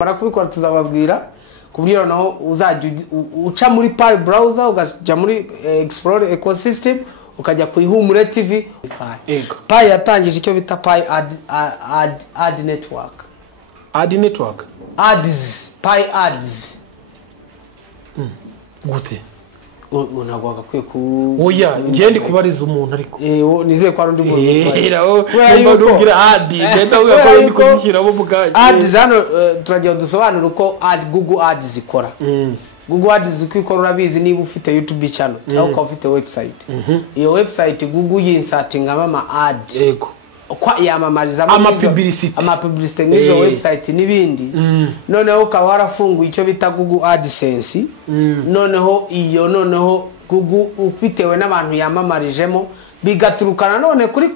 barakubikora tuzababwira kuburyo naho uzajya uca muri Pi browser ugaja muri Explore ecosystem ukajya kuri Humure TV. Pi yatangije icyo bita Pi ad network. Ad network? Ads, Pi ads. Gute? Unagwaga kwe ku oya ngende kubariza umuntu ariko nizeye ko ari undi muntu ndumva ad genda ugakora ndi kuzishyira bo mugaje ads hano turagiye dusobanura uko Google ads zikora. Google ads kwikora urabizi niba ufite YouTube channel cyangwa ko ufite website. Iyo website Google yinserting ama ads yego kwa yamamariza ama publicity n'izo website n'ibindi. Noneho ukaba warafunguye icyo bita Google AdSense. Noneho Google upitewe n'abantu yamamarijemo bigaturukana none kuri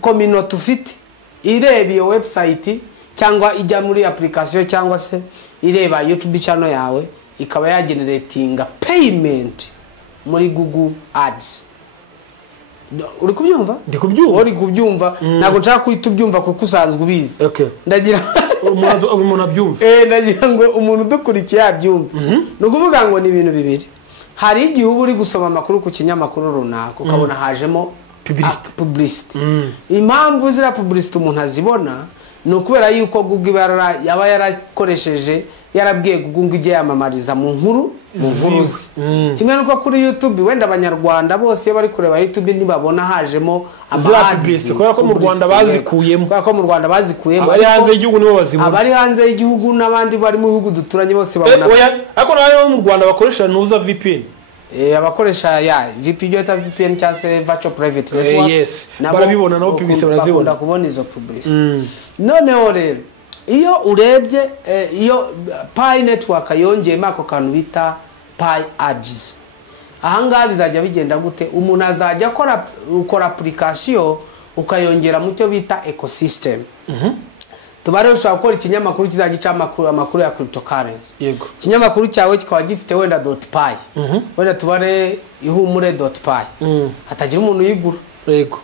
community ufite ireba iyo website cyangwa ijya muri application cyangwa se ireba YouTube channel yawe ikaba yageneratinga payment muri Google Ads. Uri kubyumva? Ndi kubyumva. Uri kubyumva ntabwo nshaka kuhita ubyumva kuko usanzwe ubizi. Okay. Ndagira umuntu abyumva. Ndagira ngo umuntu dukurikiye abyumva. No kuvuga ngo ni ibintu bibiri. Hari igihe uba uri gusoma amakuru ku kinyamakuru runaka ukabona hajemo publicity. Impamvu zira publicity umuntu azibona no kubera yuko Google yaba yarakoresheje yarabwiye Google ijye yamamariza mu nkuru kimwe nuko kuri YouTube wenda abanyarwanda bose bari kureba YouTube ntibabona hajemo publicity kubera ko mu Rwanda bazikuyemo abari hanze y'igihugu nibo bazibona abari hanze y'igihugu n'abandi bari mu bihugu duturanye bose babona ariko nayo mu Rwanda bakoresha nuza VPN abakoresha VPN yota VPN cyangwa se virtual private network yes barabibona nabo publicity barazibona kubona izo publicity. Noneho rero iyo urebye iyo Pi network yongeyemo ako kantu bita Pi ads ahangaha bizajya bigenda gute umuntu azajya ukora application ukayongera mu cyo bita ecosystem. Tubare ushaka gukora ikinyamakuru kizagica amakuru ya cryptocurrency. Yego. Ikinyamakuru cyawe kikaba gifite wenda .pi. Wenda tubare ihumure.pi. Hatagira umuntu yigura. Yego.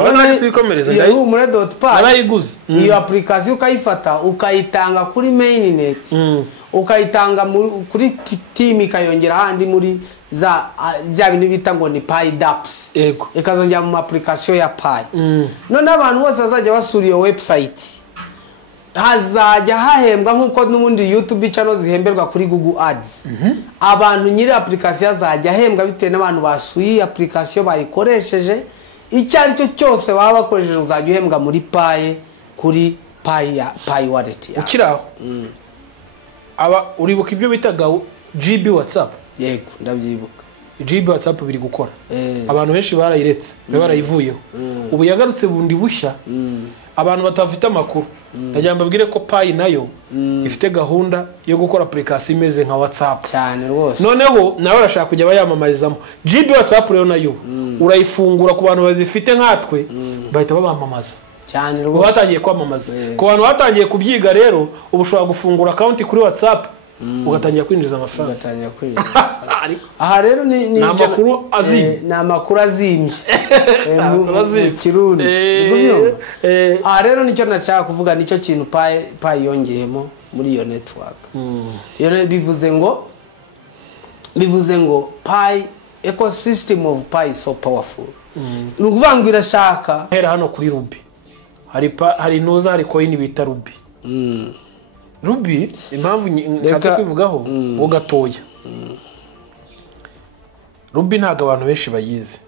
Abana twikomereza ihumure.pi. Abayiguze. Iyo application ukayifata ukayitanga kuri mainnet. Ukayitanga kuri team ikayongera handi muri za bintu bita ngo ni Pi dApps. Yego. Ikazongera mu application ya Pi. None abantu bose bazajya basura iyo website. Hazajya hahembwa nkuko n'ubundi YouTube channel zihemberwa kuri Google Ads. Abantu nyiri application azajya hembwa bitewe n'abantu basuye application bayikoresheje. Icyo ari cyo cyose baba bakoresheje uzajya uhembwa muri Pi kuri Pi wallet ya. Ukiraho. Uribuka ibyo bitaga GB WhatsApp? Yego ndabyibuka. GB WhatsApp biri gukora. Abantu benshi barayiretse, barayivuyeho. Ubu yagarutse bundi bushya. Abantu batafite amakuru ndagira mbabwire ko Pi nayo ifite gahunda yo gukora application imeze nka WhatsApp cyane rwose. Noneho nawe urashaka kujya bayamamarizamo GB WhatsApp rero nayo urayifungura ku bantu bazifite nkatwe bahita babamamaza cyane rwose. Batangiye kwamamaza ku bantu batangiye kubyiga rero ubu ushobora gufungura account kuri WhatsApp ugatangira kwinjiza amafaranga. Aha rero ni amakuru azimye. Ni amakuru azimye. Mu Kirundi. Aha rero nicyo nashaka kuvuga nicyo kintu Pi yongeyemo muri iyo network. Iyo bivuze ngo Pi ecosystem of Pi is so powerful. Nukuvuga ngo irashaka hera hano kuri Ruby. Hari noza hari coin bita Ruby. Ruby impamvu nshatse kwivugaho wo gatoya. Ruby ntago abantu benshi bayizi.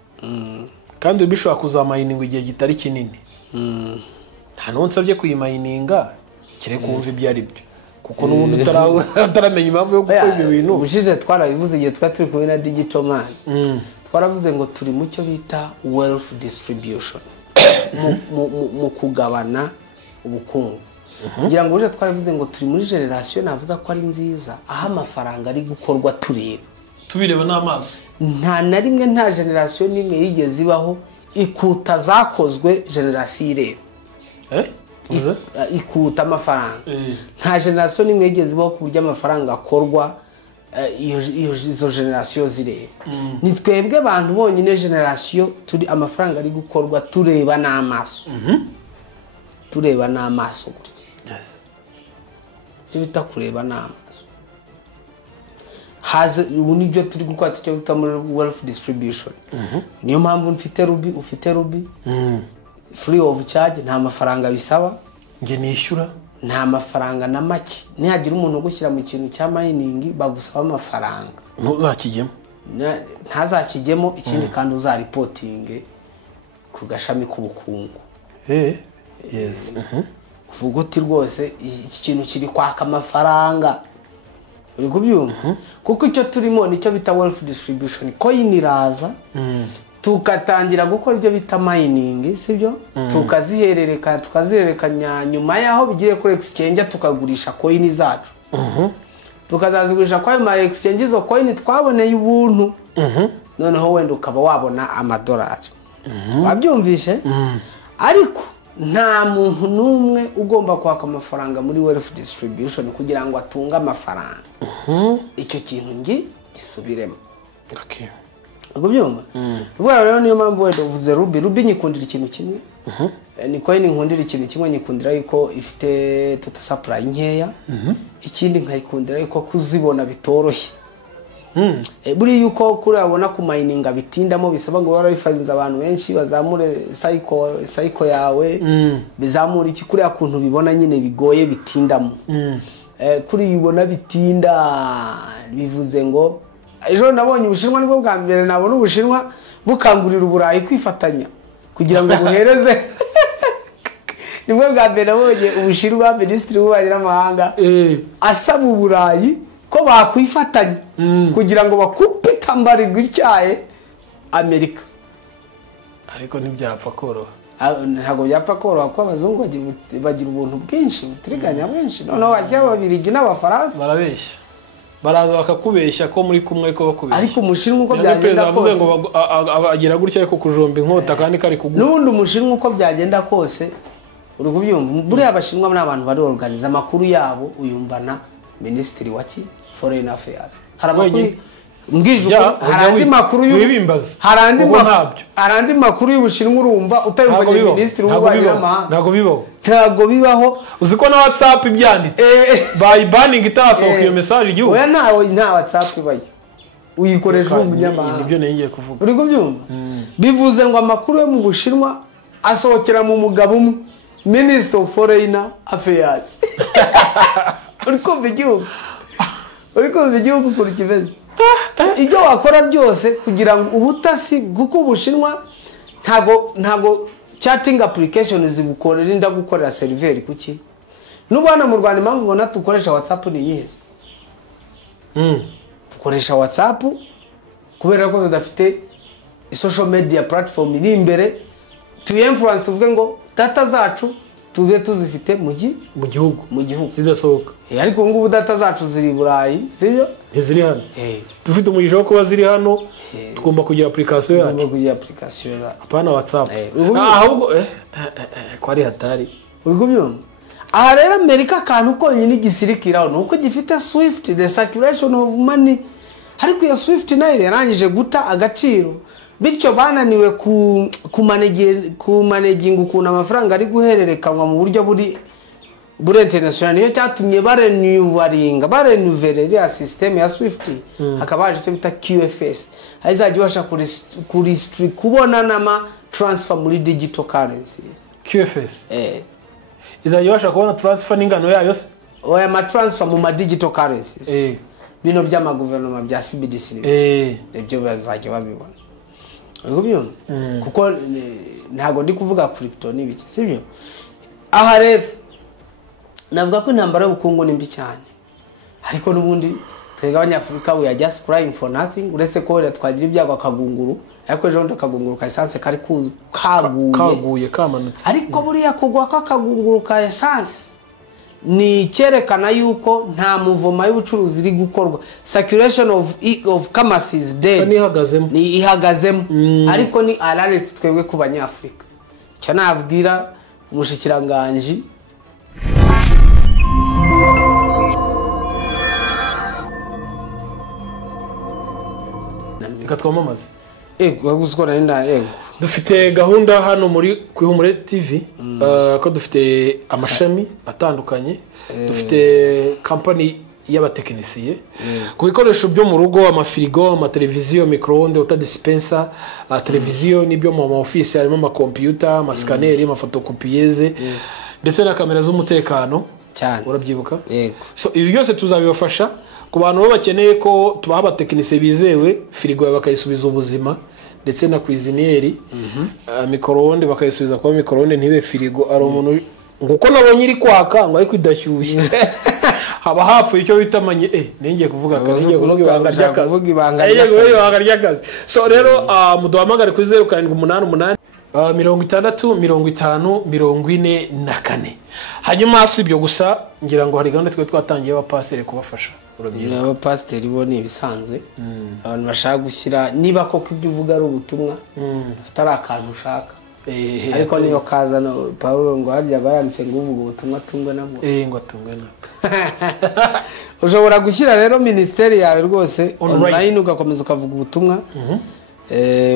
Kandi Ruby shobora kuzamayininga igihe gitari kinini. Nta nonsabye kuyimayininga kire kumva ibyo ari byo. Kuko n'ubundi utaramenya impamvu yo gukora ibyo bintu. Ubushize twarabivuze igihe turi kumwe na Digital Man. Twaravuze ngo turi mu cyo bita wealth distribution. Mu kugabana ubukungu. Ngira ngo uje twaravuze ngo turi muri generation navuga ko ari nziza aho amafaranga ari gukorwa tubireba n'amaso. Nta na rimwe nta generation nimwe yigeze ibaho ikuta zakozwe generation ireba. Ikuta amafaranga. Nta generation nimwe yigeze ibaho ku buryo amafaranga akorwa izo generation zireba. Ni twebwe abantu bonyine generation turi amafaranga ari gukorwa tureba n'amaso. Tureba n'amaso gutya. icyo bita kureba n'amaso haze ubu nibyo turi gukora icyo bita muri wealth distribution niyo mpamvu mfite ruby ufite ruby free of charge nta mafaranga bisaba nge nishyura nta mafaranga na make nihagira umuntu ugushyira mu kintu cya mining bagusaba amafaranga ntuzakijyemo ntazakijyemo ikindi kandi uzaripotinge ku gashami k'ubukungu yes uvuga uti rwose iki kintu kiri kwaka amafaranga uri kubyumva kuko icyo turimo nicyo bita wealth distribution coin iraza tukatangira gukora ibyo bita mining sibyo tukazihererekanya nyuma yaho bigire kuri exchange tukagurisha coin zacu tukazazigurisha kwa ma exchange zo coin twaboneye ubuntu noneho wenda ukaba wabona amadolari wabyumvishe ariko nta muntu numwe ugomba kwaka amafaranga muri wealth distribution kugira ngo atunge amafaranga icyo kintu ngi gisubiremo okay ubwo byumva vuba rero niyo mpamvu wenda uvuze ruby nyikundira ikintu kimwe ni coin nkundira ikintu kimwe nyikundira yuko ifite total supply nkeya ikindi nkayikundira yuko kuzibona bitoroshye buri yuko kuri abona ku mining bitindamo bisaba ngo warayifazinze abantu benshi bazamure cycle yawe bizamura iki kuri akuntu bibona nyine bigoye bitindamo kuri bibona bitinda bivuze ngo ejo nabonye ubushinwa nibwo bwa mbere nabona ubushinwa bukangurira uburayi kwifatanya kugira ngo buhereze nibwo bwa mbere nabonye ubushinwa minisitiri w'ububanyi n'amahanga asaba uburayi ko bakwifatanya kugira ngo bakupe tambarigwa icyaye Amerika ariko ntibyapfa koroha ntabwo byapfa koroha ko abazungu bagira ubuntu bwinshi butiriganya bwinshi noneho washyira ababirigi n'abafaransa barabeshya baraza bakakubeshya ko muri kumwe ariko bakubeshya ariko umushinwa uko byagenda kose ngo agira gutya ariko kujomba inkota kandi kari kugura n'ubundi umushinwa uko byagenda kose uri kubyumva buriya abashinwa n'abantu bari organize amakuru yabo uyumvana minisitiri wa foreign affairs haramakuru mbwije uko harandi makuru harandi makuru y'ubushinwa urumva utayumvanye minisitiri w'ububanyi n'amahanga ntago bibaho uziko na WhatsApp ibyanditse by banning itasohoka iyo message igihugu oya nta WhatsApp ibaye uyikoresha umunyamahanga nibyo ngiye kuvuga uri kubyumva bivuze ngo amakuru yo mu bushinwa asohokera mu mugabo umwe Minister of Foreign Affairs uri kumva igihugu kuri kiveze ibyo wakora byose kugira ngo ubutasi kuko ubushinwa ntago chatting applications zibukorera inda gukorera server kuki n'ubana mu Rwanda impamvu ubona tukoresha WhatsApp ni yeze tukoresha WhatsApp kubera ko tudafite social media platform iri imbere tu influence tuvuge ngo data zacu tuge tuzifite mu gihugu zidasohoka ariko ngubu data zacu ziri Burayi sibyo ziri hano dufite umugisha wo kuba ziri hano tugomba kugira application yacu apana WhatsApp ahubwo ko ari hatari urwo byumva aha rero Amerika kantu konyine igisirikiraho nuko gifite Swift the circulation of money ariko ya Swift nayo yarangije guta agaciro bityo bananiwe kumanaging ukuntu amafaranga ari guhererekanwa mu buryo buri international niyo cyatumye barenuvera ya system ya Swift hakaba haje icyo bita QFS azajya basha kuri kubona nama transfer muri digital currencies QFS izajya basha kubona transfer n'ingano yayo se oya ma transfer mu ma digital currencies bino by'ama guverinoma bya CBDC ibyo bazajya babibona kuko ntago ndi kuvuga crypto n'ibiki sibyo aha rero navuga ko intambara y'ubukungu ni mbi cyane ariko n'ubundi twega abanyafurika we are just crying for nothing uretse ko rero twagira ibyago akagunguru ariko ejo akagunguru ka essence kari kaguye kamanutse ariko buriya kugwa kakagunguru ka essence ni cyerekana yuko nta muvoma y'ubucuruzi iri gukorwa circulation of commerce is dead ni ihagazemo ariko ni alert twebwe ku banyafurika cyo nabwira umushikiranganje gatwamamaza guzikora nenda dufite gahunda hano muri Kwihumure TV ko dufite amashami atandukanye dufite company y'abatekinisiye ku bikoresho byo mu rugo amafirigo amateleviziyo microonde uta dispenser televiziyo nibyo mu office harimo ama computer ama scanner ama photocopieuse ndetse na kamera z'umutekano cyane urabyibuka yego so ibi byose tuzabibafasha ku bantu bo bakeneye ko tubaha abatekinisiye bizewe firigo bakayisubiza ubuzima ndetse na cuisinieri microonde bakayisubiza kwa microonde ntibe firigo ari umuntu nguko nabonye iri kwaka ngo ariko idashyushye haba hapfuye icyo bita manye nenge kuvuga akazi ibanga ry'akazi so rero muduhamagare kuri 0788 60 hanyuma si ibyo gusa ngira ngo hari gahunda twe twatangiye abapasiteri kubafasha abapasiteri bo ni ibisanzwe abantu bashaka gushyira niba koko ibyo uvuga ari ubutumwa atari akantu ushaka ariko niyo kazana Paulo ngo harya baranditse ngo uvuga ubutumwa tungwe nabwo ngo atungwe nabwo ushobora gushyira rero ministeri yawe rwose online ugakomeza ukavuga ubutumwa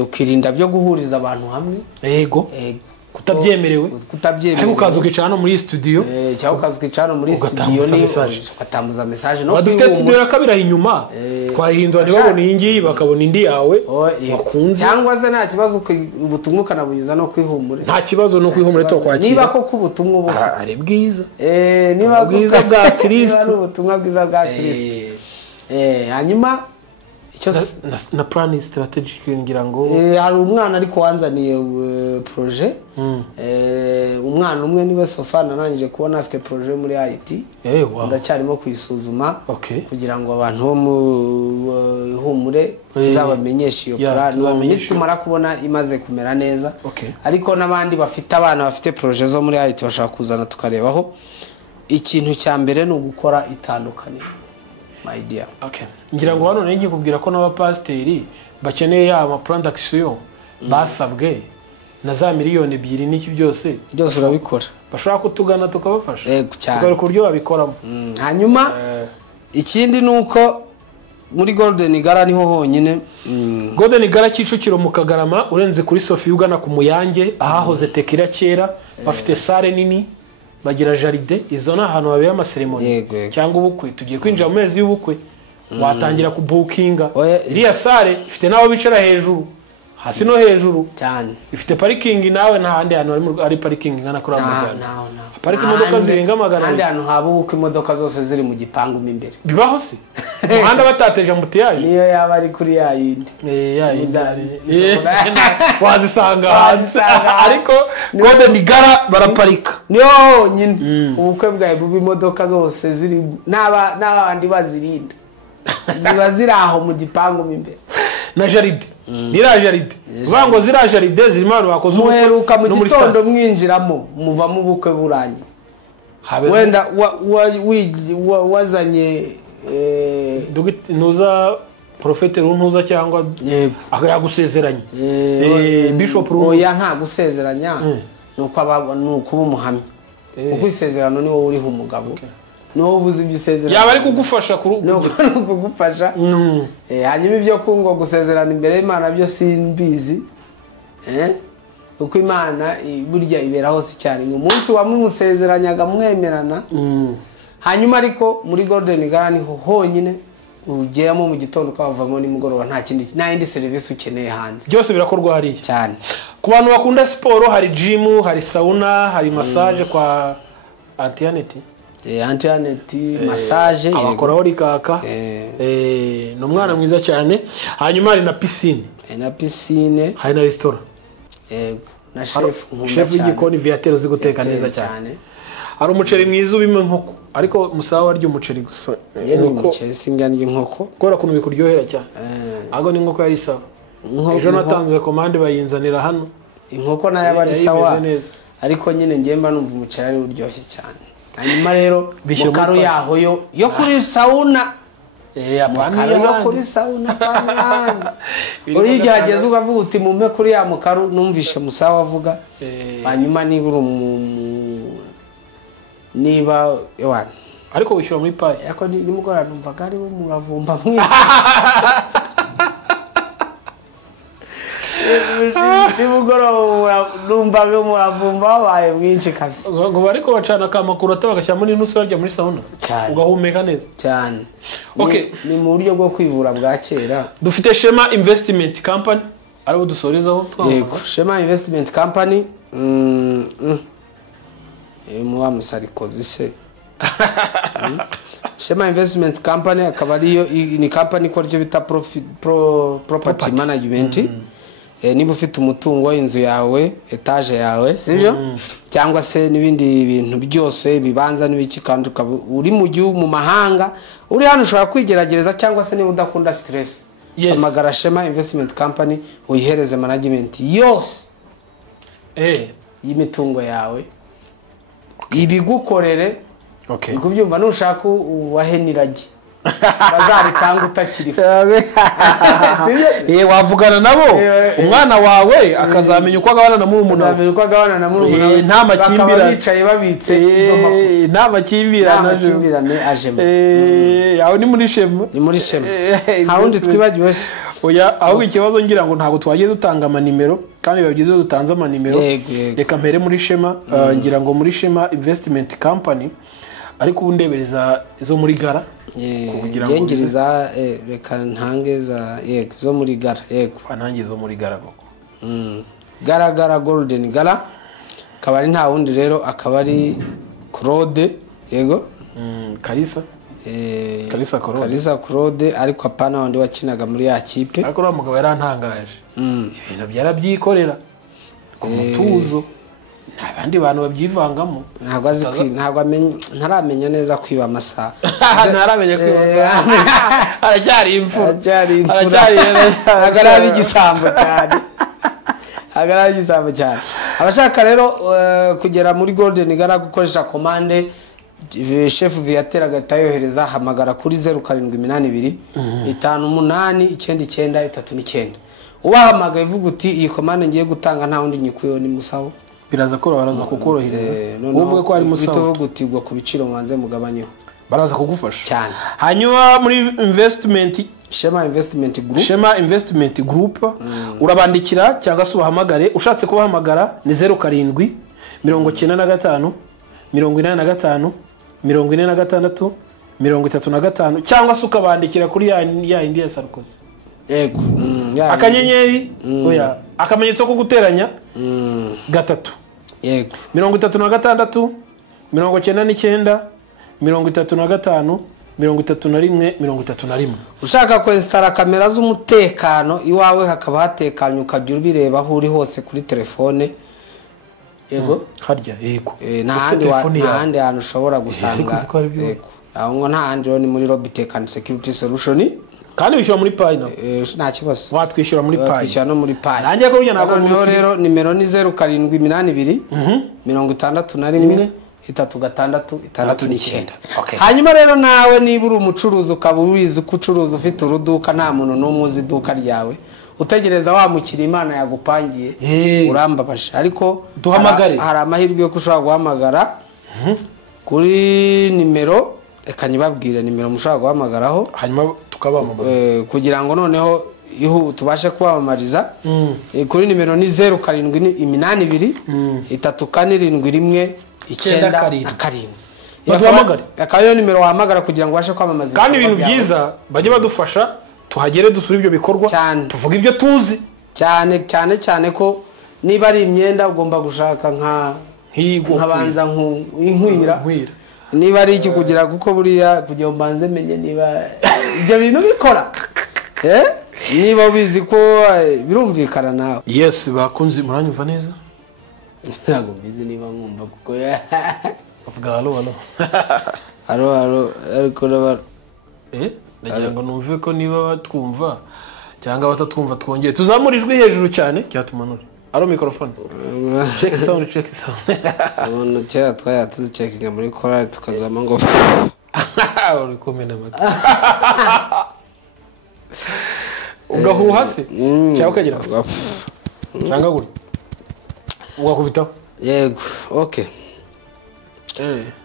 ukirinda byo guhuriza abantu hamwe yego kutabyemerewe ariko ukaza ukicara hano muri studio cyangwa ukaza ukicara hano muri studio ni ugatambuza message no dufite studio ya kabiri inyuma twahindura ntibabona iyi ngiyi bakabona indi yawe bakunze cyangwa se nta kibazo ubutumwa ukanabunyuza no Kwihumure nta kibazo no Kwihumure to kwakira niba koko ubutumwa ubufite ari bwiza niba bwiza bwa Kristo ubutumwa bwiza bwa Kristo hanyuma na plan strategic ngira ngo hari umwana ariko wanzaniye projet umwana umwe niwe Sofana nangije kubona afite projet muri IT ndacyarimo kwisuzuma kugira ngo abantu bo mu Ihumure tuzabamenyesha iyo plan nitumara kubona imaze kumera neza ariko nabandi bafite abana bafite projet zo muri IT bashaka kuzana tukarebaho ikintu cya mbere no gukora itandukanye my dear ngira ngo hano nenge kubwira ko n'abapasiteri bakeneye ya ama production basabwe na za miliyoni 2 n'iki byose urabikora bashaka kutugana tukabafasha yego cyane tukari kuryo babikoramo hanyuma ikindi nuko muri Golden Gara niho honyine Golden Gara Kicukiro mu Kagarama urenze kuri Sophie ugana ku Muyange ahahoze Tekira kera bafite sale nini bagira jaride izo na hano babera ama ceremony cyangwa ubukwe tugiye kwinjira mu mezi y'ubukwe watangira ku bookinga iriya sale ifite naho bicara hejuru hasi no hejuru cyane ifite parking nawe nta handi hantu ari parking ngana kuri amagana parking imodoka zirenga magana handi hantu haba ubukwe imodoka zose ziri mu gipangu imbere bibaho se muhanda batateje ambutiyaje niyo yaba ari kuri ya yindi wazisanga ariko Golden Gara baraparika niyo nyine ubukwe bwawe buba imodoka zose ziri n'abandi bazirinda ziba ziri aho mu gipangu imbere na jaride nira jaride ubango zira jaride zirimo abantu bakoze muheruka mu gitondo mwinjiramo muva mu bukwe burangiye wenda wazanye nuza profete runtuza cyangwa agusezeranye bishop oya nta gusezeranya nuko umuhamya uko isezerano ni wowe uriho umugabo no ubuzi by'isezerano yaba ari kugufasha kugufasha hanyuma ibyo kungo gusezerana imbere y'Imana byo simbizi uko Imana burya ibera hose cyane mu munsi wa musezeranyaga mwemerana hanyuma ariko muri Golden Gara niho honyine ugeramo mu gitondo ukavamo nimugoroba nta kindi n'indi service ukeneye hanze byose birakorwa hari cyane ku bantu bakunda siporo hari gym hari sauna hari massage kwa Antianeti massage abakoraho rikaka no mwana mwiza cyane hanyuma hari na piscine hari na restaurant na chef y'igikoni viatero ziguteka neza cyane hari umuceri mwiza ubimo inkoko ariko musawa waryo umuceri gusa umuceri singana inkoko kora kuntu bikuryohera cyane ago ni inkoko yari sawa ejo natanze commande bayinzanira hano inkoko nayo abari sawa ariko nyine ngemba numva umuceri ari uryoshye cyane hanyuma rero mukaro yaho yo kuri sauna mukaro yo kuri sauna pana uri gerageza ukavuga uti mumpe kuri ya mukaro numvishe musawa avuga hanyuma niba ewana ariko wishyura muri payi yako nimugora numva kari bo muravumba mwe nimugoroba numvaga umuravumba wabaye mwinshi kabisa ngo bariko bacana akamakuru atabagashyira muri nusu barya muri sauna ugahumeka neza cyane. Okay, ni mu buryo bwo kwivura bwa kera. Dufite Shema Investment Company ariko dusorezaho yego Shema Investment Company muwa musarikozi se Shema Investment Company akaba ariyo ni company ko ryo bita property management. Niba ufite umutungo inzu yawe etage yawe sibyo cyangwa se nibindi bintu byose bibanza n'ibiki kandi uri mu gihugu mu mahanga uri hano ushobora kwigeragereza cyangwa se niba udakunda stress amagara Shema Investment Company uyihereze management yose y'imitungo yawe ibigukorere. Okay, kubyumva nushaka uwahenirage bazarikanga utakiriho wavugana nabo umwana wawe akazamenya uko agabana na murumuna nta makimbirane bicaye babitse izo makuru nta makimbirane ajemo yawe ni muri Shema nta wundi twibagiwe se oya aho ikibazo ngira ngo ntago twagiye dutanga amanimero kandi babigize dutanze amanimero reka mpere muri Shema ngira ngo muri Shema Investment Company ariko ubundebereza zo muri Gara kugira ngo ngengiriza reka ntangeza yego zo muri Gara yego anangize zo muri Gara koko Gara Golden Gara kabari nta wundi rero akabari Claude yego Kalisa Claude ariko apana wandi wakinaga muri ya kipe ariko uriya mugabo yarantangaje ibintu byarabyikorera ku mutuzo abandi bantu babyivangamo ntabwo azi ntaramenya neza kwiba amasaha ntaramenya kwiba aracyari imfura agarabi igisambo cyane abashaka rero kugera muri Golden Gara gukoresha commande chef Viateur agahita yohereza hamagara kuri 0782 589939 ubahamagaye vuga uti iyi commande ngiye gutanga nta wundi nyikuyo ni Musaho biraza ko baraza kukorohereza uvuga ko ari Musaho bitovuga utigwa ku biciro mwanze mugabanyeho baraza kugufasha cyane. Hanyuma muri Shema Investment Group urabandikira cyangwa se ubahamagare ushatse kubahamagara ni 07 95 85 46 35 cyangwa se ukabandikira kuri ya India Sarkozy yego akanyenyeri oya akamenyetso ko guteranya gatatu yego 36 99 35 31 ushaka ko installa kamera z'umutekano iwawe hakaba hatekanye ukajya ubireba aho uri hose kuri telefone yego harya yego n'ahandi hantu ushobora gusanga yego aho nta handi ni muri Robitech and Security Solution kandi wishyura muri Pi no nta kibazo watwishyura muri Pi twishyura no muri Pi nanjye ko burya ntabwo rero nimero ni 0782 61 36669. Hanyuma rero nawe niba uri umucuruzi ukaba ubizi uko ucuruza ufite uruduka nta muntu n'umwe uzi iduka ryawe utegereza wamukira Imana yagupangiye urambabaje ariko duhamagare hari amahirwe yo kushobora guhamagara kuri nimero reka nyibabwire nimero mushobora guhamagaraho hanyuma tukabamamaza kugira ngo noneho tubashe kubamamariza kuri nimero ni 0782 3471 9 baduhamagare akayo nimero wahamagara kugira ngo bashe kwamamaza kandi ibintu byiza bajye badufasha tuhagere dusura ibyo bikorwa tuvuga ibyo tuzi cyane ko niba ari imyenda ugomba gushaka nkabanza inkwira niba ari iki kugira kuko buriya kugira ngo mbanze menye niba ibyo bintu bikora niba ubizi ko birumvikana nawe yes bakunzi muranyumva neza ntabwo mbizi niba nkumva kuko avuga halo ariko ndagira ngo numve ko niba batwumva cyangwa batatwumva twongeye tuzamura ijwi hejuru cyane cyatumanura aro microphone check sound umuntu cyera twayatucekinga muri chorale tukazama ngo uri komena mata ugahuha se cyangwa ukagira cyangwa guri ugakubitaho yego okay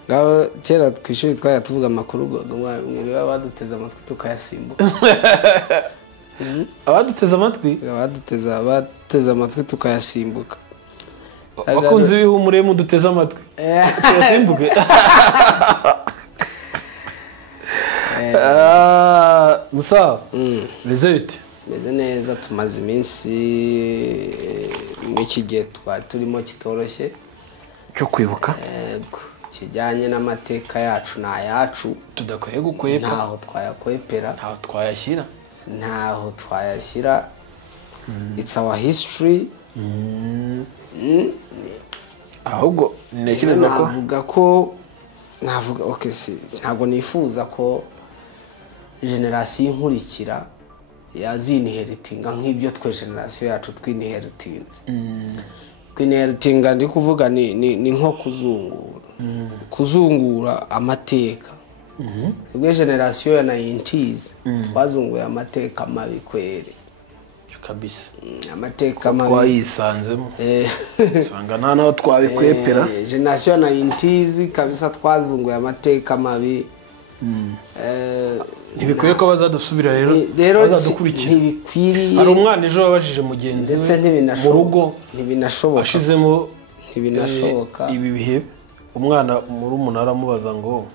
ngaho cyera twishuri twayatuvuga amakuru mwiriwe baduteza amatwi tukayasimbuka abaduteza amatwi duteze amatwi tukayasimbuka. Bakunze ibihumure mu duteze amatwi tuyasimbuke. Musa beze bite? Meze neza, tumaze iminsi mw'iki gihe twari turimo kitoroshye cyo kwibuka kijyanye n'amateka yacu n'ayacu tudakwiye gukwepa, ntaho twayakwepera, ntaho twayashyira. It's our history. Ahubwo ntekereza ko navuga okay, ntabwo nifuza ko generasiyo inkurikira yazinheritinga nk'ibyo twe generasiyo yacu twinheritinze. Kwinheritinga ndi kuvuga ni nko kuzungura amateka. Ubwo generasiyo ya 90s twazunguye amateka mabi kwere kabisa, amateka mabi twayisanzemo sanga nta naho twabikwepera. Generasiyo ya 90s kabisa twazunguye amateka mabi. Ntibikwiye ko bazadusubira rero bazadukurikira. Ntibikwiriye. Hari umwana ejo wabajije mugenzi we mu rugo ntibinashoboka, ashizemo ntibinashoboka ibi bihe. Umwana muri umunara amubaza ngo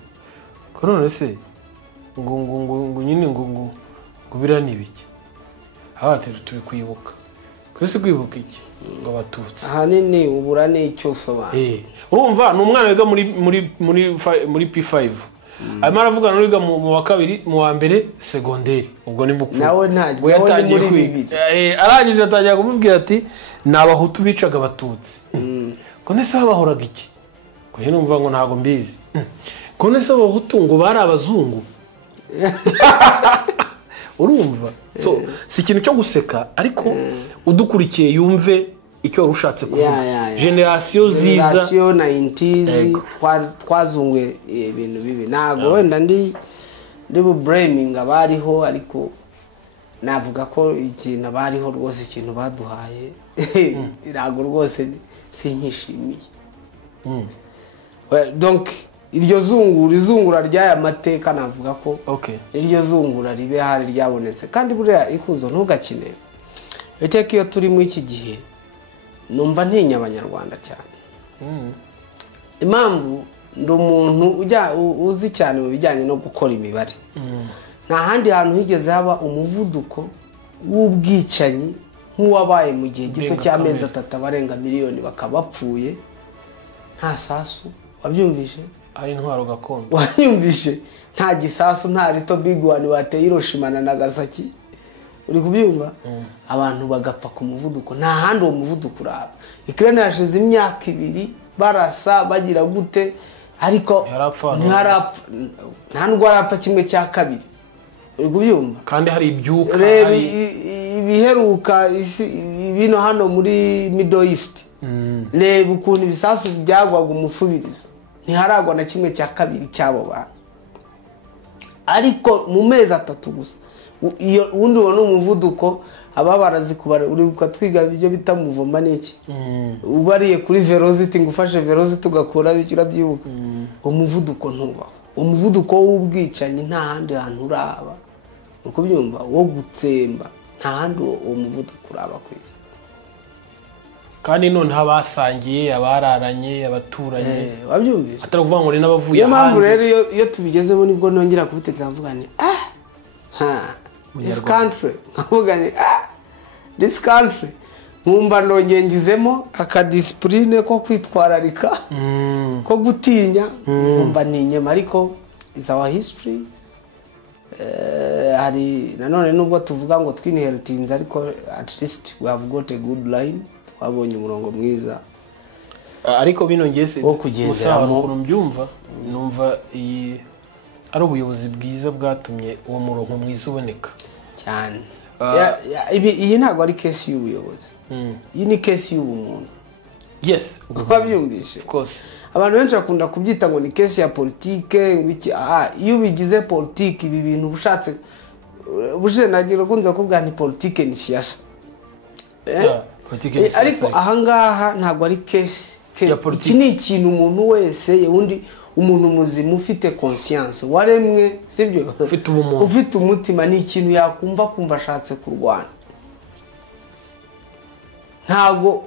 none se ngo nyine ngo bira nibiki? Ati turi kwibuka. Kwese kwibuka iki? Ngo Abatutsi. Ahanini ubura n'icyo usobanura. Urumva ni umwana wiga muri P5. Arimo aravugana n'uriga mu wa kabiri, mu wa mbere segonderi. Ubwo ni mukuru. Nawe ni muri bibiri. Arangije atangira kumubwira ati ni Abahutu bicaga Abatutsi. Ko nese bahoraga iki? Ko yene umva ngo ntago mbizi. Ko nese Abahutu ngo bari abazungu. Urumva? So si ikintu cyo guseka, ariko udukurikiye yumve icyo rushatse kuvuga. Generasiyo ziza, generasiyo 90s twazunguye ibintu bibi. Nago wenda ndi blaming abariho, ariko navuga ko ikintu abariho rwose ikintu baduhaye irago rwose sinkishimiye. Donc iryo izungura ry'aya mateka navuga ko iryo zungura ribe hari ryabonetse. Kandi buriya ikuzo ntugakine iteka iyo turi mu iki gihe numva ntinya abanyarwanda cyane. Impamvu ndi umuntu uzi cyane mu bijyanye no gukora imibare. Nta handi hantu higeze haba umuvuduko w'ubwicanyi nk'uwabaye mu gihe gito cy'amezi 3 abarenga miliyoni bakabapfuye nta sasu. Wabyumvishe? Ari intwaro gakondo. Wanyumvishe? Nta gisasu, nta Little Big One wateye Hiroshima na Nagasaki. Uri kubyumva? Abantu bagapfa ku muvuduko. Nta handi uwo muvuduko uraba. Ukraine yashize imyaka 2 barasa bagira gute, ariko ntiharapfa. Nta nubwo arapfa kimwe cya kabiri. Uri kubyumva? Kandi hari ibyuka. Reba ibiheruka ibino hano muri Middle East. Reba ukuntu ibisasu byagwaga umufubirizo. Ntiharagwa na kimwe cya kabiri cyabo bantu. Ariko mu mezi 3 gusa iyo undi wona umuvuduko ababarazi kubara uri twiga ibyo bita muvoma n'iki. Ubariye kuri velocity ngufashe velocity ugakora bicura byibuka. Umuvuduko ntuba. Umuvuduko w'ubwicanyi nta handi hantu uraba. Uko byumva wo gutsemba nta handi uwo muvuduko uraba kwisi. Kandi none habasangiye abararanye abaturanye. Wabyumvise? Ataravuga ngo ni n'abavuye ahandi. Impamvu rero iyo tubigezemo nibwo nongera kubitekera mvuga ni this country nkavuga ni this country nkumva ndongengizemo akadiscipline ko kwitwararika ko gutinya nkumva ninyema, ariko is our history. Hari nanone nubwo tuvuga ngo twinheritinze, ariko at least we have got a good line. Twabonye umurongo mwiza, ariko binongeze wo kugenderamo. Ukuntu mbyumva numva ari ubuyobozi bwiza bwatumye uwo murongo mwiza uboneka cyane. Iyi ntabwo ari case y'ubuyobozi, iyi ni case y'ubumuntu. Yes, wabyumvishe? Of course. Abantu benshi bakunda kubyita ngo ni case ya politike ngwiki. Iyo bigize politike ibi bintu bushatse buje nagira kunze kubwa ni politike ni siasa. Ariko ahangaha ntabwo ari case. Iki ni ikintu umuntu wese yundi umuntu muzima ufite conscience waremwe, sibyo? Ufite umutima ni ikintu yakumva ashatse kurwana. ntago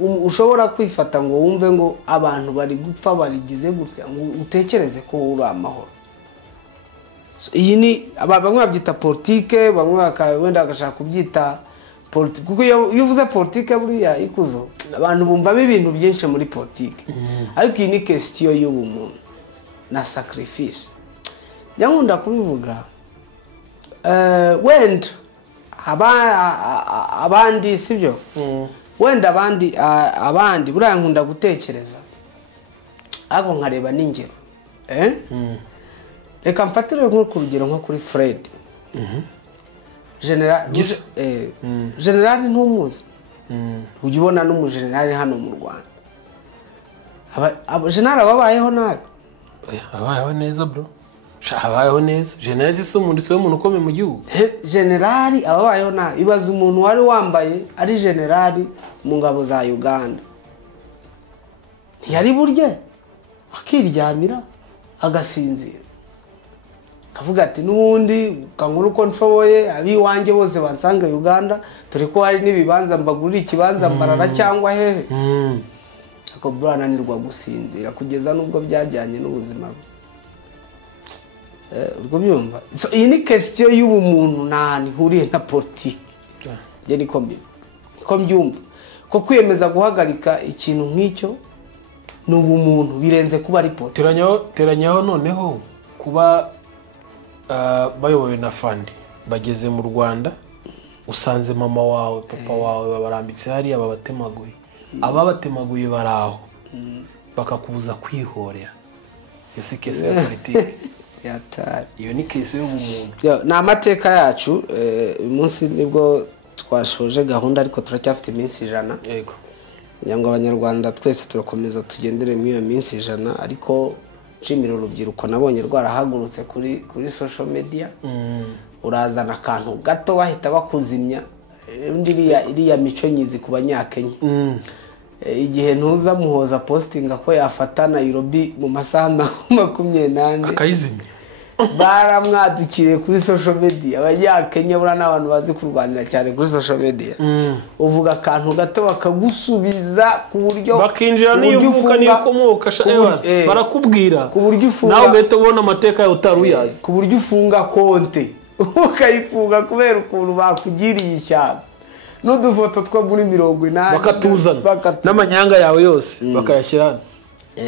ushobora kwifata ngo wumve ngo abantu bari gupfa barigize gutya ngo utekereze ko uri amahoro. Iyi ni bamwe babyita politike, bamwe wenda bagashaka kubyita politike, kuko iyo uvuze politike buriya ikuzo abantu bumvamo ibintu byinshi muri politike. Ariko iyi ni question y'ubumuntu na sacrifice. Nkunda kubivuga wenda abandi sibyo, wenda abandi buriya nkunda gutekereza ariko nkareba n'ingero. Reka mfatire nko ku rugero nko kuri Fred. General ntumuzi. Ujya ubona n'umugenerali hano mu Rwanda. General ababayeho nabi. Abayeho neza bro. Abayeho neza. General si umuntu ukomeye mu gihugu. General ababayeho nabi. Ibaza umuntu wari wambaye ari general mu ngabo za Uganda. Ntiyari burye akiryamira agasinzira. Kavuga ati nubundi kankuru ko nshoboye abiwanjye bose bansanga Uganda, turi ko hari nibibanza mbagurira ikibanza mbarara cyangwa hehe. Ako burananirwa gusinzira kugeza nubwo byajyanye n'ubuzima bwe. Urwo byumva. So iyi ni question y'ubumuntu nani huriye na politike. Je niko mbyumva. Ko kwiyemeza guhagarika ikintu nk'icyo n'ubumuntu birenze kuba ari politike. Teranyaho noneho kuba bayobowe na Fandi bageze mu Rwanda, usanze mama wawe papa wawe babarambitse hari ababatemaguye, ababatemaguye baraho bakakubuza kwihorera. Iyo si kese ya politike yatari, iyo ni kese y'ubumuntu. Na amateka yacu umunsi nibwo twashoje gahunda, ariko turacyafite iminsi 100. Yego, ngo abanyarwanda twese turakomeza tugendere mu iyo minsi 100. Ariko nshimira urubyiruko nabonye rwarahagurutse kuri social media. Urazana akantu gato bahita bakuzimya iriya mico nyizi ku banyakenya. Igihe ntuza muhoza postinga ko yafata Nairobi mu masaha 28 akayizimya, baramwadukiriye kuri social media. Abanyakenya bura n'abantu bazi kurwanira cyane kuri social media. Uvuga akantu gato bakagusubiza ku buryo bakinjira n'ivuka n'ikomoka barakubwira ku buryo ufunga, nawe ugahita ubona amateka yawe utaruyazi, ku buryo ufunga konte ukayifunga kubera ukuntu bakugiriye ishyamba. N'udufoto two muri 80 bakatuzana n'amanyanga yawe yose bakayashyira.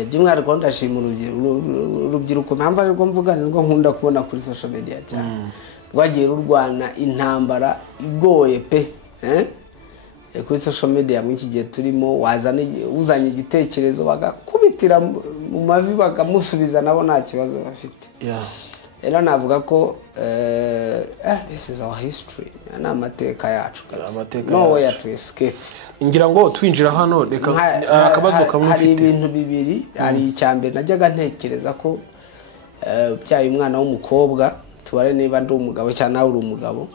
By'umwihariko ndashima urubyiruko mpamvu ariko mvugana ngo nkunda kubona kuri social media cyane. Rwagiye rurwana intambara igoye pe kuri social media mu iki gihe turimo. Uzanye igitekerezo bagakubitira mu mavi bakamusubiza, nabo nta kibazo bafite. Era navuga ko this is our history, na amateka yacu, no way to escape. Ngira ngo twinjira hano reka akabazo kamwe. Hari ibintu bibiri. Hari icyambere najyaga ntekereza ko byaye umwana w'umukobwa, tubare niba ndi umugabo cyane nawe uri umugabo,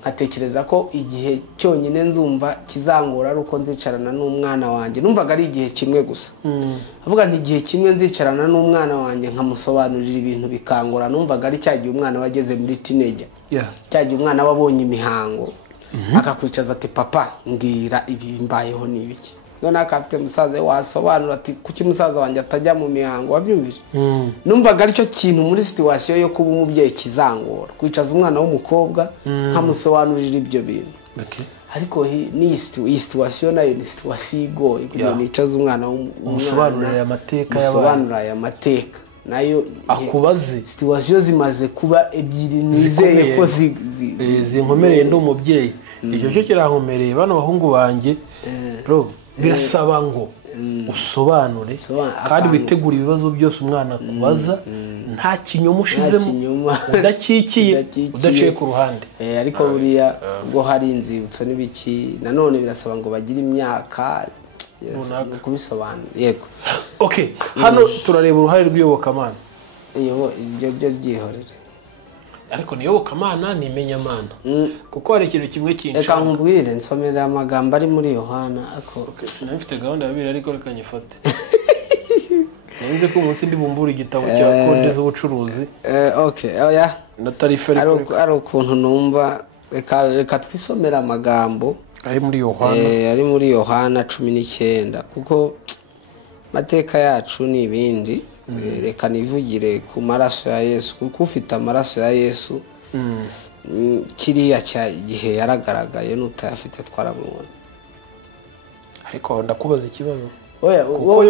nkatekereza ko igihe cyonyine nzumva kizangora ari uko nzicarana n'umwana wanjye. Numvaga ari igihe kimwe gusa. Avuga nti igihe kimwe nzicarana n'umwana wanjye nkamusobanurira ibintu bikangora. Numvaga ari cyagiye umwana wageze muri teenager, cyagiye umwana wabonye imihango, akakwicaza ati papa mbwira ibi mbayeho n'ibiki. None akafite musaza wasobanura ati kuki musaza wanjye atajya mu mihango, wabyumvise. Numvaga ari cyo kintu muri situation yo kuba umubyeyi kizangora, kwicaza umwana w'umukobwa nkamusobanurira ibyo bintu. Ariko ni situation nayo ni situation igoye kugira nicaza umwana umusobanurira amateka y'abantu, amateka nayo akubaze. Situation zimaze kuba ebyiri, nizeye ko zinkomereye ndi umubyeyi. Icyo cyo kirankomereye bano bahungu banjye bro. Birasaba ngo usobanure kandi witegura ibibazo byose umwana kubaza, nta kinyoma ushizemo, udakikiye udaciye ku ruhande. Ariko buriya ubwo hari inzibutso n'ibiki, nanone birasaba ngo bagire imyaka kubisobanura. Yego, okay. Hano turareba uruhare rw'iyobokamana. Ibyo byihorere. Ariko niyobokamana nimenyamana, kuko hari ikintu kimwe cyinshi. Reka nkubwire nsomera amagambo ari muri Yohana. Sinafite gahunda ya 2 ariko reka nyifate. Nzi ko umunsi ndi bumbura igitabo cya kode z'ubucuruzi. Okay, oya. Na tarife ari ukuntu numva. Reka twisomera amagambo ari muri Yohana 19 kuko mateka yacu ni ibindi. Reka nivugire ku maraso ya Yesu kuko ufite amaraso ya Yesu kiriya cya gihe yaragaragaye n'utayafite twaramubona. Ariko ndakubaza ikibazo. Oya,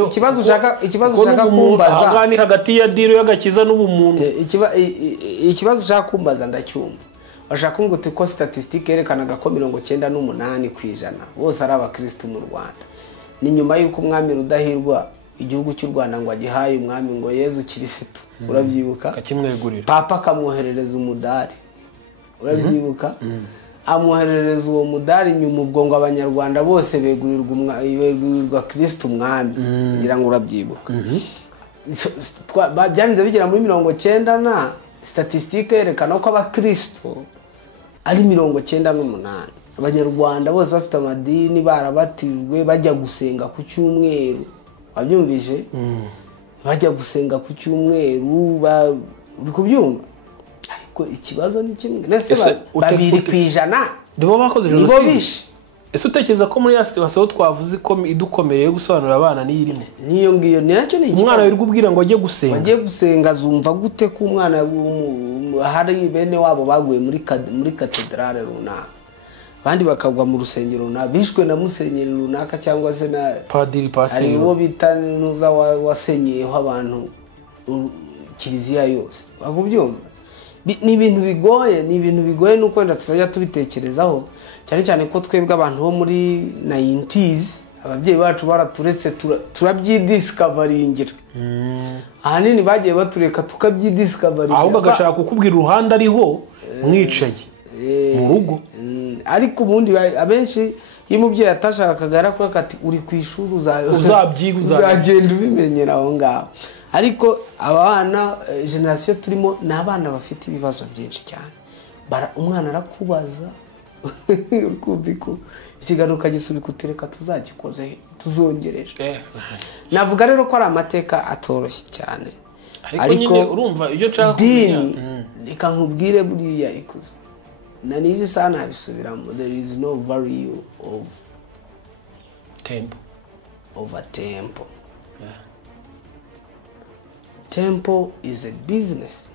ikibazo ushaka kumbaza ahangani hagati ya diro y'agakiza n'ubumuntu. Ikibazo ushaka kumbaza ndacyumva. Bashaka ngo ko statistique yerekanaga ko 98% bose ari abakristo mu Rwanda. Ni nyuma y'uko umwami Rudahirwa igihugu cy'u Rwanda ngo agihaye umwami ngo Yezu Kristo. Urabyibuka? Akimwegurira. Papa kamwoherereza umudari. Urabyibuka? Amwoherereza uwo mudari nyuma ubwo ngo abanyarwanda bose begurirwa Kristo umwami. Ngira ngo urabyibuka. Byanze bigera muri 90 na statistique yerekana ko abakristo ari 98. Abanyarwanda bose bafite amadini barabatijwe bajya gusenga ku cyumweru. Wabyumvise? Bajya gusenga ku cyumweru uri kubyumva? Ariko ikibazo ni kimwe. Nese 2% nibo bakoze nibo bishe. Ese utekereza ko muri yasi baso twavuze ko idukomereye gusobanura abana niyirimo? Niyo ngiyo nacyo ni ikibazo. Umwana wirirwa ubwira ngo ajye gusenga. Ajye gusenga zumva gute ko umwana hari bene wabo baguye muri katedrale runaka. Bandi bakagwa mu rusengero na bishwe na musenyeri runaka cyangwa se na padiri paseri. Ari wo bita nuza wasenyeyeho abantu kiliziya yose. Bagubyumva. Ni ibintu bigoye nuko wenda tuzajya tubitekerezaho cyane ko twebwe abantu bo muri 90s ababyeyi bacu baraturetse turabyidiscoveringira. Ahanini bagiye batureka tukabyidiscoveringira. Ahubwo agashaka kukubwira uruhande ariho mwicaye mu rugo. Ariko ubundi abenshi iyo umubyeyi atashakaga yarakora ati uri ku ishuri uzagenda ubimenyera aho ngaho. Ariko abana generation turimo n'abana bafite ibibazo byinshi cyane. Umwana arakubaza urkumviko ikigaruka gisubika utereka tuzagikoze tuzongereje. Navuga rero ko ari amateka atoroshye cyane. Ariko urumva iyo nshaka kumenya reka nkubwire buriya ikuzo. Nanizi sana bisubiramo. There is no value of temple over temple. Temple is a business.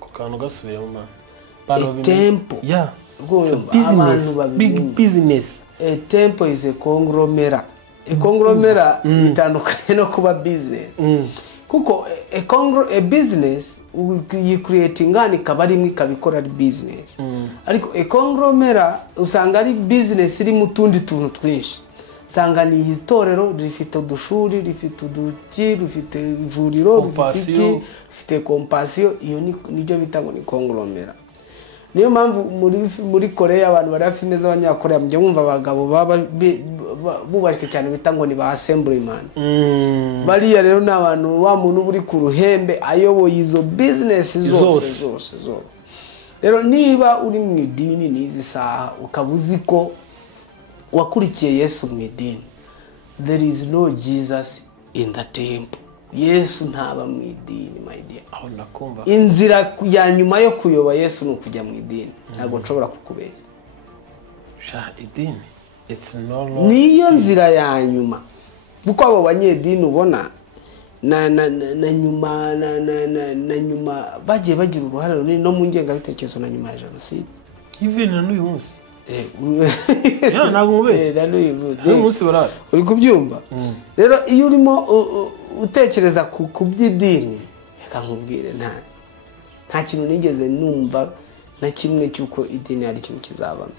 Kukano gasubiramo man. A temple. Yeah. Business. Big business. A temple is a conglomerate. A conglomerate itandukanye no kuba business. Kuko a business you create ngani kabarimwe kabikora business. Ariko a conglomerate usanga ari business iri mu tundi tuntu twinshi. Sanga ni itorero rifite udushuri rifite uduki rifite ivuriro rifite compassion iyo nibyo bita ngo ni conglomerate. Niyo mpamvu muri Korea abantu bari afime z'abanyakorea mujye mwumva abagabo baba bubashwe cyane bita ngo ni ba assemblyman. Bariya rero n'abantu wa muntu buri ku ruhembe ayoboye izo business zose. Rero niba uri mu idini nizi saha ukabuzi ko wakurikiye Yesu mu idini, there is no Jesus in the temple. Yesu ntaba mu idini my dear. Aho nakumva inzira ya nyuma yo kuyoba Yesu no kujya mu idini. Ntago nshobora kukubera idini niyo nzira ya nyuma kuko abo banyedini ubona na nyuma bagiye bagira uruhare runini no mu ngengabitekerezo na nyuma ya jenoside. Even na n'uyu munsi ntabwo umunsi barara uri kubyumva. Rero iyo urimo utekereza ku by'idini reka nkubwire nta kintu nigeze numva na kimwe cyuko idini ari ikintu kizabamo.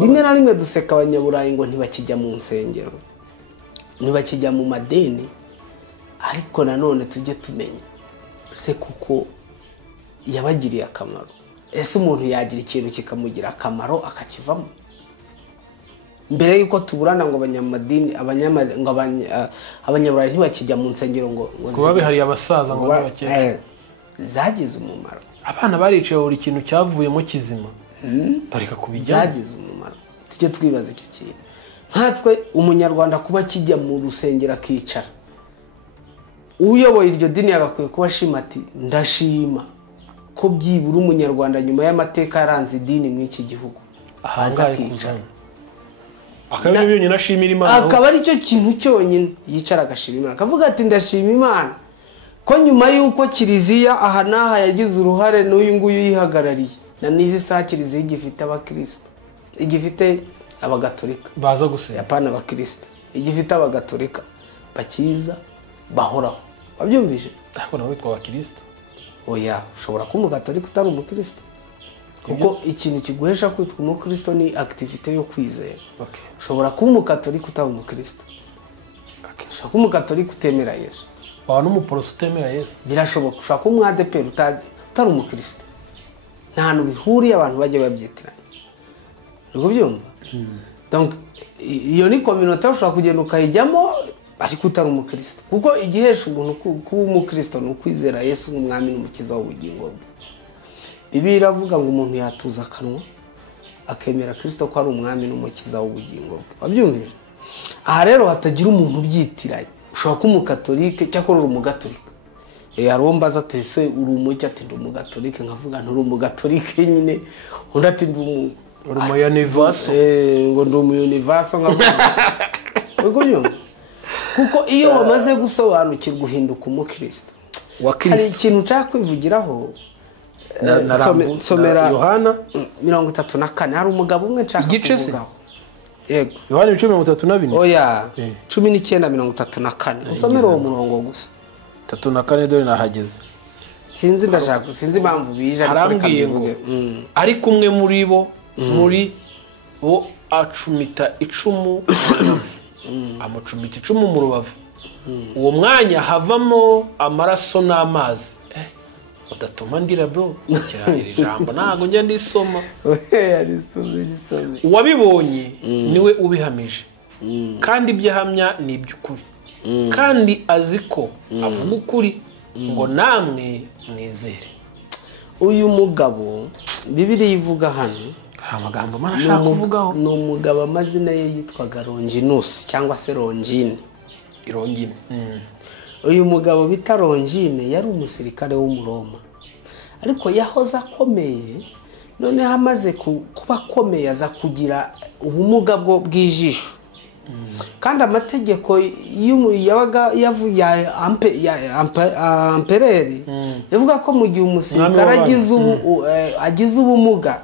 Rimwe na rimwe duseka abanyaburayi ngo ntibakijya mu nsengero ntibakijya mu madini, ariko nanone tujye tumenya se kuko yabagiriye akamaro. Ese umuntu yagira ikintu kikamugira akamaro akakivamo? Mbere yuko tuburana ngo abanyamadini abanyaburayi ntibakijya mu nsengero ngo kuba bihari abasaza ngo bakeye zagize umumaro. Abana baricaye buri kintu cyavuyemo kizima bareka kubijya zagize umumaro. Tujye twibaza icyo kintu. Nkatwe umunyarwanda kuba kijya mu rusengero akicara, uyoboye iryo dini yagakwiye kuba ashima ati ndashima ko byibura umunyarwanda nyuma y'amateka yaranze idini mu iki gihugu ahangaye kuzana. akaba ari byo nashimira Imana akaba ari cyo kintu cyonyine yicara agashima Imana akavuga ati ndashima Imana ko nyuma y'uko kiliziya aha n'aha yagize uruhare n'uyu nguyu yihagarariye na n'izi saa kiliziya igifite abakristo igifite abagatolika baza gusenga yapana abakristo igifite abagatolika bakiza bahoraho wabyumvise ariko nawe witwa abakristo oya ushobora kuba umugatolika utari umukristo kuko ikintu kiguhesha kwitwa umukristo ni activité yo kwizera ushobora kuba umukatolika utari umukristo ushobora kuba umukatolika utemera Yesu waba n'umuporose utemera Yesu birashoboka ushobora kuba umwadeperi utari umukristo nta hantu bihuriye abantu bajya babyitiranya uri kubyumva donc iyo ni communauté ushobora kugenda ukayijyamo ariko utari umukristo kuko igihesha umuntu kuba umukristo ni ukwizera Yesu nk'umwami n'umukiza w'ubugingo bwe Bibiliya iravuga ngo umuntu yatuza akanwa akemera Kristo ko ari umwami n'umukiza w'ubugingo bwe wabyumvise aha rero hatagira umuntu ubyitiranye ushobora kuba umukatolike cyakora uri umugatolika arombaza ati ese uri umuki ati ndi umugatolike nkavuga nturi umugatolike nyine undi ati ndi umuyunivaso ngo ndi umuyunivaso nkavuga kuko iyo wamaze gusobanukirwa uhinduka umukristo hari ikintu nshaka kwivugiraho somera Yohana 34 hari umugabo umwe nshaka kuvugaho yego Yohana 34 oya 19:34 nsomera uwo murongo gusa 34 dore nahageze sinzi impamvu bije arambwiye ngo ariko umwe muri bo acumita icumu amucumita icumu mu rubavu uwo mwanya havamo amaraso n'amazi udatuma ndira bro kirahira ijambo ntago njya ndisoma wabibonye niwe ubihamije kandi ibyahamya ni iby'ukuri kandi aziko avuga ukuri ngo namwe mwizere uyu mugabo Bibiliya ivuga hano amagambo marashaka kuvugaho ni umugabo amazina ye yitwaga Longinus cyangwa se Longine uyu mugabo bita Longine yari umusirikare w'umuroma ariko yahoze akomeye noneho amaze kuba akomeye aza kugira ubumuga bw'ijisho kandi amategeko yabaga yavuye ampereri yavuga ko mu gihe umusirikare agize ubumuga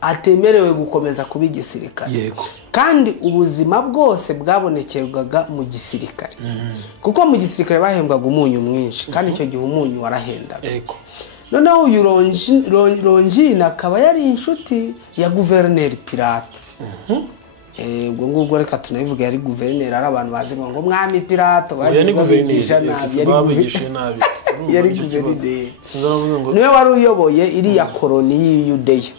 atemerewe gukomeza kuba igisirikare kandi ubuzima bwose bwabonekerwaga mu gisirikare kuko mu gisirikare bahembwaga umunyu mwinshi kandi icyo gihe umunyu warahendaga noneho uyu Longine akaba yari inshuti ya guverineri Pilato ubwo ngubwo reka tunabivuga yari guverineri ari abantu bazi ngo mwami Pilato yari guverineri niwe wari uyoboye iriya koloni y'Iyudeya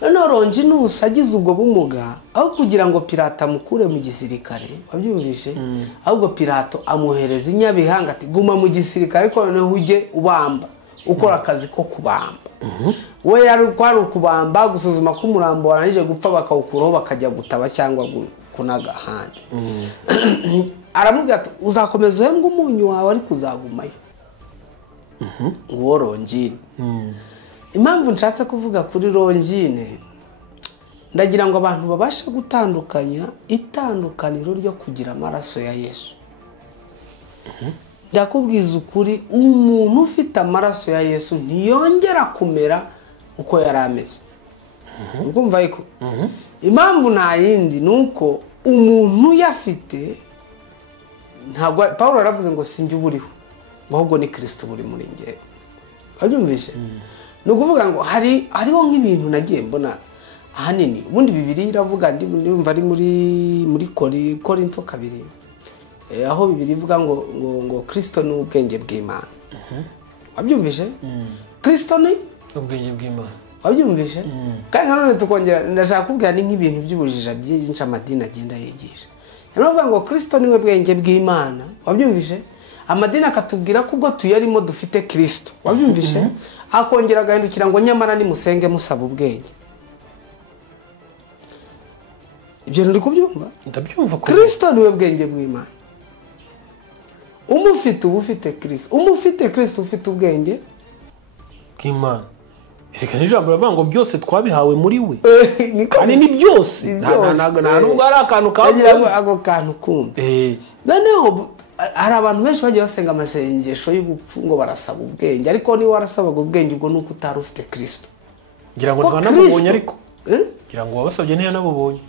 noneho Longinus agize ubwo bumuga aho kugira ngo Pilato amukure mu gisirikare wabyumvise ahubwo Pilato amuhereza inyabihanga ati guma mu gisirikare ariko noneho ujye ubamba ukora akazi ko kubamba we yari kwari ukubamba gusuzuma ko umurambo warangije gupfa bakawukuraho bakajya gutaba cyangwa kunaga ahandi aramubwira ati uzakomeza uhembwa umunyu wawe ariko uzagumayo uwo Longine impamvu nshatse kuvuga kuri Longine ndagira ngo abantu babashe gutandukanya itandukaniro ryo kugira amaraso ya Yesu ndakubwiza ukuri umuntu ufite amaraso ya Yesu ntiyongera kumera uko yari ameze ngumva iko impamvu nta yindi nuko umuntu yafite ntabwo Paulo yaravuze ngo sinjye uburiho ahubwo ni Kristo buri muri njye wabyumvise no kuvuga ngo hariho nk'ibintu nagiye mbona ahanini ubundi Bibiliya iravuga ndumva ari muri Korinto 2 aho Bibiliya ivuga ngo Kristo ni ubwenge bw'Imana wabyumvise Kristo ni ubwenge bw'Imana wabyumvise kandi none tukongera ndashaka kubwira ni nk'ibintu by'ubujija byinshi amadini agenda yigisha yaravuga ngo Kristo ni we bwenge bw'Imana wabyumvise amadini akatubwira ko ubwo tuyarimo dufite Kristo wabyumvise akongera agahindukira ngo nyamara ni musenge musaba ubwenge ibyo ndi kubyumva ndabyumva ko Kristo ni we bwenge bw'Imana umufite Kristo umufite Kristo ufite ubwenge bw'Imana reka n'ijambo ravuga ngo byose twabihawe muri we niko kandi ni byose byose. nta nubwo ari akantu bagira ngo kavuga ako kantu kumve noneho hari abantu benshi bagiye basenga amasengesho y'ubupfu ngo barasaba ubwenge ariko niba warasabaga ubwenge ubwo nuko utari ufite Kristo ngira ngo ntibanabubonye ariko ngira ngo wabasabye ntiyanabubonye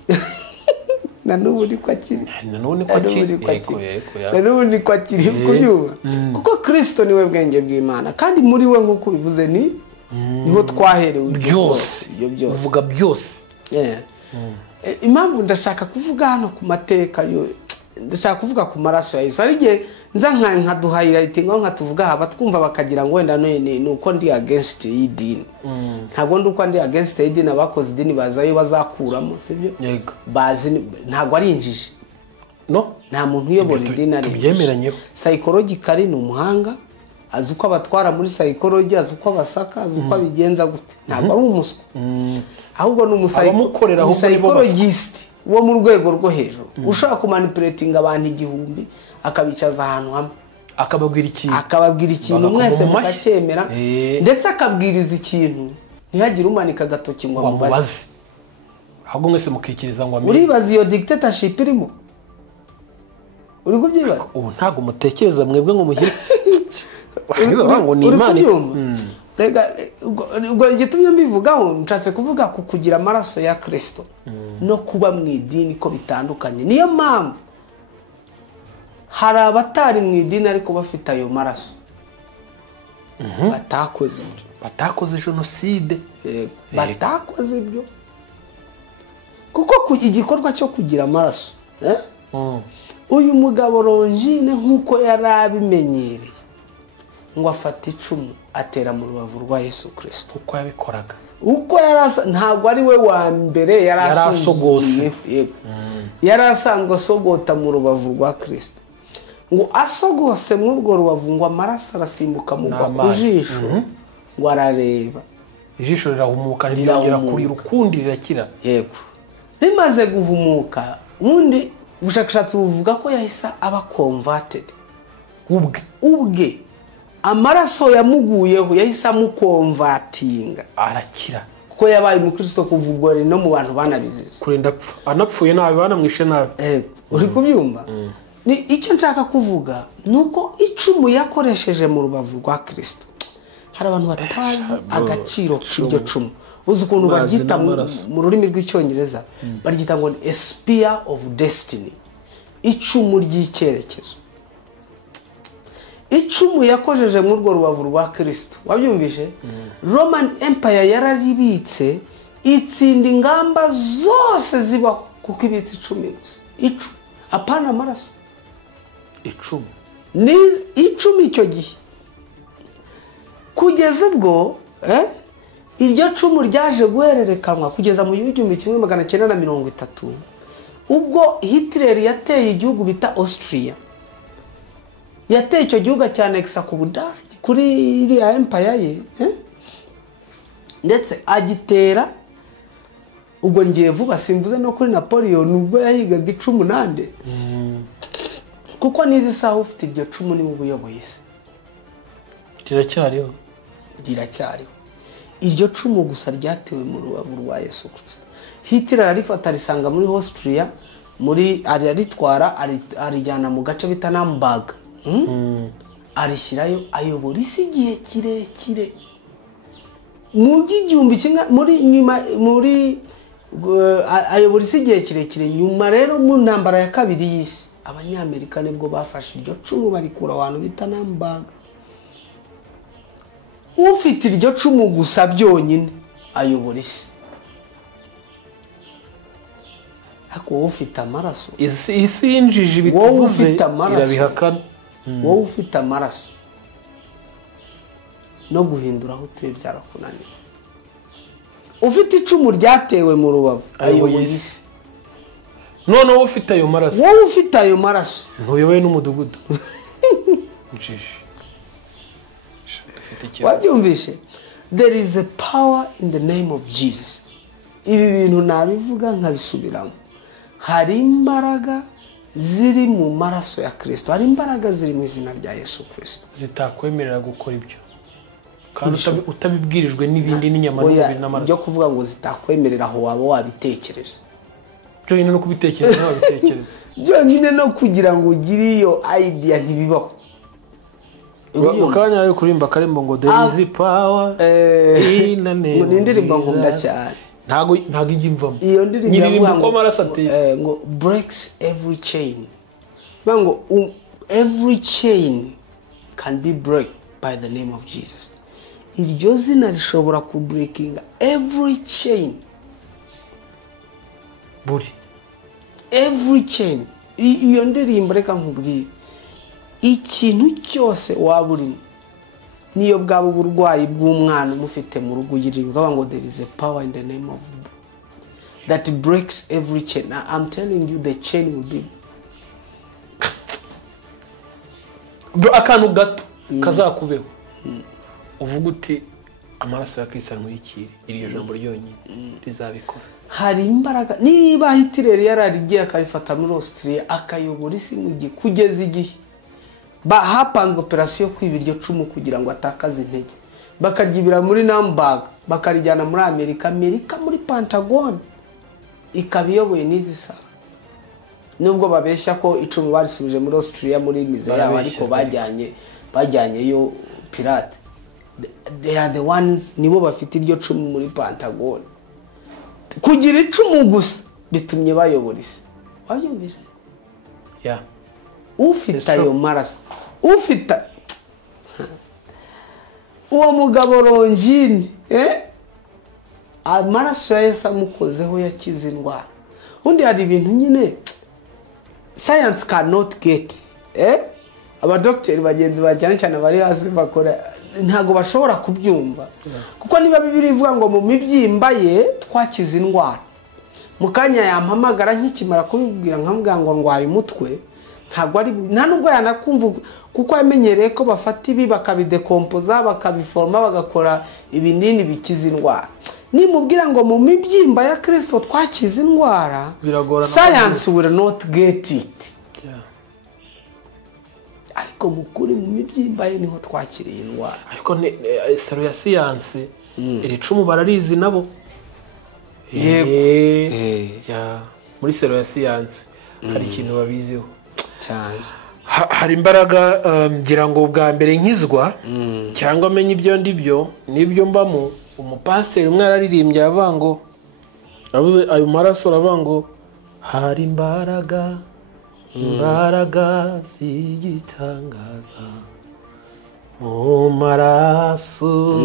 na n'ubu niko akiri na none ko akiri na n'ubu niko akiri kubyuba kuko Kristo niwe bwenge bw'Imana kandi muri we nk'uko bivuze niho twaherewe byose ibyo byose uvuga byose impamvu ndashaka kuvuga hano ku mateka yo ndashaka kuvuga ku maraso ya Yesu ari gihe nza nka highlighting aho nkatuvuga aba twumva bakagira ngo wenda ni uko ndi against idini ntabwo ndi uko ndi against idini abakoze idini bazayo bazakuramo sibyo yego bazi ntabwo ari injiji no nta muntu uyobora idini ari byemeranyeho psychologically ni umuhanga azi uko abatwara muri psychology azi uko abasaka azi uko abigenza gute ntabwo ari umuswa ahubwo ni psychologist wo mu rwego rwo hejuru ushaka kumanipulating abantu igihumbi akabicaza ahantu hamwe akababwira ikintu mwese mukacyemera ndetse akabwiriza ikintu ntihagire umanika agatoki ngo amubaze ahubwo mwese mukikiriza ngo uribaza iyo dictatorship irimo uri kubyibaza ubu ntabwo mutekereza mwebwe ngo muhire ngo ni Imana rega ubwo igitumye mbivugaho nshatse kuvuga ku kugira amaraso ya Kristo no kuba mu idini ko bitandukanye niyo mpamvu hari abatari mu idini ariko bafite ayo maraso batakoze jenoside batakoze ibyo kuko igikorwa cyo kugira amaraso uyu mugabo Longine nk'uko yari abimenyereye ngo afata icumu atera mu rubavu rwa Yesu Kristo uko yabikoraga uko ntabwo ari we wa mbere yarasogose yarasanzwe asogota mu rubavu rwa Kristo ngo asogose muri urwo rubavu ngo amaraso arasimbuka mu ku jisho ngo arareba ijisho rirahumuka rirongera kurira ukundi rirakira yego rimaze guhumuka ubundi ubushakashatsi buvuga ko yahise aba converted ubwe amaraso yamuguyeho yahise amukonvatinga arakira kuko yabaye umukristo kuva ubwo no mu bantu banabizize kurinda anapfuye nabi banamwishe nabi uri kubyumva ni icyo nshaka kuvuga nuko icumu yakoresheje mu rubavu rwa Kristo hari abantu batazi agaciro k'iryo cumu uzi ukuntu baryita mu rurimi rw'icyongereza baryita ngo a spear of destiny icumu ry'icyerekezo icumu yakojeje mu rwo rubavu rwa Kristo wabyumvishe Roman Empire yararibitse itsinda ingamba zose zibaho kuko ibitse icumi gusa apana amaraso icumi icyo gihe kugeza ubwo iryo cumu ryaje guhererekanwa kugeza mu 1930 ubwo Hitler yateye igihugu bita Austria yateye icyo gihugu cyane ku Budage kuri iriya empire ye ndetse agitera ubwo ngiye vuba simvuze no kuri Napoleon ubwo yahigaga icumu nande kuko nizi saha ufite iryo cumu ni ubuyoboye isi riracyariho iryo cumu gusa ryatewe mu rubavu rwa Yesu Kristo Hitler arifata risanga muri Austria muri aritwara arijyana mu gace bita Nürnberg arishyirayo ayobora isi igihe kirekire mu gihumbi kimwe muri ayobora isi igihe kirekire nyuma rero mu ntambara ya kabiri y'isi abanyamerika nibwo bafashe iryo cumu barikura abantu bita Nürnberg ufite iryo cumu gusa byonyine ayobora isi ariko ufite amaraso isi yinjije bituvuze irabihakana wowe ufite amaraso no guhindura aho utuye byarakunaniye ufite icumu ryatewe mu rubavu ayoboye isi none wowe ufite ayo maraso wowe ufite ayo maraso ntuyoboye n'umudugudu wabyumvishe there is a power in the name of Jesus ibi bintu nabivuga nkabisubiramo hari imbaraga ziri mu maraso ya Kristo hari imbaraga ziri mu izina rya Yesu Kristo zitakwemerera gukora ibyo kandi utabibwirijwe n'ibindi n'inyama n'umubiri n'amaraso byo kuvuga ngo zitakwemerera aho waba wabitekereje byo nyine no kubitekereza wabitekereza byo nyine no kugira ngo ugire iyo idea ntibibaho ukanya yo kurimba karimbo ngo there is power in the name ni indirimbo nkunda cyane ntago ijya imvamo iyo ndirimbo ko amaraso ateye ngo breaks every chain ngo every chain can be break by the name of Jesus. Iryo zina rishobora ku breaking every chain. Every chain. Iyo ndirimbo reka nkubwire. Ikintu cyose waba urimo niyo bwaba uburwayi bw'umwana umufite mu rugo yiringa ngo there is a power in the name of that breaks every chain. Now, I'm telling you the chain will be akantu gato kazakubeho uvuga uti amaraso ya Kristo armuyikire iryo jambo ryonyine rizabikora. Hari imbaraga niba Hitler yararigiye akarifata muri Austria akayobora isi mu gihe kugeza igihe hapanzwe operation kwibiryo cumu kugira ngo atakaze intege bakaryibira muri Nuremberg bakarijyana muri Amerika muri Pentagon ikabiyoboye n'izi saha nubwo babeshya ko icumu barisubije muri Austria muri mize yabo ariko bajyanye yo pirate. They are the ones nibo bafite iryo cumu muri Pentagon kugira icumu gusa bitumye bayobora isi wabyumvise ufite ayo maraso ufite uwo mugabo Longine amaraso ya Yesu amukozeho yakize indwara. Undi hari ibintu nyine science cannot get abadokiteri bagenzi bajyana cyane bari hasi bakora ntago bashobora kubyumva kuko niba Bibiliya ivuga ngo mu mibyimba ye twakize indwara mukanya yampamagara nkikimara kubibwira nkamubwira ngo ndwaye umutwe ntago ari nta nubwo yanakumva kuko yamenyereye ko bafata ibi bakabidekompoza bakabiforma bagakora ibinini bikiza indwara. Nimubwira ngo mu mibyimba ya Kristo twakize indwara science will not get it. Ariko mukuri mu mibyimba ye niho twakiriye indwara. Ariko sero ya science iri cumu bararizi nabo muri sero ya science hari ikintu babiziho cyane. Hari imbaraga ngira ngo bwa mbere nkizwa cyangwa amenye ibyo ndibyo nibyo mbamo. Umupasiteri umwe araririmbye avuga ngo avuze ayo maraso aravuga ngo hari imbaraga zigitangaza mu maraso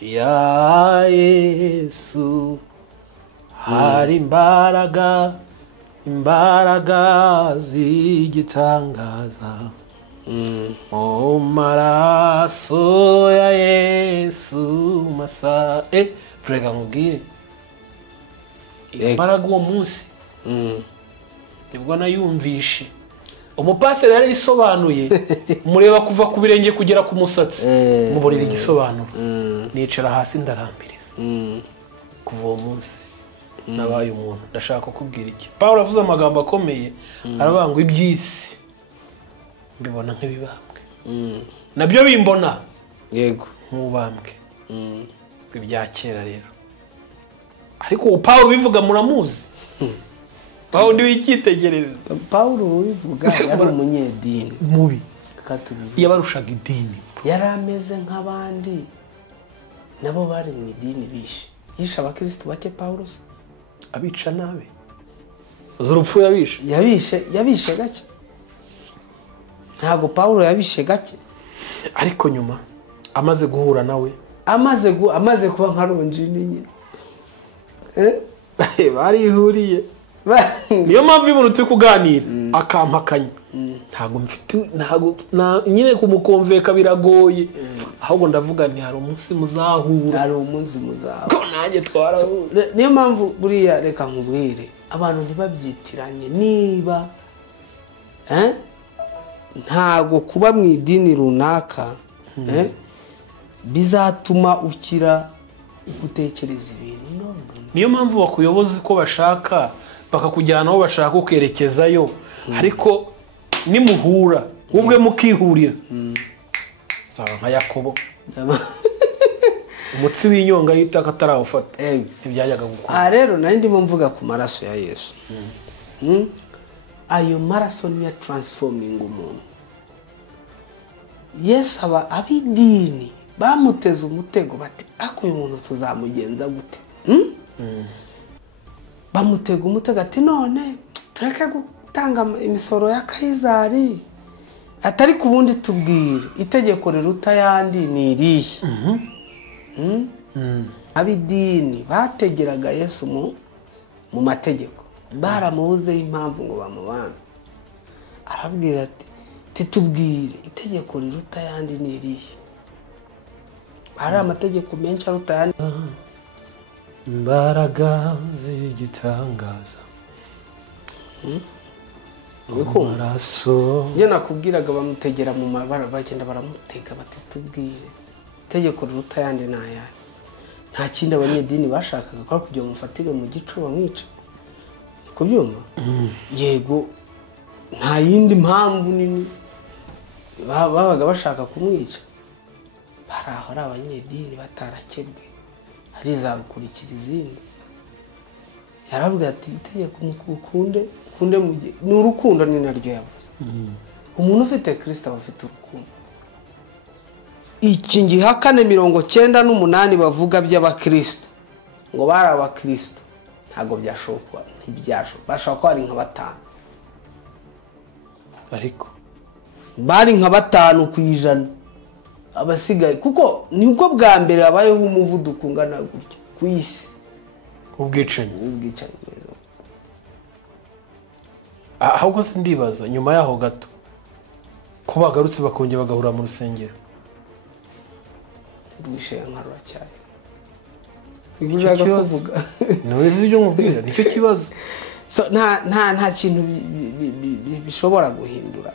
ya Yesu hari imbaraga zigitangaza mu maraso ya Yesu masa prega nkubwire imbaraga uwo munsi nibwo nayumvishe umupasiteri yari isobanuye mureba kuva ku birenge kugera ku musatsi muborera igisobanuro nicara hasi ndarambiriza kuva uwo munsi nabaye umuntu. Ndashaka kubwira iki Paulo avuze amagambo akomeye aravuga ngo iby'isi mbibona nk'ibibambwe nabyo bimbona yego nk'ubambwe ibya kera rero. Ariko Paulo bivuga muramuzi Paulo ndi wikitegereza Paulo bivuga yari umunyedini mubi yabarushaga idini yari ameze nk'abandi nabo bari mu idini yishe abakristo bake. Paulo abica nabi urupfu yabishe gake ntago Paulo yabishe gake ariko nyuma amaze guhura nawe amaze kuba nka Longine nyine barihuriye niyo mpamvu y'umuntu turi kuganira akampakanya ntago nyine kumukonveka biragoye ahubwo ndavuga nti hari umunsi muzahura ko nanjye twarahura. Niyo mpamvu buriya reka nkubwire abantu ntibabyitiranye niba ntago kuba mu idini runaka bizatuma ukira gutekereza ibintu. Niyo mpamvu bakuyoboza ko bashaka bakakujyana aho bashaka ukerekezayo ariko nimuhura ubwe mukihurira saba nka Yakobo umutsi w'inyonga y'itaka atarawufata ibyajyaga gukora rero nari ndimo mvuga ku maraso ya Yesu. Ayo maraso niyo transforming umuntu. Yesu abidini bamuteze umutego bati ako uyu muntu tuzamugenza gute? Bamutega umutego ati none tureke gutanga imisoro ya Kaisari, atari ku bundi tubwire itegeko riruta yandi ni irihe? Abidini bategeraga Yesu mu mategeko, baramubuzeho impamvu ngo bamubane. Arabwira ati titubwire itegeko riruta yandi ni irihe? Hari amategeko menshi aruta yandi. Imbaraga z'igitangaza amaraso. Njye nakubwiraga bamutegera mu mabara, bagenda baramutega bati tubwire itegeko riruta yandi ni ayahe? Nta kindi abanyedini bashakaga ko kugira umufatire mu gico bamwica. Kubyumva? Yego nta yindi mpamvu nini babaga bashaka kumwica. Baraho ari abanyedini batarakebwe, hari zabukurikira izindi. Yarabwira ati itegeko mukunde ni urukundo ni naryo yavuze. Umuntu ufite Kristo aba afite urukundo. Iki ngihakane 98 bavuga by'abakristo ngo bari abakristo ntago byashoboka, bashobora ko ari nka 5, ariko bari nka 5% abasigaye, kuko nibwo bwa mbere habayeho umuvuduko ungana gutya ku isi ubwicanyi. Ahubwo se ndibaza nyuma yaho gato ko bagarutse bakongera bagahura mu rusengero rwishe nkarura cyane. Nicyo kuvuga ntuzi ibyo nkubwira, nicyo kibazo. So nta kintu bishobora guhindura.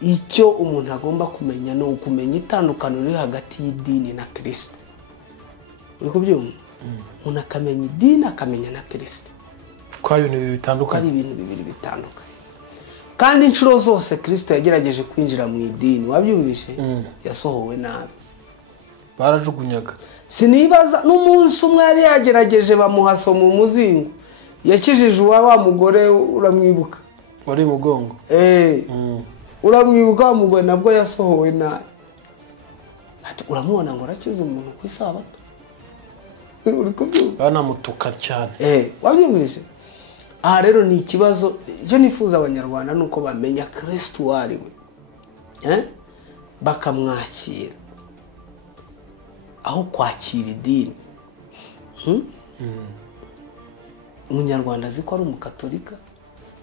Icyo umuntu agomba kumenya no ukumenya itandukaniro riri hagati y'idini na Kristo. Uri kubyumva? Umuntu akamenya idini akamenya na Kristo. Ko ari ibintu bitandukanye. Ari ibintu bibiri bitandukanye. Kandi inshuro zose Kristo yagerageje kwinjira mu idini, wabyumvishe? Yasohowe nabi. Barajugunyaga. Sinibaza n'umunsi umwe yari yagerageje bamuhaso mu muzingo. Yakijije wa mugore uramwibuka? Wari mugongo. Uramwibuka mugwe nabwo yasohowe nabi. Ati uramubona ngo arakiza umuntu ku isabato. Uri kubyumva? Banamutuka cyane. Wabyumvise? Aha rero ni ikibazo cyo nifuza abanyarwanda nuko bamenya Kristo wari we. Bakamwakira. Aho kwakira idini. Umunyarwanda azi ko ari umukatolika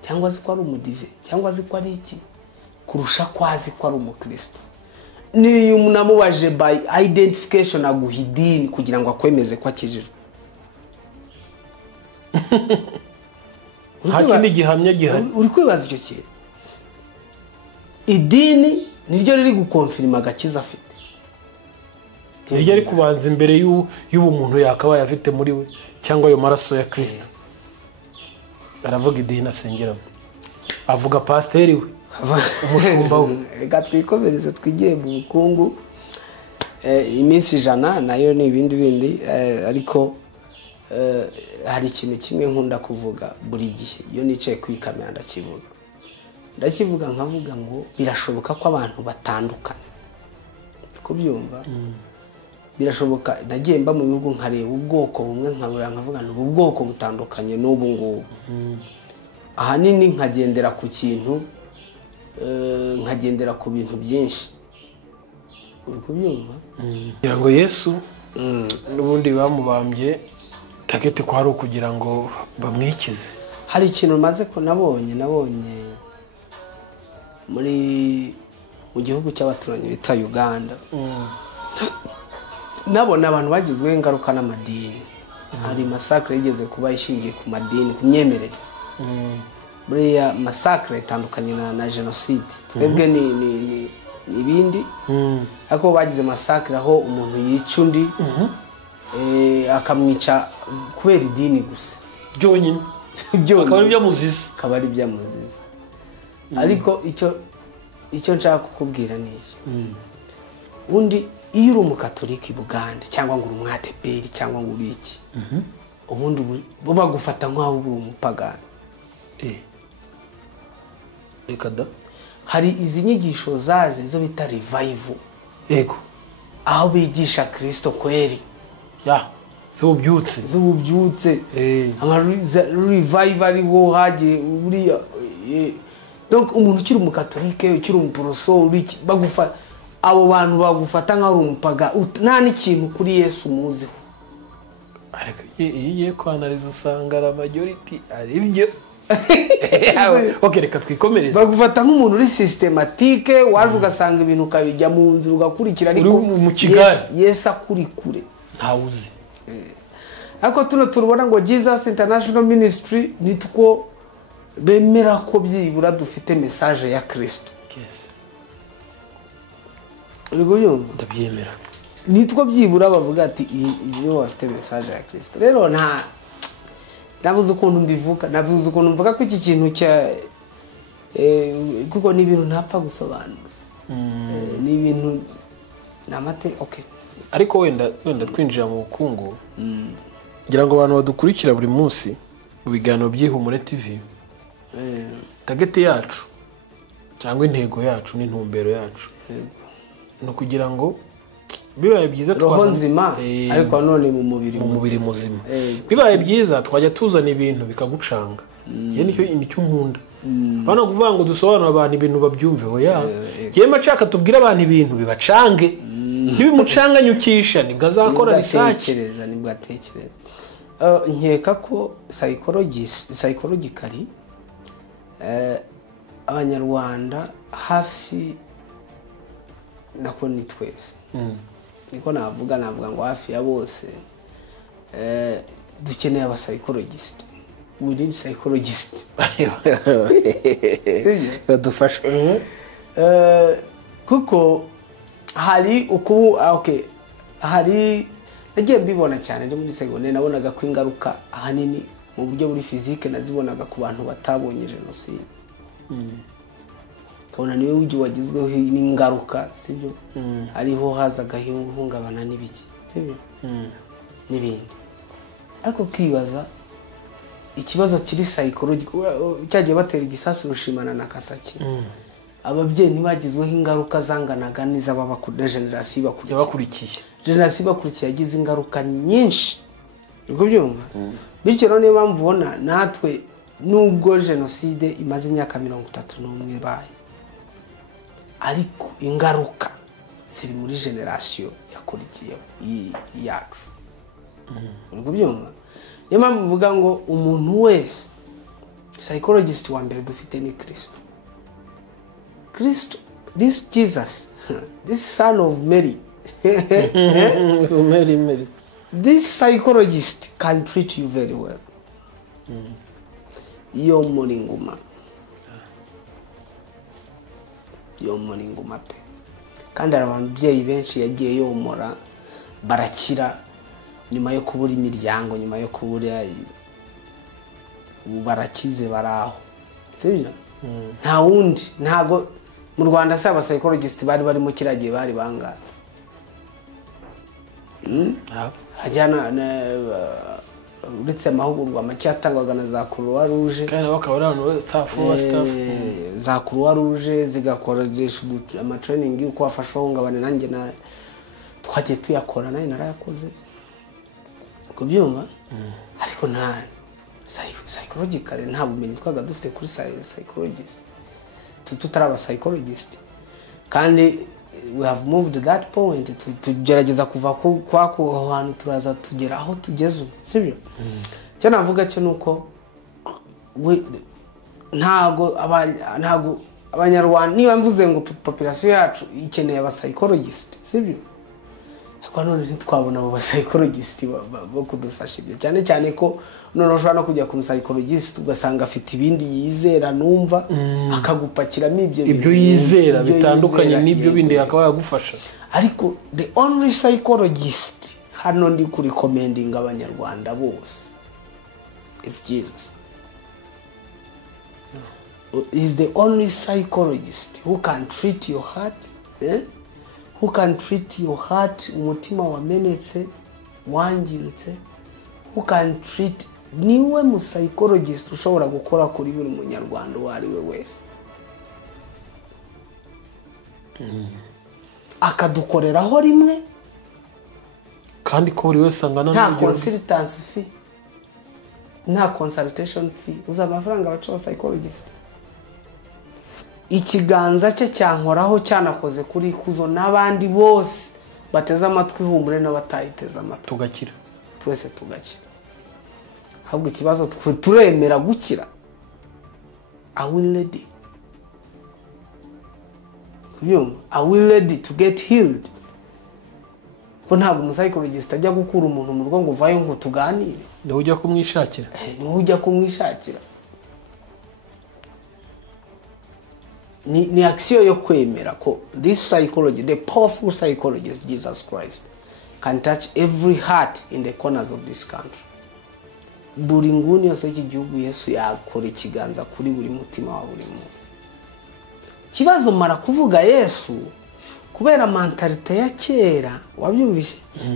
cyangwa azi ko ari umudive cyangwa azi ko ari iki, kurusha kwazi ko ari umukristo. Niyo unamubaje by identification aguha idini kugira ngo akwemeze ko akijijwe. Nta kindi gihamya gihari. Uri kwibaza icyo kintu? Idini niryo riri gukonfirma agakiza afite. Niryo ari kubanza imbere y'ubumuntu yakabaye afite muri we cyangwa ayo maraso ya Kristo. Aravuga idini asengeramo, avuga pasiteri we, umushumba we. Reka twikomereze twigiye mu bukungu. Iminsi 100 nayo ni ibindi ariko hari ikintu kimwe nkunda kuvuga buri gihe iyo nicaye kuri kamera ndakivuga nkavuga ngo birashoboka ko abantu batandukana. Kubyumva? Birashoboka. Nagiye mba mu bihugu nkareba ubwoko bumwe nkavuga ngo ubwoko butandukanye n'ubu ngubu. Ahanini nkagendera ku kintu, nkagendera ku bintu byinshi. Uri kubyumva? Kugira ngo Yesu n'ubundi bamubambye takete ko hari ukugira ngo bamwikize. Hari ikintu maze ko nabonye mu gihugu cy'abaturanyi bita Uganda. Nabona abantu bagizweho ingaruka n'amadini. Hari massacre yigeze kuba ishingiye ku madini, ku myemerere. Buriya massacre itandukanye na genocide. Twebwe ni ibindi. Ako bagize massacre aho umuntu yica undi akamwica kubera idini gusa. Byonyine. Akaba ari byamuziza. Ariko icyo nshaka kukubwira ni iki. undi iyo uri umukatolika i Bugande cyangwa ngo uri umwadeperi cyangwa ngo uri iki ubundi bo bagufata nk'aho uri umupagani. Reka da hari izi nyigisho zaje zo bita revival, yego, aho bigisha Kristo kweri z'ububyutse ama revival ari wo hagiye uriya. Donc umuntu ukiri umukatolike ukiri umuporoso bagufata, abo bantu bagufata nk'aho uri umupaga, nta n'ikintu kuri Yesu muziho. ariko iyo kwanariza usanga la majority ari byo. Okay, reka twikomereze. Bagufata nk'umuntu uri systematique, waje ugasanga ibintu ukabijya mu nzira ugakurikira, ariko mu Kigali Yesu akuri kure ntawuzi. Ariko turubona ngo Jesus International Ministry nitwo bemera ko byibura dufite message ya Kristo. Yes. Uriko byumva? Ndabyemera. Nitwo byibura bavuga ati iyo bafite message ya Kristo. Rero nabuze ukuntu mbivuga, nabuze ukuntu mvuga ko iki kintu cya kuko ni ibintu ntapfa gusobanura. Ni ibintu namate okay. Ariko wenda twinjira mu bukungu. Ngira ngo abantu badukurikira buri munsi mu biganiro by'Ihumure TV. Target yacu cyangwa intego yacu n'intumbero yacu no kugira ngo bibaye byiza roho nzima ariko none mu mubiri muzima. Bibaye byiza twajya tuzana ibintu bikagucanga. Nicyo nkunda. Bana kuvuga ngo dusobanura abantu ibintu babyumve hoya. Yema cyaka tubwira abantu ibintu bibacange. Nibimucanganyukisha nibwo azakora research. Nibwo atekereza. Nkeka ko psychologically abanyarwanda hafi nako ni twese. Niko navuga ngo hafi ya bose dukeneye aba psychologist. We need psychologist. Badufasha. Kuko hari okay, hari nagiye mbibona cyane ndi muri secondaire, nabonaga ko ingaruka ahanini mu buryo buri physique nazibonaga ku bantu batabonye jenoside. Kabona niwe ugi wagizweho n'ingaruka, sibyo? Ariho hazaga ihungabana n'ibiki, sibyo? N'ibindi. Ariko kibaza ikibazo kiri psychological, cyagiye batera igisasu rushimana na Kasaki. Ababyeyi ntibagizweho ingaruka zanganaga n'iz'ababa ku generation bakurikiye. Generation bakurikiye yagize ingaruka nyinshi. Uriko byumva? Bityo rero niyo mpamvu ubona natwe nubwo jenoside imaze imyaka 31 baye, ariko ingaruka ziri muri generation yakurikiye yacu. Uriko byumva? Niyo mpamvu uvuga ngo umuntu wese psychologist wa mbere dufite ni Kristo. Kristo, this Jesus, this son of Mary. Mary. This psychologist can treat you very well. Yo moninguma pe. Kandi abantu byeyi benshi yagiye yomora barakira nyuma yo kubura imiryango, nyuma yo kubura barakize baraho. Sibyo? Nta wundi, ntago mu Rwanda se aba psychologist bari barimo kiragiye bari bangana. Hajyana uretse amahugurwa make atangwaga na za Croix Rouge, kandi bakaba ari staff za Croix Rouge zigakoresha ama training yuko wafasha hungabane, nanjye na twagiye tuyakora nayo narayakoze kubyumva. Ariko nta psychological nta bumenyi twaga dufite kuri psychologist, tutaraba psychologist. Kandi we have moved that point tugerageza kuva kwako ahantu turaza tugera aho tugeze, sibyo? Cyo navuga cyo nuko ntago abanyarwanda niba mvuze ngo population yacu ikeneye aba psychologist, sibyo? Ariko none ntitwabona abo psychologist bo kudufasha ibyo, cyane ko none ushobora no kujya ku psychologist ugasanga afite ibindi yizera numva akagupakiramo ibyo yizera bitandukanye n'ibyo bindi akaba yagufasha. Ariko the only psychologist hano ndi kuri recommending abanyarwanda bose is Jesus. Is the only psychologist who can treat your heart, who can treat your heart, umutima wamenetse wangiritse, who can treat, niwe mu psychologist ushobora gukora kuri buri munyarwanda uwo ari we wese, akadukoreraho rimwe kandi ko buri wese angana nta consultancy fee, nta consultation fee. Uza amafaranga baca wa psychologist, ikiganza cye cyankoraho cyanakoze kuri Kuzo n'abandi bose bateze amatwi humure n'abatayiteze amatwi, tugakira twese tugakira. Ahubwo ikibazo turemera gukira. Are we ready? Are we ready to get healed? Ko ntabwo umusaykologist ajya gukura umuntu mu rugo ngo vayo ngo tuganire, niho ujya kumwishakira, niho ujya kumwishakira. Ni action yo kwemera ko this psychology, the powerful psychologist Jesus Christ, can touch every heart in the corners of this country. Buri nguni yose y'igihugu Yesu yakora ikiganza kuri buri mutima wa buri muntu. Kibazo mara kuvuga Yesu kubera mentalite ya kera, wabyumvishe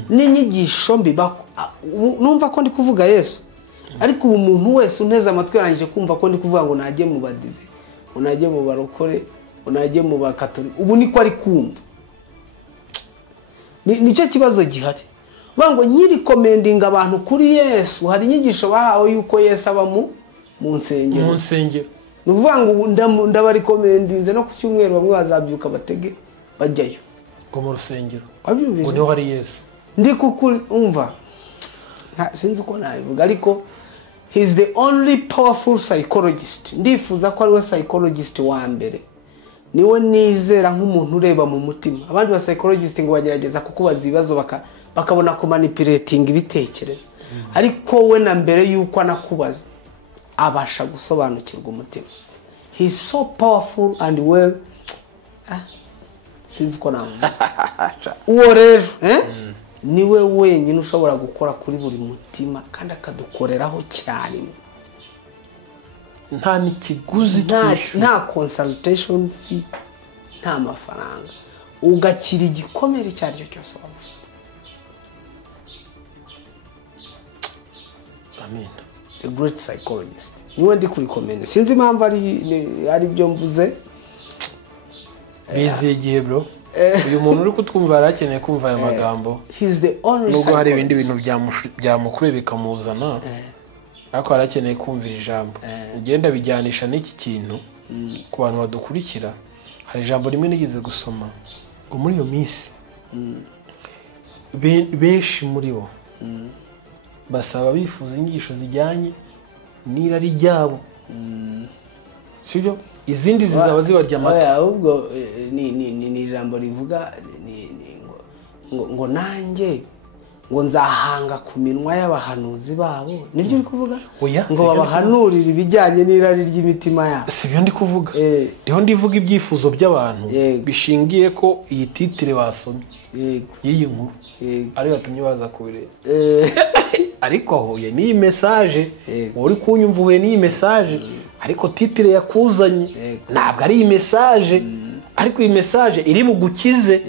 n'inyigisho mbi numva ko ndi kuvuga Yesu, ariko ubu umuntu wese unteze amatwi yarangije kumva ko ndi kuvuga ngo najye mu badive, unajye mu barokore, unajye mu bakatolika, ubu niko ari kumva. Nicyo kibazo gihari. Bango nyiri commending abantu kuri Yesu, hari inyigisho bahawe yuko Yesu aba mu nsengero. Mu nsengero. Nuvuga ngo ndabari commendinze no ku cyumweru bamwe bazabyuka batege bajyayo. Ngo mu rusengero. Wabyumvise? Ngo niho hari Yesu. Ndi kukuri umva. Sinzi uko nabivuga ariko he is the only powerful psychologist. Ndifuza ko ari we psychologist wa mbere. Niwe nizera nk'umuntu ureba mu mutima. Abandi ba psychologist ngo bagerageza kukubaza ibibazo bakabona ko manipulating ibitekerezo. Ariko we na mbere yuko anakubaza abasha gusobanukirwa umutima. He is so powerful and well. Sinzi ko namuvuga. Uwo rero niwe wenyine ushobora gukora kuri buri mutima kandi akadukoreraho cyane. Nta nikiguzi nta consultation fee, nta mafaranga, ugakira igikomere cyaryo cyose wavuga. Amen. The great psychologist. Niwe ndi kuri comment. Sinzi impamvu ari byo mvuze. Bizi igihe bro. Uyu muntu uri kutwumva arakeneye kumva aya magambo. He's the only psychologist. Nubwo hari ibindi bintu byamukure bikamuzana. Ariko arakeneye kumvira ijambo. Ugenda bijyanisha n'iki kintu ku bantu badukurikira. Hari ijambo rimwe nigeze gusoma ngo muri iyo minsi benshi muri bo basaba bifuza inyigisho zijyanye n'irari ryabo. Sibyo? Izindi zizaba zibarya amata. Ahubwo ni ijambo rivuga ngo nanjye ngo nzahanga ku minwa y'abahanuzi babo. Niryo uri kuvuga? Ngo babahanurira ibijyanye n'irari ry'imitima yabo. Sibyo ndi kuvuga. Ndiho ndivuga ibyifuzo by'abantu bishingiye ko iyi titire basomye. Yego. Iyi nkuru. Ari batumye baza kubireba. Ariko ahuye n'iyi message, uri kunyumva uhuye n'iyi message, ariko titire yakuzanye ntabwo ari iyi message. Ariko iyi message iri bugukize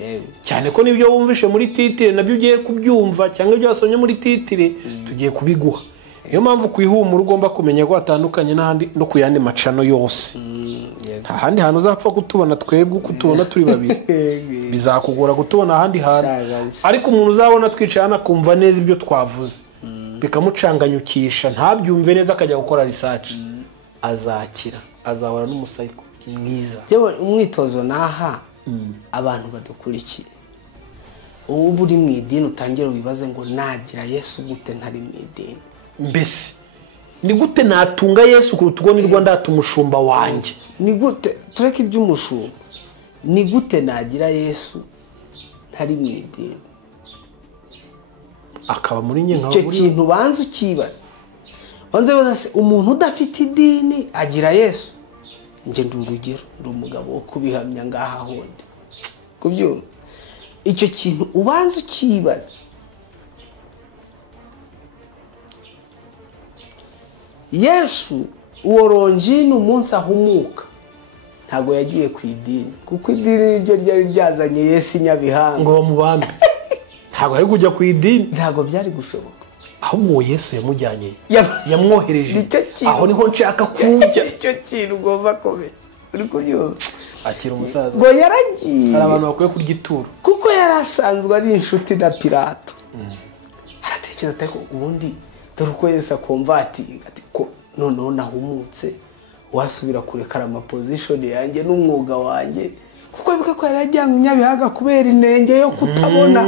cyane ko nibyo wumvishe muri titire nabyo ugiye kubyumva cyangwa ibyo wasomye muri titire tugiye kubiguha. Niyo mpamvu kwihumura ugomba kumenya ko atandukanye n'ahandi no kuyandi macano yose. Ahandi hantu uzapfa kutubona twebwe uko tubona turi babiri bizakugora kutubona ahandi hantu. Ariko umuntu uzabona twicana kumva neza ibyo twavuze bikamucanganyukisha ntabyumve neza akajya gukora research, azakira, azahora n'umusayiko mwiza. Jewe umwitozo naha abantu badukurikiye. Ubu uri mu idini utangira wibaze ngo nagira Yesu gute ntari mu idini. Mbese ni gute natunga Yesu ku rutugo ni Rwanda atumushumba wanjye? Ni gute tureke iby'umushumba? Ni gute nagira Yesu ntari mu idini? Akaba muri nye icyo kintu banze ukibaza. Banze baza umuntu udafite idini agira Yesu. Nje ndi urugero, ndi umugabo wo kubihamya ngaha honde. Kubyumva? Icyo kintu ubanze ukibaza. Yesu uworonjini umunsi ahumuka ntago yagiye ku idini kuko idini niryo ryari ryazanye Yesu Nyabihanga ngo bamubambe ntabwo ari kujya ku idini ntago byari gushoboka ahubwo uwo Yesu yamujyanye yamwohereje aho niho nshaka kujya icyo kintu ugomba kumenya uri kubyumva akira umusaza ngo yaragiye hari abantu bakwiye kurya ituro kuko yari asanzwe ari inshuti na Pilato aratekereza ati ubundi dore uko Yesu akumva ati ko noneho nahumutse wasubira kurekara amapozishoni yanjye n'umwuga wanjye kuko bivuga ko yari ajyanye Nyabihanga kubera inenge yo kutabona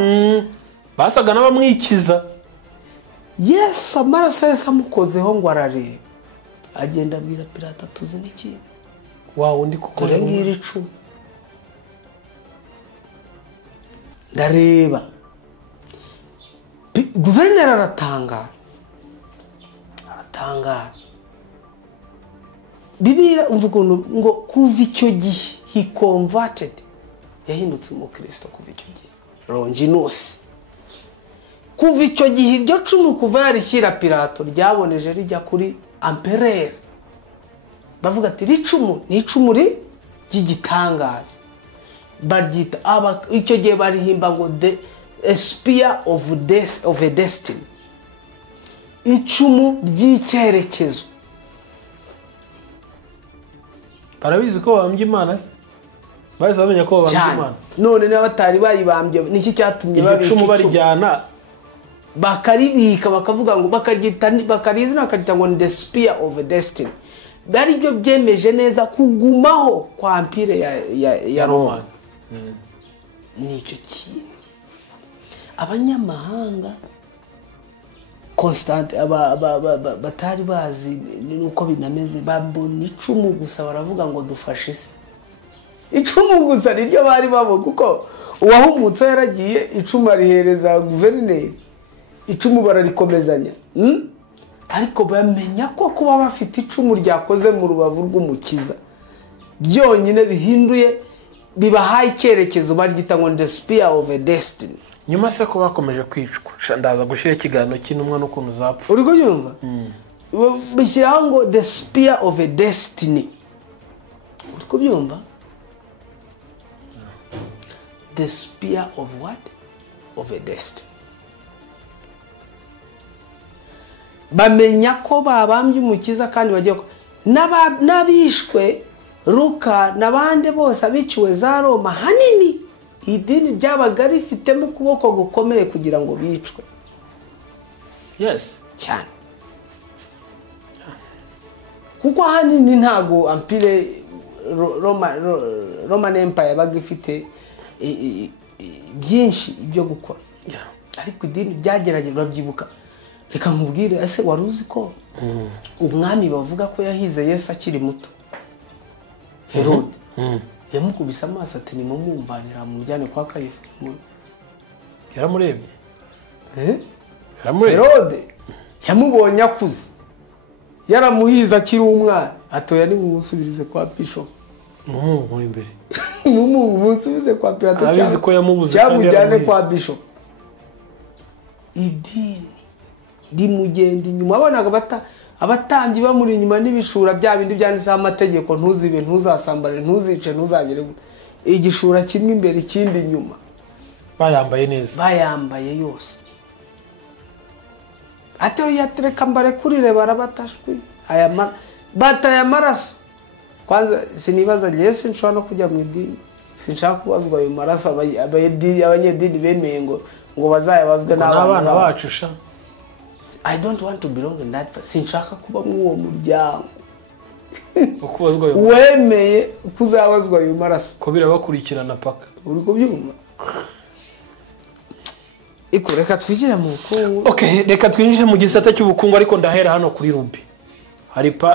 basaga n'abamwikiza Yesu amaraso Yesu amukozeho ngo arareba agenda abwira Pilato tuzi n'iki undi kuko dore ngiri icumu ndareba guverineri aratangara Bibiliya umvuga ngo kuva icyo gihe he converted yahindutse umukristo kuva icyo gihe Longinus kuva icyo gihe iryo cumu kuva yarishyira Pilato ryaboneje rijya kuri empereur bavuga ati ricumu ni icumu ry'igitangaza baryita icyo gihe barihimba ngo the spear of a destiny icumu ry'icyerekezo barabizi ko babambye Imana bari bamenya ko babambye Imana none n'abatari bayibambye niki cyatumye babicumu barijyana bakaribika bakavuga ngo bakarizina bakarita ngo the spear of a destiny bari byo byemeje neza kugumaho kwa empire ya Roma nicyo kintu abanyamahanga Constant batari bazi nuko binameze babona icumu gusa baravuga ngo dufashe isi icumu gusa niryo bari babo kuko uwahumutse yaragiye icumu arihereza guverineri icumu bararikomezanya ariko bamenya ko kuba bafite icumu ryakoze mu rubavu rw'umukiza byonyine bihinduye bibahaye icyerekezo baryita ngo the spear of a destiny nyuma se ko bakomeje kwicwa ndaza gushira ikiganiro cy'intumwa n'ukuntu uzapfa uri kubyumva bishyiraho ngo the spear of a destiny uri kubyumva the spear of what of a destiny bamenya ko babambye umukiza kandi bagiye n'abishwe Luka n'abandi bose abiciwe za Roma hanini idini ryabaga rifitemo ukuboko gukomeye kugira ngo bicwe cyane kuko hanini ntago empire Roman Empire yabaga ifite byinshi ibyo gukora ariko idini ryagerageje urabyibuka reka nkubwire ese wari uzi ko umwami bavuga ko yahize Yesu akiri muto Herode yamukubise amaso ati ni mumumvanira mu mujyane kwa Kayifa yaramurebye Herode yamubonye akuze yaramuhiza akiri umwana atoya ni musubirize kwa bishop muri imbere musubize kwa Pilato abizi ko yamubuze cyamujyane kwa bishop idini rimugenda inyuma abonaga abatambyi bamuri inyuma n'ibishura bya bindi byanditseho amategeko ntuzibe ntuzasambane ntuzice ntuzagere igishura kimwe imbere ikindi inyuma bayambaye neza bayambaye yose atyo yatereka mbare kurire barabatashwe bataye amaraso kwanza sinibaza Yesu nshobora no kujya mu idini sinshaka kubazwa ayo maraso abanyedini bemeye ngo bazayabazwe n'abana bacu sha I don't want to belong in that. Sinshaka kuba mu uwo muryango. Ukubazwa yo. Wemeye kuzabazwa ayo maraso. Ko birabakurikirana paka. Uri kubyumva? Iko reka twigira mu bukungu. Okay, reka twinjire mu gisata cy'ubukungu ariko ndahera hano kuri Ruby.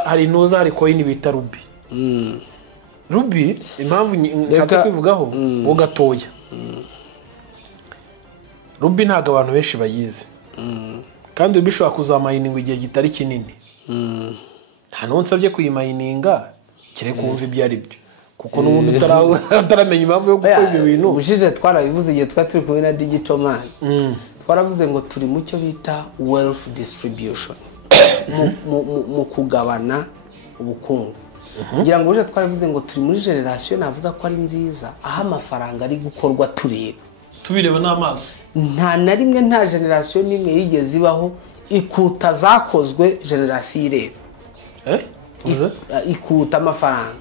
Hari nuza hari coin bita Ruby. Ruby impamvu nshatse kwivugaho wo gatoya. Ruby ntago abantu benshi bayizi. Kandi bishobora kuzamayininga igihe gitari kinini. Nta nonsabye kuyimayininga kire kumva ibyo ari byo. Kuko n'ubundi utaramenya impamvu yo gukora ibyo bintu. Ubujije twarabivuze igihe turi kumwe na Digital Man. Twaravuze ngo turi mu cyo bita wealth distribution. Mu kugabana ubukungu. kugira ngo uje twaravuze ngo turi muri generation navuga ko ari nziza aho amafaranga ari gukorwa tubireba n'amaso nta na rimwe nta generation nimwe yigeze ibaho ikuta zakozwe generation ireba ikuta amafaranga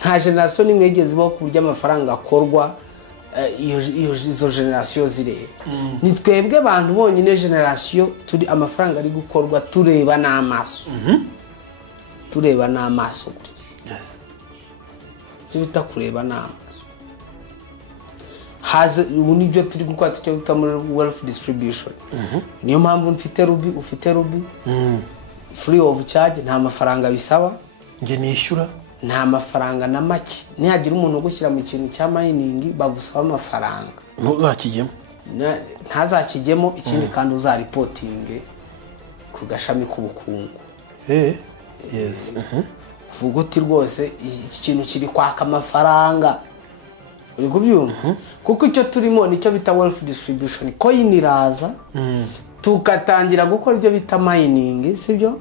nta generation nimwe yigeze ibaho ku buryo amafaranga akorwa izo generation zireba ni twebwe abantu bonyine generation turi amafaranga ari gukorwa tureba n'amaso tureba n'amaso gutya bita kureba n'amaso haze ubu nibyo turi gukora cyo bita muri wealth distribution niyo mpamvu mfite ruby ufite ruby free of charge nta mafaranga bisaba nge nishyura nta mafaranga na make nihagira umuntu ugushyira mu kintu cya mining bagusaba amafaranga ntuzakijyemo ntazakijyemo ikindi kandi uzaripotinge ku gashami k'ubukungu yes vuga uti rwose iki kintu kiri kwaka amafaranga uri kubyumva kuko icyo turimo nicyo bita wealth distribution coin iraza tukatangira gukora ibyo bita mining sibyo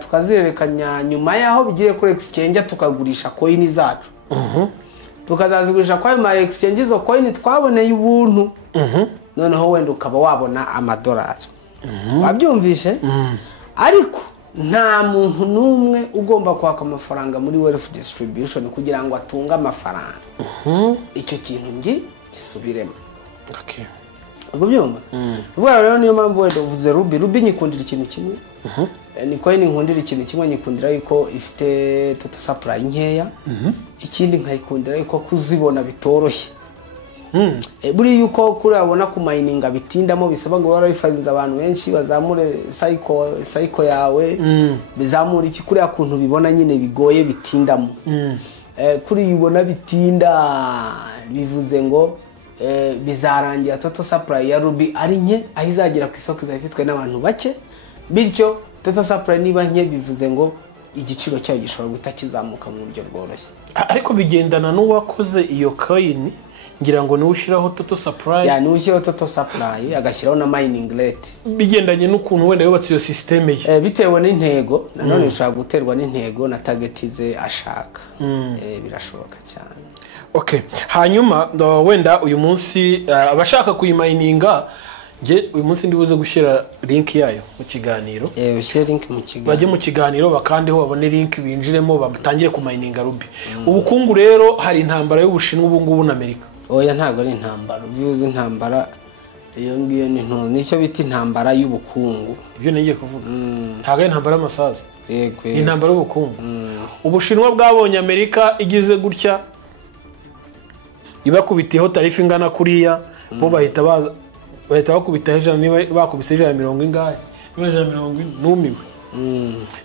tukazihererekanya nyuma yaho bigire kuri exchange tukagurisha coin zacu tukazazigurisha kwa ma exchange zo coin twaboneye ubuntu noneho wenda ukaba wabona amadolari wabyumvishe ariko nta muntu numwe ugomba kwaka amafaranga muri wealth distribution kugira ngo atunga amafaranga icyo kintu ngi gisubiremo ubwo byumva vuba rero niyo mpamvu wenda uvuze ruby nyikundira ikintu kimwe ni coin nkundira ikintu kimwe nyikundira yuko ifite total supply nkeya ikindi nkayikundira yuko kuzibona bitoroshye buri yuko kuri abona ku mining bitindamo bisaba ngo warayifarinze abantu benshi bazamure cycle yawe bizamura iki kuri akuntu bibona nyine bigoye bitindamo kuri bibona bitinda bivuze ngo bizarangira total supply ya ruby ari nke ahizagira ku isoko izafitwe n'abantu bake bityo total supply niba nke bivuze ngo igiciro cyayo gishobora guta kizamuka mu buryo bworoshye ariko bigendana n'uwakoze iyo coin ngira ngo niwe ushiraho total supply niwe ushiraho total supply agashyiraho na mining rate bigendanye n'ukuntu wenda yubatse iyo system ye bitewe n'intego nanone bishobora guterwa n'intego na target ze ashaka birashoboka cyane okay hanyuma wenda uyu munsi abashaka kuyimayininga nge uyu munsi ndibuze gushyira link yayo mu kiganiro ushyira link mu kiganiro bajye mu kiganiro bakandeho babone link binjiremo batangire kumayininga ruby ubukungu rero hari intambara y'Ubushinwa ubu ngubu na Amerika oya ntago ari intambara uvuze intambara iyo ngiyo ni nicyo bita intambara y'ubukungu ibyo nagiye kuvuga ntago ari intambara y'amasaza yego intambara y'ubukungu Ubushinwa bwabonye Amerika igize gutya ibakubitiyeho tarifu ingana kuriya bo bahita bakubita hejuru niba bakubise 150 ingahe 150 numiwe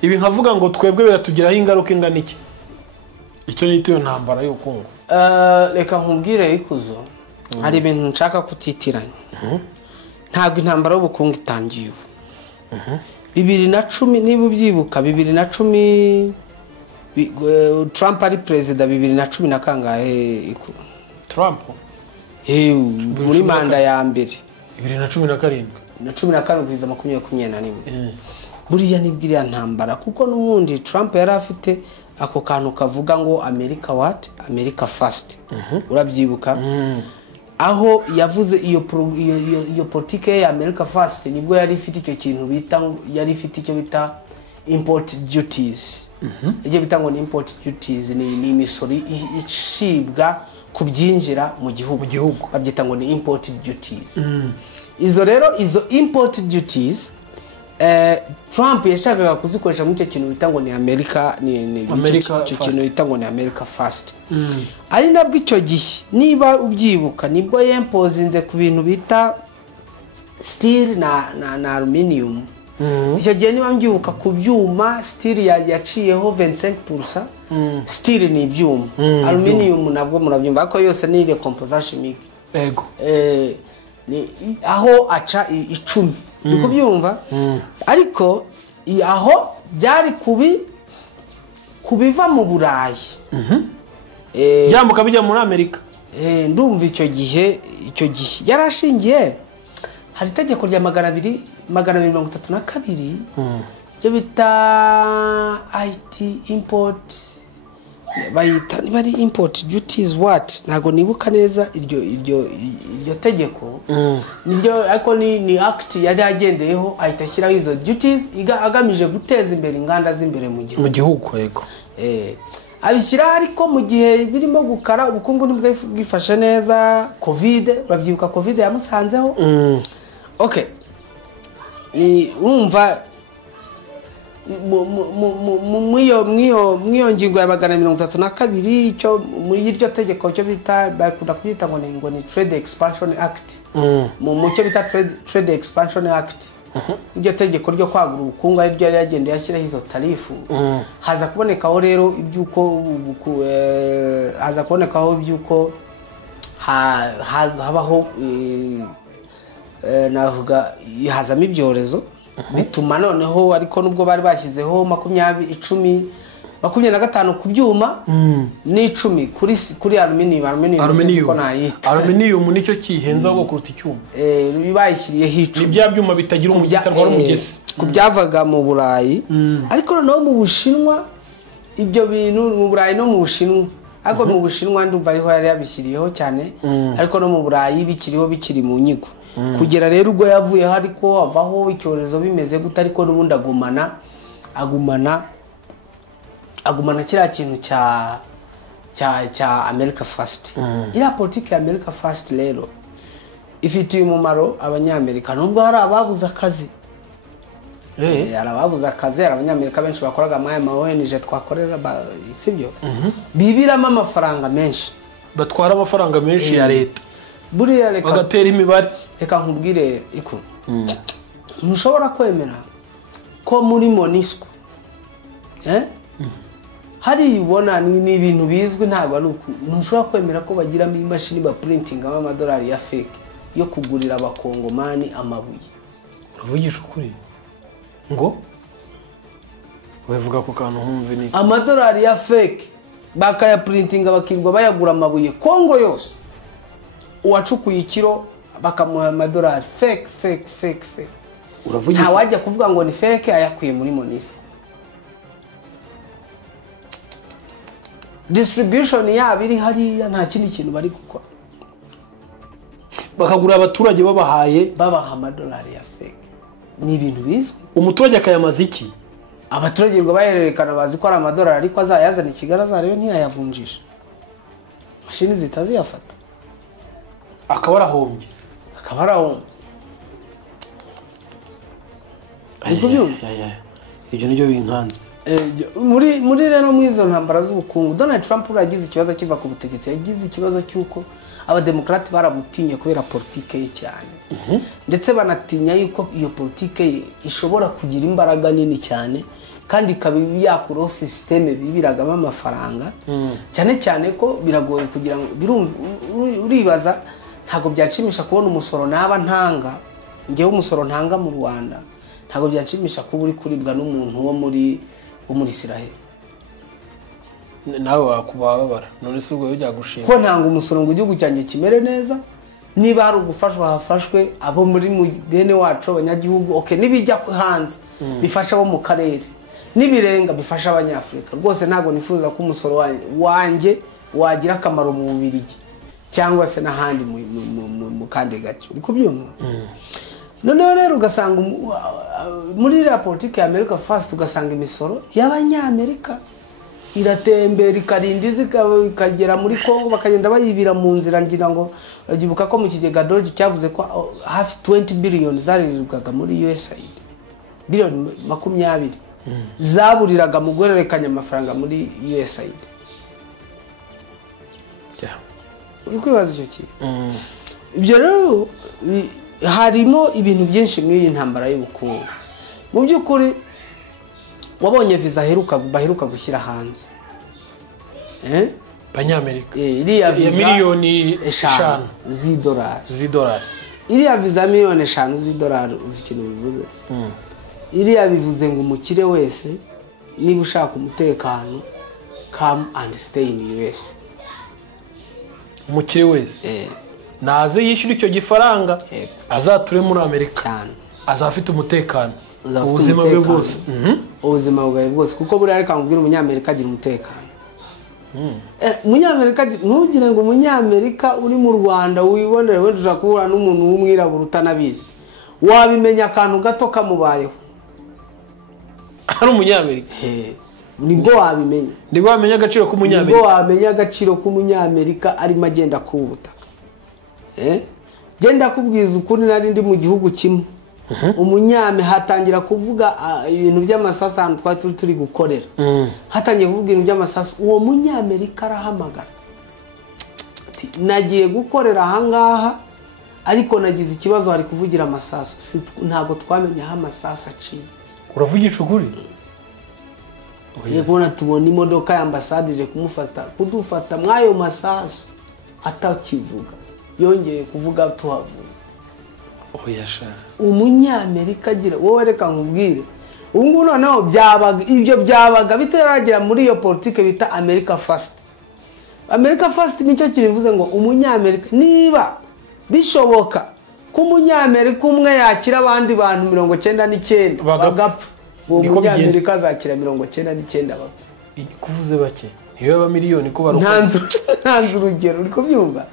ibi nkavuga ngo twebwe biratugiraho ingaruka ingana iki icyo ni iyo ntambara y'ubukungu reka nkubwire ikuzo hari ibintu nshaka kutitiranya ntabwo intambara y'ubukungu itangiye 2010 niba ubyibuka 2010 Trump ari president 2010 na kangahe ikuru Trump muri manda ya mbere 2017 na 17 kugeza 2021 buriya nibwiriya ntambara kuko n'umundi Trump yari afite ako kantu kavuga ngo America what America first urabyibuka aho yavuze iyo politike ya America first nibwo yari ifite icyo kintu bita import duties icyo bita ngo ni import duties ni imisoro icibwa kubyinjira mu gihugu babyita ngo ni import duties izo import duties Trump yashakaga kuzikoresha mu cyo kintu bita ngo ni America icyo kintu bita ngo ni America first ari nabwo icyo gihe niba ubyibuka nibwo yempozinze ku bintu bita steel na aluminium icyo gihe niba mbyibuka ku byuma steel yaciyeho 25% steel ni ibyuma aluminium nabwo murabyumva ariko yose ni recomposition chimique yego aho aca 10 ndiko byumva ariko aho byari kubiva mu Burayi yambuka bijya muri Amerika ndumva icyo gihe yarashingiye hari itegeko rya 232 ibyo bita IT import bayita niba ari import duties what ntago nibuka neza iryo tegeko niryo ariko ni act yari agendeyeho ahita ashyiraho izo duties agamije guteza imbere inganda z'imbere mu gihugu yego abishyira ariko mu gihe birimo gukara ubukungu nibwo bwifashe neza covid urabyibuka covid yamusanzeho okay ni urumva mwiyo ngingo ya 132 cyo muri iryo tegeko cyo bita bakunda kwita ngo ni Trade Expansion Act mu cyo bita Trade Expansion Act iryo tegeko ryo kwagura ubukungu ari ryo yagende yashyiraho izo tarifu haza kubonekaho rero ibyuko habaho navuga hazamo ibyorezo bituma noneho ariko nubwo bari bashyizeho 25 ku byuma n'10 kuri aluminium ko nayita aluminium nicyo kihenza go kuruta icyuma bayishyiriyeho 10 ni bya byuma bitagira umugita rwara umugesi ku byavaga mu Burayi ariko no mu Bushinwa ibyo bintu mu Burayi no mu Bushinwa ariko mu Bushinwa ndumva ariho yari yabishyiriyeho cyane ariko no mu Burayi bikiri mu nyigo kugera rero ubwo yavuye ariko avaho icyorezo bimeze gute ariko n'ubundi agumana kiriya kintu cya America First iriya politiki ya America First rero ifitiye umumaro abanyamerika nubwo hari ababuze akazi arababuza akazi abanyamerika benshi bakoraga mu ONG twakorera sibyo bibiramo amafaranga menshi batwara amafaranga menshi ya leta buriya reka bagatera imibare reka nkubwire iko ntushobora kwemera ko muri Monisco hari ibona ni ibintu bizwi ntago ari uku ntushobora kwemera ko bagiramo imashini ba printing amadolari ya fake yo kugurira abakongomani amabuye uvugisha ukuri ngo wevuga ko kantu humve ni amadolari ya fake bakaya printing abakirwa bayagura amabuye Kongo yose uwacukuye ikiro bakamuha amadolari fake uravugisha nta wajya kuvuga ngo ni fake ayakuye muri Monisco distribution yabiri hariya nta kindi kintu bari gukora bakagura abaturage babaha amadolari ya fake ni ibintu bizwi umuturage akayamaza iki abaturage ngo bayerekana bazi ko ari amadolari ariko azayazana Kigali azarebe ntiyayavunjisha mashini zitaziyafata akaba arahombye ariko ibyo nibyo binkanze muri rero mwizo ntambara z'ubukungu Donald Trump yagize ikibazo kiva ku butegetsi yagize ikibazo cyuko abademokrati baramutinye kubera politike ye cyane ndetse banatinya yuko iyo politike ye ishobora kugira imbaraga nini cyane kandi ikaba yakuraho systeme bibiragamo amafaranga cyane cyane ko biragoye kugira ngo uribaza ntago byanshimisha kubona umusoro naba ntanga ngewe umusoro ntanga mu Rwanda ntago byanshimisha kuba uri kuribwa n'umuntu wo muri Israel nawe wakubabara none se ubwo bijya gushima ko ntanga umusoro ngo igihugu cyanjye kimere neza niba hari ugufashwa hafashwe abo muri bene wacu abanyagihugu nibijya hanze bifasha abo mu karere nibirenga bifasha abanyafrika rwose ntago nifuza ko umusoro wanjye wagira akamaro mu Bubiligi cyangwa se n'ahandi mu kandi gace uri kubyumva noneho rero ugasanga muri la politique ya America First ugasanga imisoro y'abanyamerika iratembera ikarindiza ikagera muri Kongo bakagenda bayibira mu nzira ngira ngo bagibuka ko mu kigega Doge cyavuze ko hafi 20 billion zarirwaga muri USAID billion 20 zaburiraga mu guhererekanya amafaranga muri USAID uri kwibaza icyo kintu ibyo rero harimo ibintu byinshi muri iyi ntambara y'ubukungu mu by'ukuri wabonye visa baheruka gushyira hanze banyamerika iriya visa miliyoni 5 z'idolari iriya visa miliyoni 5 z'idolari uzi ikintu bivuze iriya bivuze ngo umukire wese niba ushaka umutekano come and stay in US umukire wese naze yishyura icyo gifaranga azature muri Amerika cyane azafite umutekano ubuzima bwe bwose ubuzima bwe bwose kuko buri ariko ngubwira umunyamerika agira umutekano umunyamerika ntugire ngo umunyamerika uri mu Rwanda wibonere wenda ushaka kubura n'umuntu w'umwirabura utanabizi wabimenya akantu gato kamubayeho ari umunyamerika nibwo wabimenya nibwo wamenya agaciro k'umunyamerika nibwo wamenya agaciro k'umunyamerika arimo agenda ku butaka genda kubwiza ukuri nari ndi mu gihugu kimwe umunyame hatangira kuvuga ibintu by'amasasu ahantu twari turi gukorera hatangiye kuvuga ibintu by'amasasu uwo munyamerika arahamagara nagiye gukorera ahangaha ariko nagize ikibazo hari kuvugira amasasu ntabwo twamenye aho amasasu aciye uravugisha ukuri yego tubona imodoka ya ambasade ije kudufata mwayo masasu atakivuga yongeye kuvuga tuhavuga umunyamerika agira wowe reka nkubwire ubu ngubu noneho ibyo byabaga bitaragera muri iyo politike bita America First. America First nicyo kirivuze ngo umunyamerika niba bishoboka ko umunyamerika umwe yakira abandi bantu 99 bagapfa uwo munyamerika azakira 99 bapfa kuvuze bake iyo baba miliyoni ko baruka ntanze urugero uri kubyumva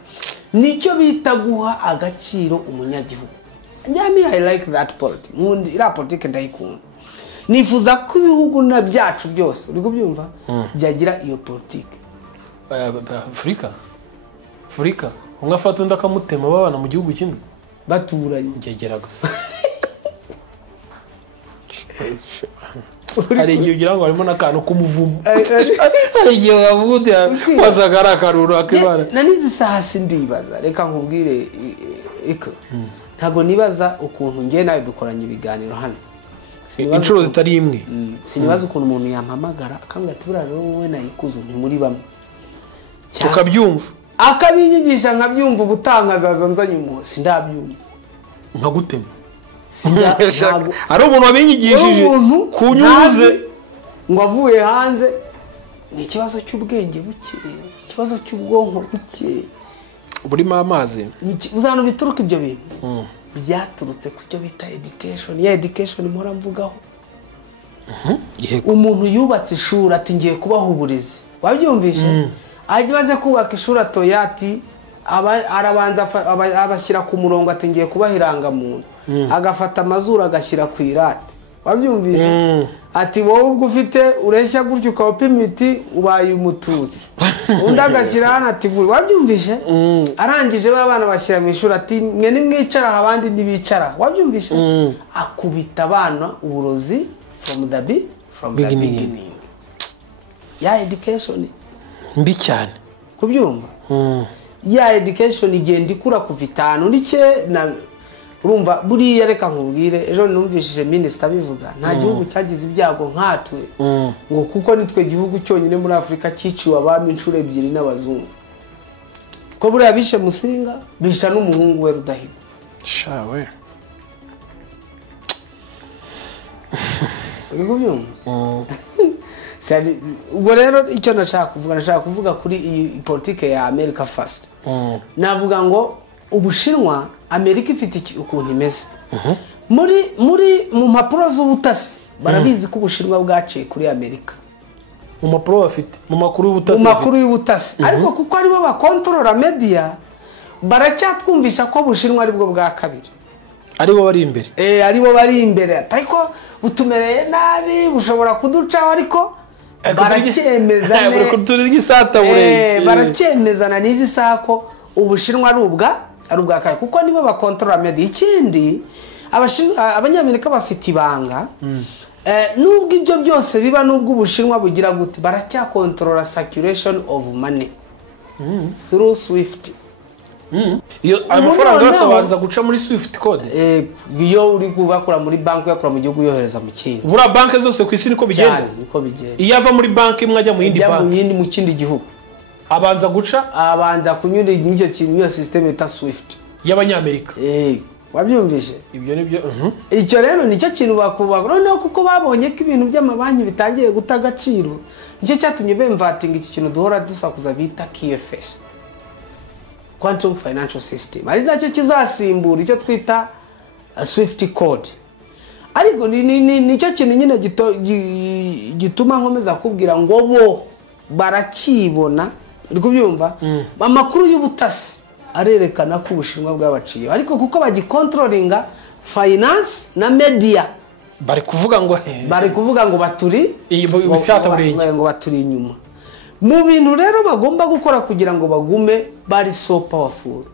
nicyo bita guha agaciro umunyagihugu. I like that politics. Ira politics ndayikunda. Nifuza ko ibihugu na byacu byose uri kubyumva byagira iyo politics. Afrika ungafata unda kamutema babana mu gihugu kimwe baturanye ngegera gusa. Hari igihe ugira ngo harimo n'akantu k'umuvumo. Hari igihe wavuga wazagara akaruru akibana. Nanizi saha sindibaza reka nkubwire ntago nibaza ukuntu ngiye nawe dukoranye ibiganiro hano. Inshuro zitari imwe. Sinibaza ukuntu umuntu yampamagara akambwira ati bura wowe nayikuzo nti muri bamwe. Tukabyumva. Akabinyigisha nkabyumva ubutangazaza nzanye umunsi ndabyumva. Nkagutema. Ari umuntu wabinyigishije kunyuze ngo avuye hanze ni ikibazo cy'ubwenge buke ikibazo cy'ubwonko buke burimo amazi uzano bituruka ibyo bintu byaturutse ku cyo bita education ya education mpora mvugaho umuntu yubatse ishuri ati ngiye kubaho uburezi wabyumvishe agibaze kubaka ishuri atoyati arabanza abashyira ku murongo ati ngiye kubahiranga muntu agafata amazuru agashyira ku irate wabyumvishe ati wowe ubwo ufite ureshya gutyo ukawupa imiti ubaye umututsi undi agashyira hano ati wabyumvishe arangije babana bashyira mu ishuri ati mwe nimwicara abandi ntibicara wabyumvishe akubita abana uburozi from the beginning ya education mbi cyane kubyumva ya education igenda ikura ku 5 n'ike na urumva buriya reka nkubwire ejo numvishije minister bivuga nta gihugu cyagize ibyago nkatwe ngo kuko nitwe gihugu cyonyine muri Afrika cyiciwe abami inshuro 2 n'abazungu ko buriya bishe Musinga bisha n'umuhungu we Rudahigwa shawe ubwo rero icyo nashaka kuvuga kuri iyi politike ya America First navuga ngo Ubushinwa Amerika ifite ukuntu imeze mu mpapuro z'ubutasi barabizi ko Ubushinwa bwaciye kuri Amerika mu mpapuro bafite mu makuru y'ubutasi ariko kuko aribo bakontorora media baracyatwumvisha ko Ubushinwa aribwo bwa kabiri aribo bari imbere aribo bari imbere ariko butumereye nabi bushobora kuducaho ariko baracyemezana n'izi saha ko Ubushinwa ari ubwa kabiri kuko nibo bakontorora media ikindi abanyamerika bafite ibanga nubwo ibyo byose biba nubwo Ubushinwa bugira gute baracyakontorora circulation of money through Swift iyo amafaranga yose abanza guca muri Swift code iyo uri kubakura muri banki yakura mu gihugu yohereza mu kindi bura banki zose ku isi niko bigenda iyo ava muri banki imwe ajya mu yindi banki mu kindi gihugu abanza kunyura n'icyo kintu iyo system ita Swift y'abanyamerika wabyumvishe ibyo nibyo icyo rero nicyo kintu bakubaka noneho kuko babonye ko ibintu by'amabanki bitangiye guta agaciro nicyo cyatumye bemvatinga iki kintu duhora dusakuza bita QFS Quantum Financial System ari nacyo kizasimbura icyo twita Swift code ariko nicyo kintu nyine gituma nkomeza kubwira ngo bo barakibona uri kubyumva amakuru y'ubutasi arerekana ko Ubushinwa bwabaciye ariko kuko bagikontrolinga finance na media bari kuvuga ngo baturi ngo baturi inyuma mu bintu rero bagomba gukora kugira ngo bagume bari so powerful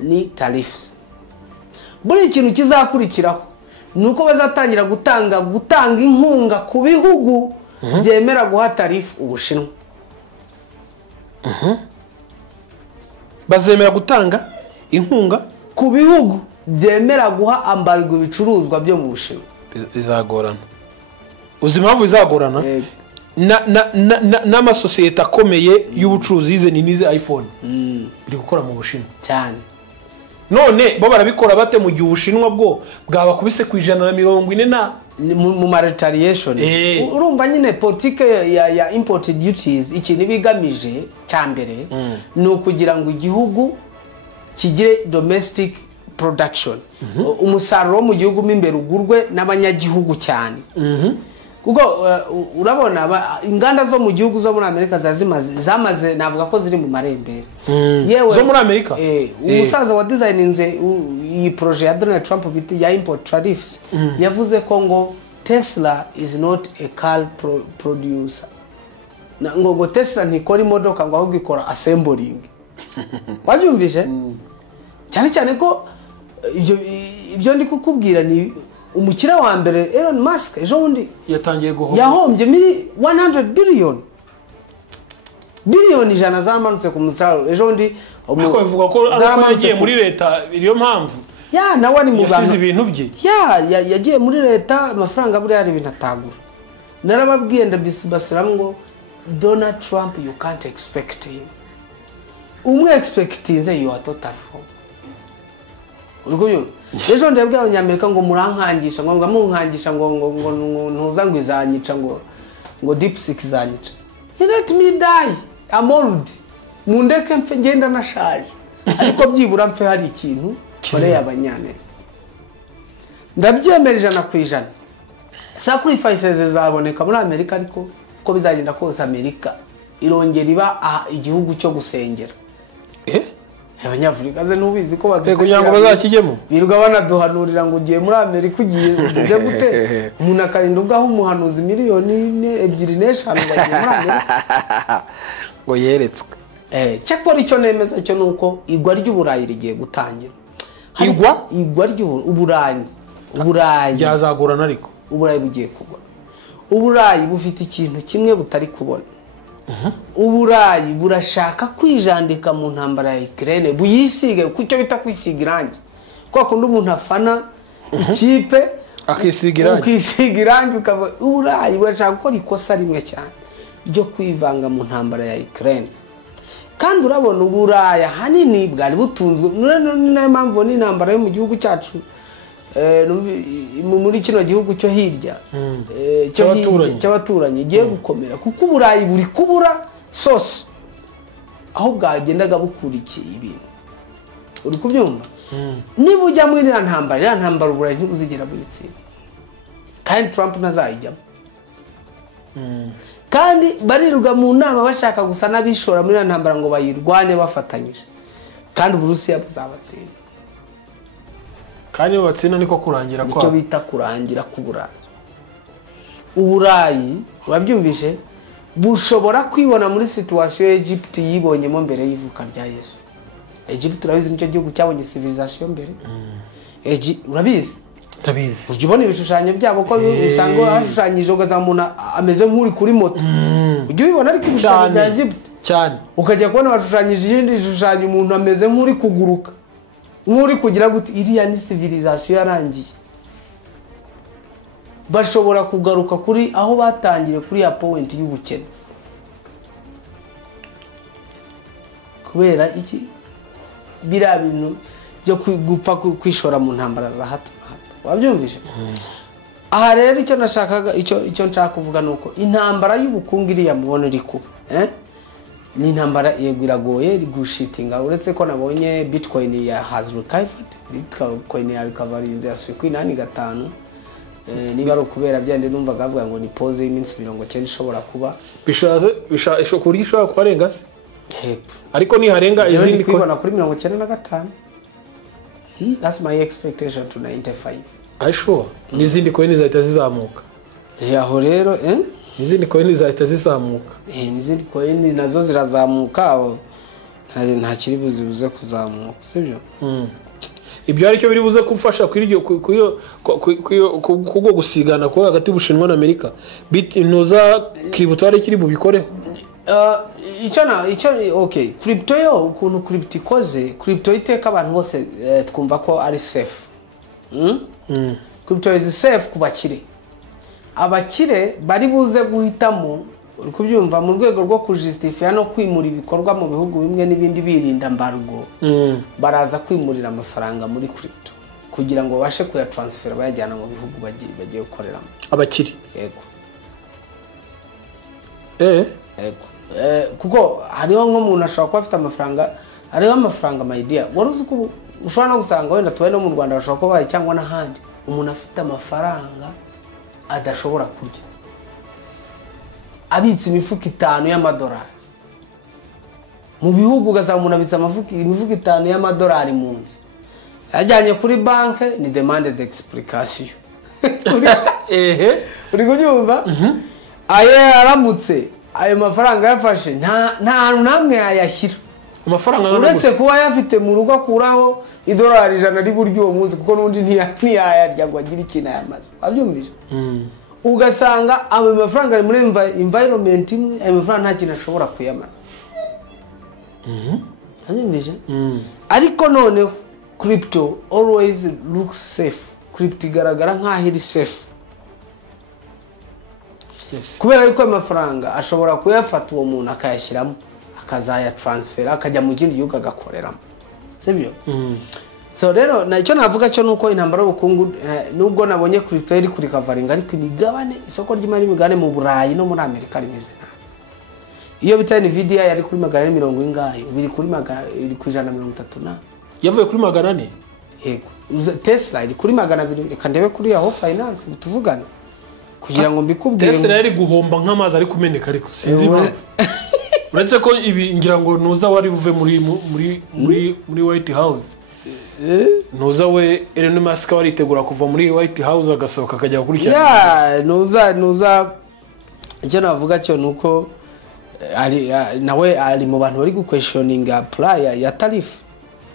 ni tariffs buri ikintu kizakurikiraho nuko bazatangira gutanga inkunga ku bihugu byemera guha tarifu Ubushinwa bazemera gutanga inkunga ku bihugu byemera guha ambargo ibicuruzwa byo mu Bushinwa bizagorana uzi impamvu bizagorana n'amasosiyete akomeye y'ubucuruzi yize nize iPhone biri gukora mu Bushinwa cyane none bo barabikora bate mu gihe Ubushinwa bwo bwabakubise ku 140 mu retaliation urumva nyine politike ya import duties ikintu bigamije cyambere ni ukugira ngo igihugu kigire domestic production umusaruro mu gihugu imbere ugurwe n'abanyagihugu cyane kuko urabona inganda zo mu gihugu zo muri Amerika zamaze navuga ko ziri mu marembere yewe zo muri Amerika umusaza wa designinze iyi projet ya Donald Trump ya import tariffs yavuze ko ngo Tesla is not a car producer ngo Tesla ntikora imodoka ngo ahubwo ikora assembling wabyumvise cyane cyane ko ibyo ndi kukubwira ni umukira wa mbere Elon Musk ejo bundi yatangiye guhomba yahombye 100 billion ijana zamanutse ku musaruro ejo bundi ariko bivuga ko yagiye muri leta iriyo mpamvu nawe ari mu Rwanda ibintu bye yagiye muri leta amafaranga buri ari ibintu atagura narababwiye ndabisubasira ngo Donald Trump you can't expect him expectinze you are total wrong urugubyo ejo ndabwiye abanyamerika ngo murankangisha ngo munkangisha ngo ntuza ngo izanyica ngo DeepSeek izanyica let me die I'm old mundeke mfe ngenda nashaje ariko byibura mfe hari ikintu kore abanyamerika ndabyemera 100% sacrifices zaboneka muri Amerika ariko uko bizagenda kose Amerika irongera iba igihugu cyo gusengera Abanyafurika ze nubizi ko kugira ngo bazakijyemo birwa banaduhanurira ngo ugiye muri Amerika ugiye ugeze gute umuntu akarinda ubwaho umuhanuzi miliyoni 2.5 bagiye muri Amerika ngo yeretswe cyakora icyo nemeza cyo nuko igwa ry'Uburayi rigiye gutangira igwa ry'Uburayi yazagorana ariko Uburayi bugiye kugwa Uburayi bufite ikintu kimwe butari kubona Uburayi burashaka kwijandika mu ntambara ya Ukraine buyisige kucyo bita kwisiga irangi kwa kundi umuntu afana ikipe ukisiga irangi ukava Uburayi burashaka gukora ikosa rimwe cyane ryo kwivanga mu ntambara ya Ukraine kandi urabona Uburayi hanini bwari butunzwe nayo mpamvu ni intambara yo mu gihugu cyacu muri kino gihugu cyo hirya cy'abaturanyi giye gukomera kuko Uburayi buri kubura sose aho bwagendaga bukurikiye ibintu uri kubyumva niba ujya muri ntambara Uburayi ntibuzigera buyitsinda kandi Trump ntazayijyamo kandi barirwa mu nama bashaka gusa n'abishora muri ntambara ngo bayirwane bafatanyije kandi Uburusiya buzabatsinda kandi batsinda niko kurangira kwa icyo bita kurangira ku Uburayi urabyumvise bushobora kwibona muri situation Egypt yibonyemo mbere y'ivuka rya Yesu Egypt urabizi nicyo gihugu cyabonye civilization mbere urabizi tabizi ujye ubona ibishushanyo byabo ko usanga hashushanyije ugazamuntu ameze nk'uri kuri moto ujye ubibona ariko ibishushanyo bya Egypt cyane ukajya kubona bashushanyije ibindi bishushanyo umuntu ameze nk'uri kuguruka nk'uri kugira gute iriya ni civilization yarangiye bashobora kugaruka kuri aho batangire kuri ya point y'ubukene kubera iki bira bintu byo gupfa kwishora mu ntambara za hato wabyumvise aha rero icyo nashakaga icyo nshaka kuvuga nuko intambara y'ubukungu iriya mubona iri kuba ni intambara yego iragoye rigushitinga uretse ko nabonye Bitcoin ya has recovered Bitcoin ya recovery yasuye ku 8.5 niba ari ukubera byandi numvaga bavuga ngo ni pause y'iminsi 90 ishobora kuba bishaje kuri ishobora kurenga se hepfo ariko ni harenga izindi ko kwibona kuri 95 that's my expectation to 95 aisho n'izindi coin zahita zizamuka aho rero n'izindi coin zahita zizamuka n'izindi coin nazo zirazamuka nta kiri buzibuze kuzamuka sibyo ibyo aricyo biri buze kufasha kuyo kugo gusigana ko hagati y'Ubushinwa na Amerika binoza kibutare kiri bubikoreho okay crypto yo ukuntu crypto ikoze crypto iteka abantu bose twumva ko ari safe crypto is safe kubakire abakire bari buze guhitamo uri kubyumva mu rwego rwo kujustifya no kwimura ibikorwa mu bihugu bimwe n'ibindi birinda embargo baraza kwimurira amafaranga muri crypto kugira ngo bashe kuya transfer bayajyana mu bihugu bagiye gukoreramo abakiri yego yego kuko hariho nk'umuntu ashobora kuba afite amafaranga hariho amafaranga my dear wari uzi ko ushobora no gusanga wenda tubaye no mu Rwanda bashobora kuba cyangwa n'ahandi umuntu afite amafaranga adashobora kurya abitse imifuka 5 y'amadolari mu bihugu ugasanga umuntu abitse imifuka 5 y'amadolari mu nzu yajyanye kuri banke ni demande d'explication uri kubyumva aye aramutse ayo mafaranga yafashe nta namwe yayashyira amafaranga uretse kuba yafite mu rugo akuraho idolari 100 riburyo uwo munsi kuko nundi ntiyayarya ngo agire ikintu yamaze wabyumvise ugasanga abo mafaranga ari muri environment imwe ayo mafaranga nta kintu ashobora kuyamara wabyumvise ariko none crypto always looks safe crypto igaragara nk'aho iri safe kubera yuko amafaranga ashobora kuyafata uwo muntu akayashyiramo akazaya transfer akajya mu kindi gihugu agakoreramo sibyo so rero nacyo navuga cyo nuko intambara y'ubukungu nubwo nabonye crypto iri kuri covering ariko imigabane isoko ry'imari imigabane mu Burayi no muri Amerika rimeze nabi iyo bita Nvidia yari kuri 170 ingahe biri kuri 130 na yavuye kuri 400 yego Tesla iri kuri 200 reka ndebe kuri Yahoo Finance tuvugana kugira ngo mbikubwire Tesla yari guhomba nk'amazi ari kumeneka ariko sinzi impamvu uretse ko ibi ngira ngo nuza wari buve muri White House nuza we Elon Musk waritegura kuva muri White House agasohoka akajya gukurikirana nuza icyo navuga cyo nuko nawe ari mu bantu bari guquestioninga price ya tariff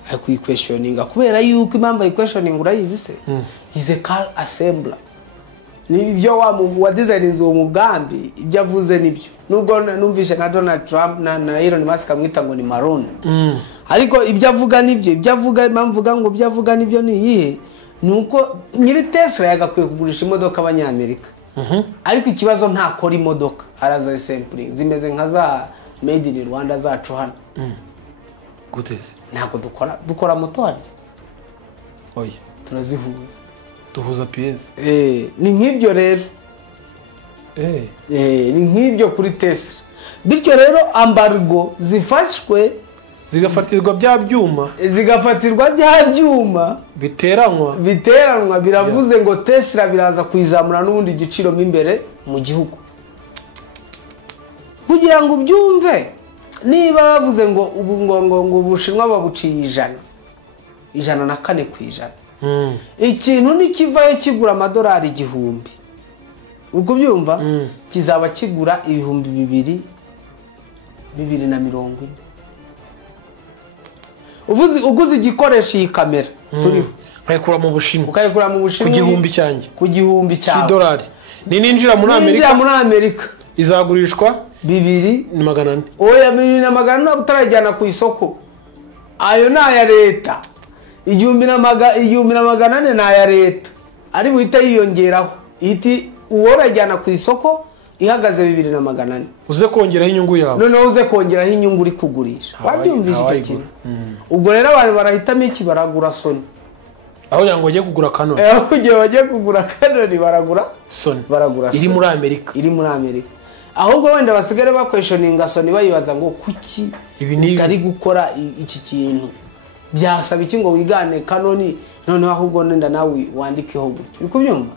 ari kuyiquestioninga kubera yuko impamvu ayiquestioninga urayizi se is a car assembler nibyo wa design uwo mugambi ibyo avuze nibyo nubwo numvishe na Donald Trump na Elon Musk amwita ngo ni maroon ariko ibyo avuga nibyo ibyo avuga impamvuga ngo ibyo avuga nibyo ni iyihe nuko nyiri Tesla yagakwiye kugurisha imodoka abanyamerika ariko ikibazo ntakora imodoka araza sampling zimeze nka za made in Rwanda zacu hano guteze ntabwo dukora moto hano oya turazihuza tuhuza pièce ni nk'ibyo rero ni nk'ibyo kuri Tesla bityo rero ambargo zifashwe zigafatirwa bya byuma biteranwa biravuze ngo Tesla biraza kwizamura n'ubundi igiciro imbere mu gihugu kugira ngo ubyumve niba bavuze ngo Ubushinwa babuciye 104 ku ijana ikintu nikivayo kigura amadolari 1000 ubwo byumva kizaba kigura 2040 uguze igikoresho iyi kamera turiho ukayikura mu Bushinwa ku gihumbi cyawe $2 ninjira muri Amerika izagurishwa 2400 oya 2400 utarajyana ku isoko ayo na ya leta 1400 na ya leta ari buhita yiyongeraho iti uworajyana ku isoko ihagaze 2400 uze kongeraho inyungu yawe none uze kongeraho inyungu uri kugurisha wabyumvise icyo kintu ubwo rero abantu barahitamo iki baragura Sony aho yango bagiye kugura Canon kugiye bagiye kugura Canon baragura Sony iri muri Amerika ahubwo wenda basigare baquestioninga Sony bayibaza ngo kuki utari gukora iki kintu byasaba iki ngo wigane kanoni noneho ahubwo nenda nawe wandikeho gutyo uri kubyumva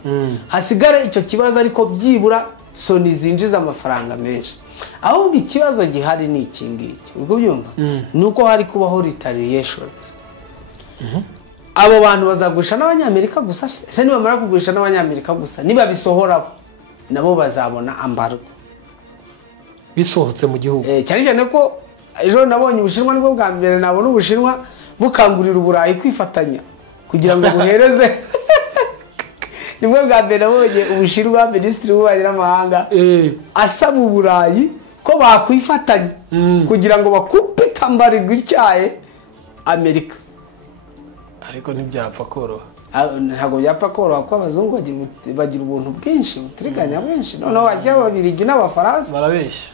hasigare icyo kibazo ariko byibura Sony zinjiza amafaranga menshi ahubwo ikibazo gihari ni iki ngiki uri kubyumva nuko hari kubaho retaliations abo bantu bazagurisha n'abanyamerika gusa se nibamara kugurisha n'abanyamerika gusa niba bisohora nabo bazabona ambargo bisohotse mu gihugu cyane cyane ko ejo nabonye Ubushinwa nibwo bwa mbere nabona Ubushinwa bukangurira Uburayi kwifatanya kugira ngo buhereze nibwo bwa mbere nabonye Ubushinwa Minisitiri w'Ububanyi n'Amahanga asaba Uburayi ko bakwifatanya kugira ngo bakupite ambargo icyaye Amerika ariko ntibyapfa koroha ntabwo byapfa koroha ko abazungu bagira ubuntu bwinshi butiriganya benshi noneho washyira Ababiligi n'Abafaransa barabeshya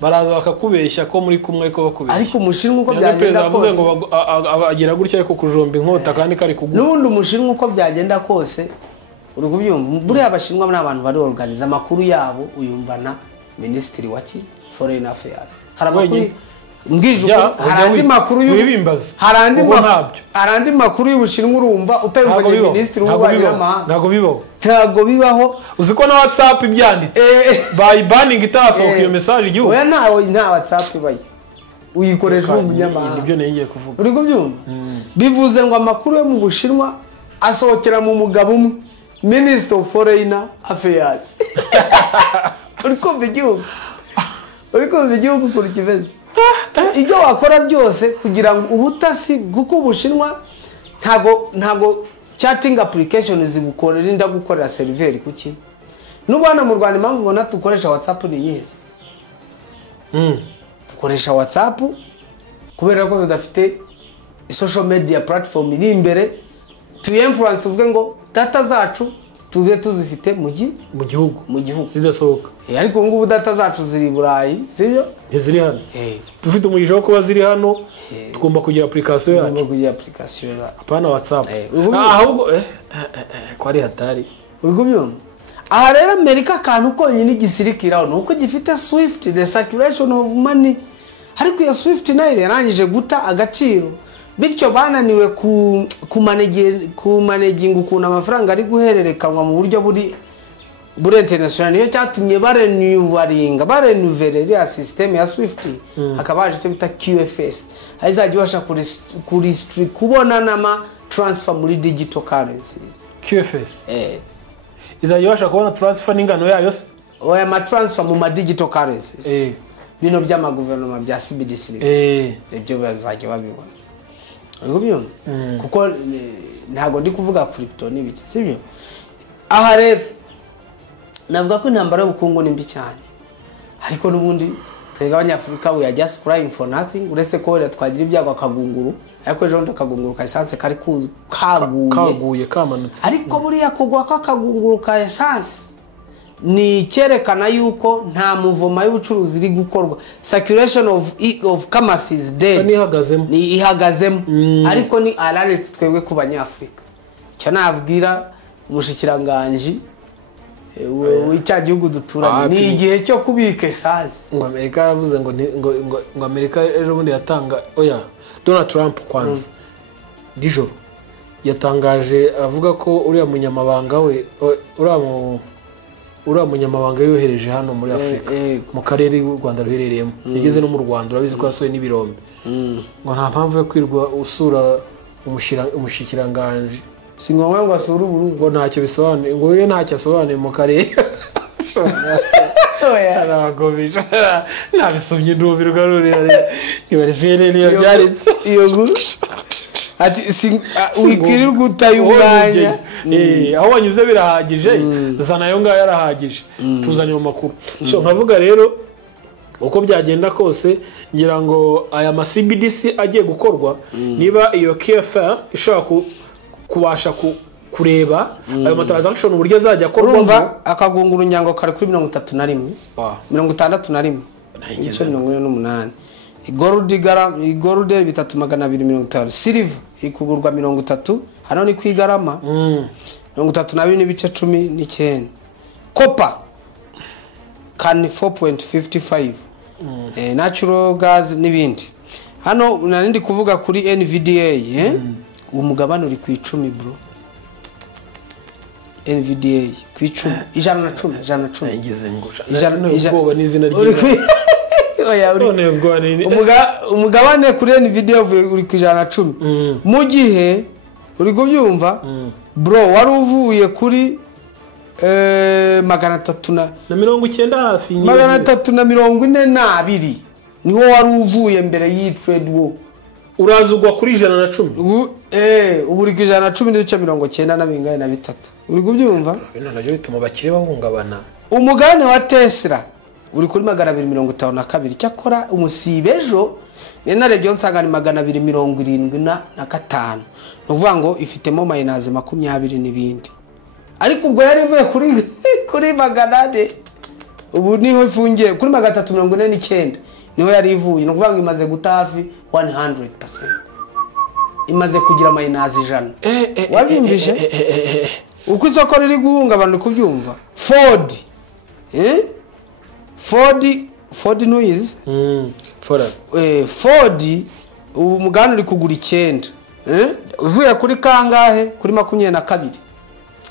baraza bakakubeshya ko muri kumwe ariko bakubeshya ariko Umushinwa uko byagenda kose ngo agira gutya ariko kujomba inkota kandi kari kugura n'ubundi Umushinwa uko byagenda kose uri kubyumva buriya Abashinwa n'abantu bari organize amakuru yabo uyumvana Minisitiri wa Foreign Affairs haramakuru mbwije harandi makuru harandi makuru y'Ubushinwa urumva utayumvanye Minisitiri w'Ububanyi n'Amahanga ntago bibaho uziko na WhatsApp ibyanditse by banning itasohoka iyo message igihugu oya nta WhatsApp ibaye uyikoresha umunyamahanga nibyo ngiye kuvuga uri kubyumva bivuze ngo amakuru yo mu Bushinwa asohokera mu mugabo umwe Minister of Foreign Affairs uri kumva igihugu kuri kiveze ibyo wakora byose kugira ngo ubutasi kuko Ubushinwa ntago chatting applications zibukorera inda gukorera server kuki nubana mu Rwanda impamvu ubona dukoresha WhatsApp ni yize dukoresha WhatsApp kubera ko tudafite social media platform iri imbere tu influence tuvuge ngo data zacu tube tuzifite mu gihugu zidasohoka ariko ngubu data zacu ziri Burayi sibyo ziri hano dufite umugisha wo kuba ziri hano tugomba kugira application yacu apana WhatsApp ahubwo ko ari hatari uri kubyumva aha rero Amerika kantu konyine igisirikiraho nuko gifite Swift the circulation of money ariko ya Swift nayo yarangije guta agaciro bityo bananiwe kumanaging ukuntu amafaranga ari guhererekanwa mu buryo buri international niyo cyatumye barenuvere ya system ya Swift hakabaje cyo bita QFS azajya ubasha kuri kubona nama transfer muri digital currencies QFS izajya ubasha kubona transfer n'ingano yayo se oya ma transfer mu ma digital currencies bino by'ama guverinoma bya CBDC ibyo bazajya babibona ngubyo kuko ntago ndi kuvuga crypto n'ibiki sibyo aha rero navuga ko intambara y'ubukungu ni mbi cyane ariko nubundi twega abanyafrika we are just crying for nothing uretse ko wera twagira ibyago akagunguru ariko ejo ndakagunguru ka essence kari kaguye kamanutse ariko buriya kugwa kakagunguru ka essence ni cyerekana yuko nta muvoma y'ubucuruzi iri gukorwa circulation of commerce is dead ni ihagazemo ariko ni alert twebwe ku banyafrika cyo navubwira umushikiranganje w'icya gihugu duturanye ni igihe cyo kubika essence ngo Amerika yavuze ngo Amerika ejo bundi yatanga Donald Trump kwanza dijoro yatangaje avuga ko uriya munyamabanga we uriya munyamabanga yohereje hano muri Afrika mu karere u Rwanda ruherereyemo yageze no mu Rwanda urabizi ko yasohoye n'ibirombe ngo nta mpamvu yo kwirwa usura umushikiranganje singombwa ngo asura Burundi ngo ntacyo bisobanuye ngo iyo ntacyo asobanuye mu karere aragobije nabisomye ndubirwa rurere ibarizere niyo byaritse iyo guru ati wikirirwa utayumwanya aho wanyuze birahagije zana yo ngayo yarahagije tuzanye mu makuru so nkavuga rero uko byagenda kose ngira ngo aya ma CBDC agiye gukorwa niba iyo KFR ishaka kubasha kureba ayo matransaction uburyo azajya akorwa akagunguru nyango kari kuri 31 61 igice 48 gold bitatu 250 silver ikugurwa 30 hano ni kwigarama 32 n'ibice 19 copper kan 4.55 natural gas n'ibindi hano narindi kuvuga kuri NVDA umugabane uri ku 10 bro. NVDA ku 10 110 ngize ngusha ubwoba n'izina ry'Imana oya umugabane kuri NVDA uri ku 110 mu gihe uri kubyumva bro wari uvuye kuri 390 hafi 342 niho wari uvuye mbere y'i trade war urazugwa kuri 110 ubu uri ku 110 n'ibice 93 uri kubyumva bino nabyo bituma bakire bahungabana umugabane wa Tesla uri kuri 252 cyakora umusibejo narebye nsanga ni 275 uvuga ngo ifitemo minus 20 n'ibindi ariko ubwo yari ivuye kuri 100 ubu niho ifungiye kuri 349 niho yari ivuye no kuvuga ngo imaze guta hafi 100% imaze kugira minus 100 wabyumvishe uko isoko riri guhunga abantu kubyumva Ford noise Ford umugani uri kugura 9 uvuye kuri kangahe kuri 22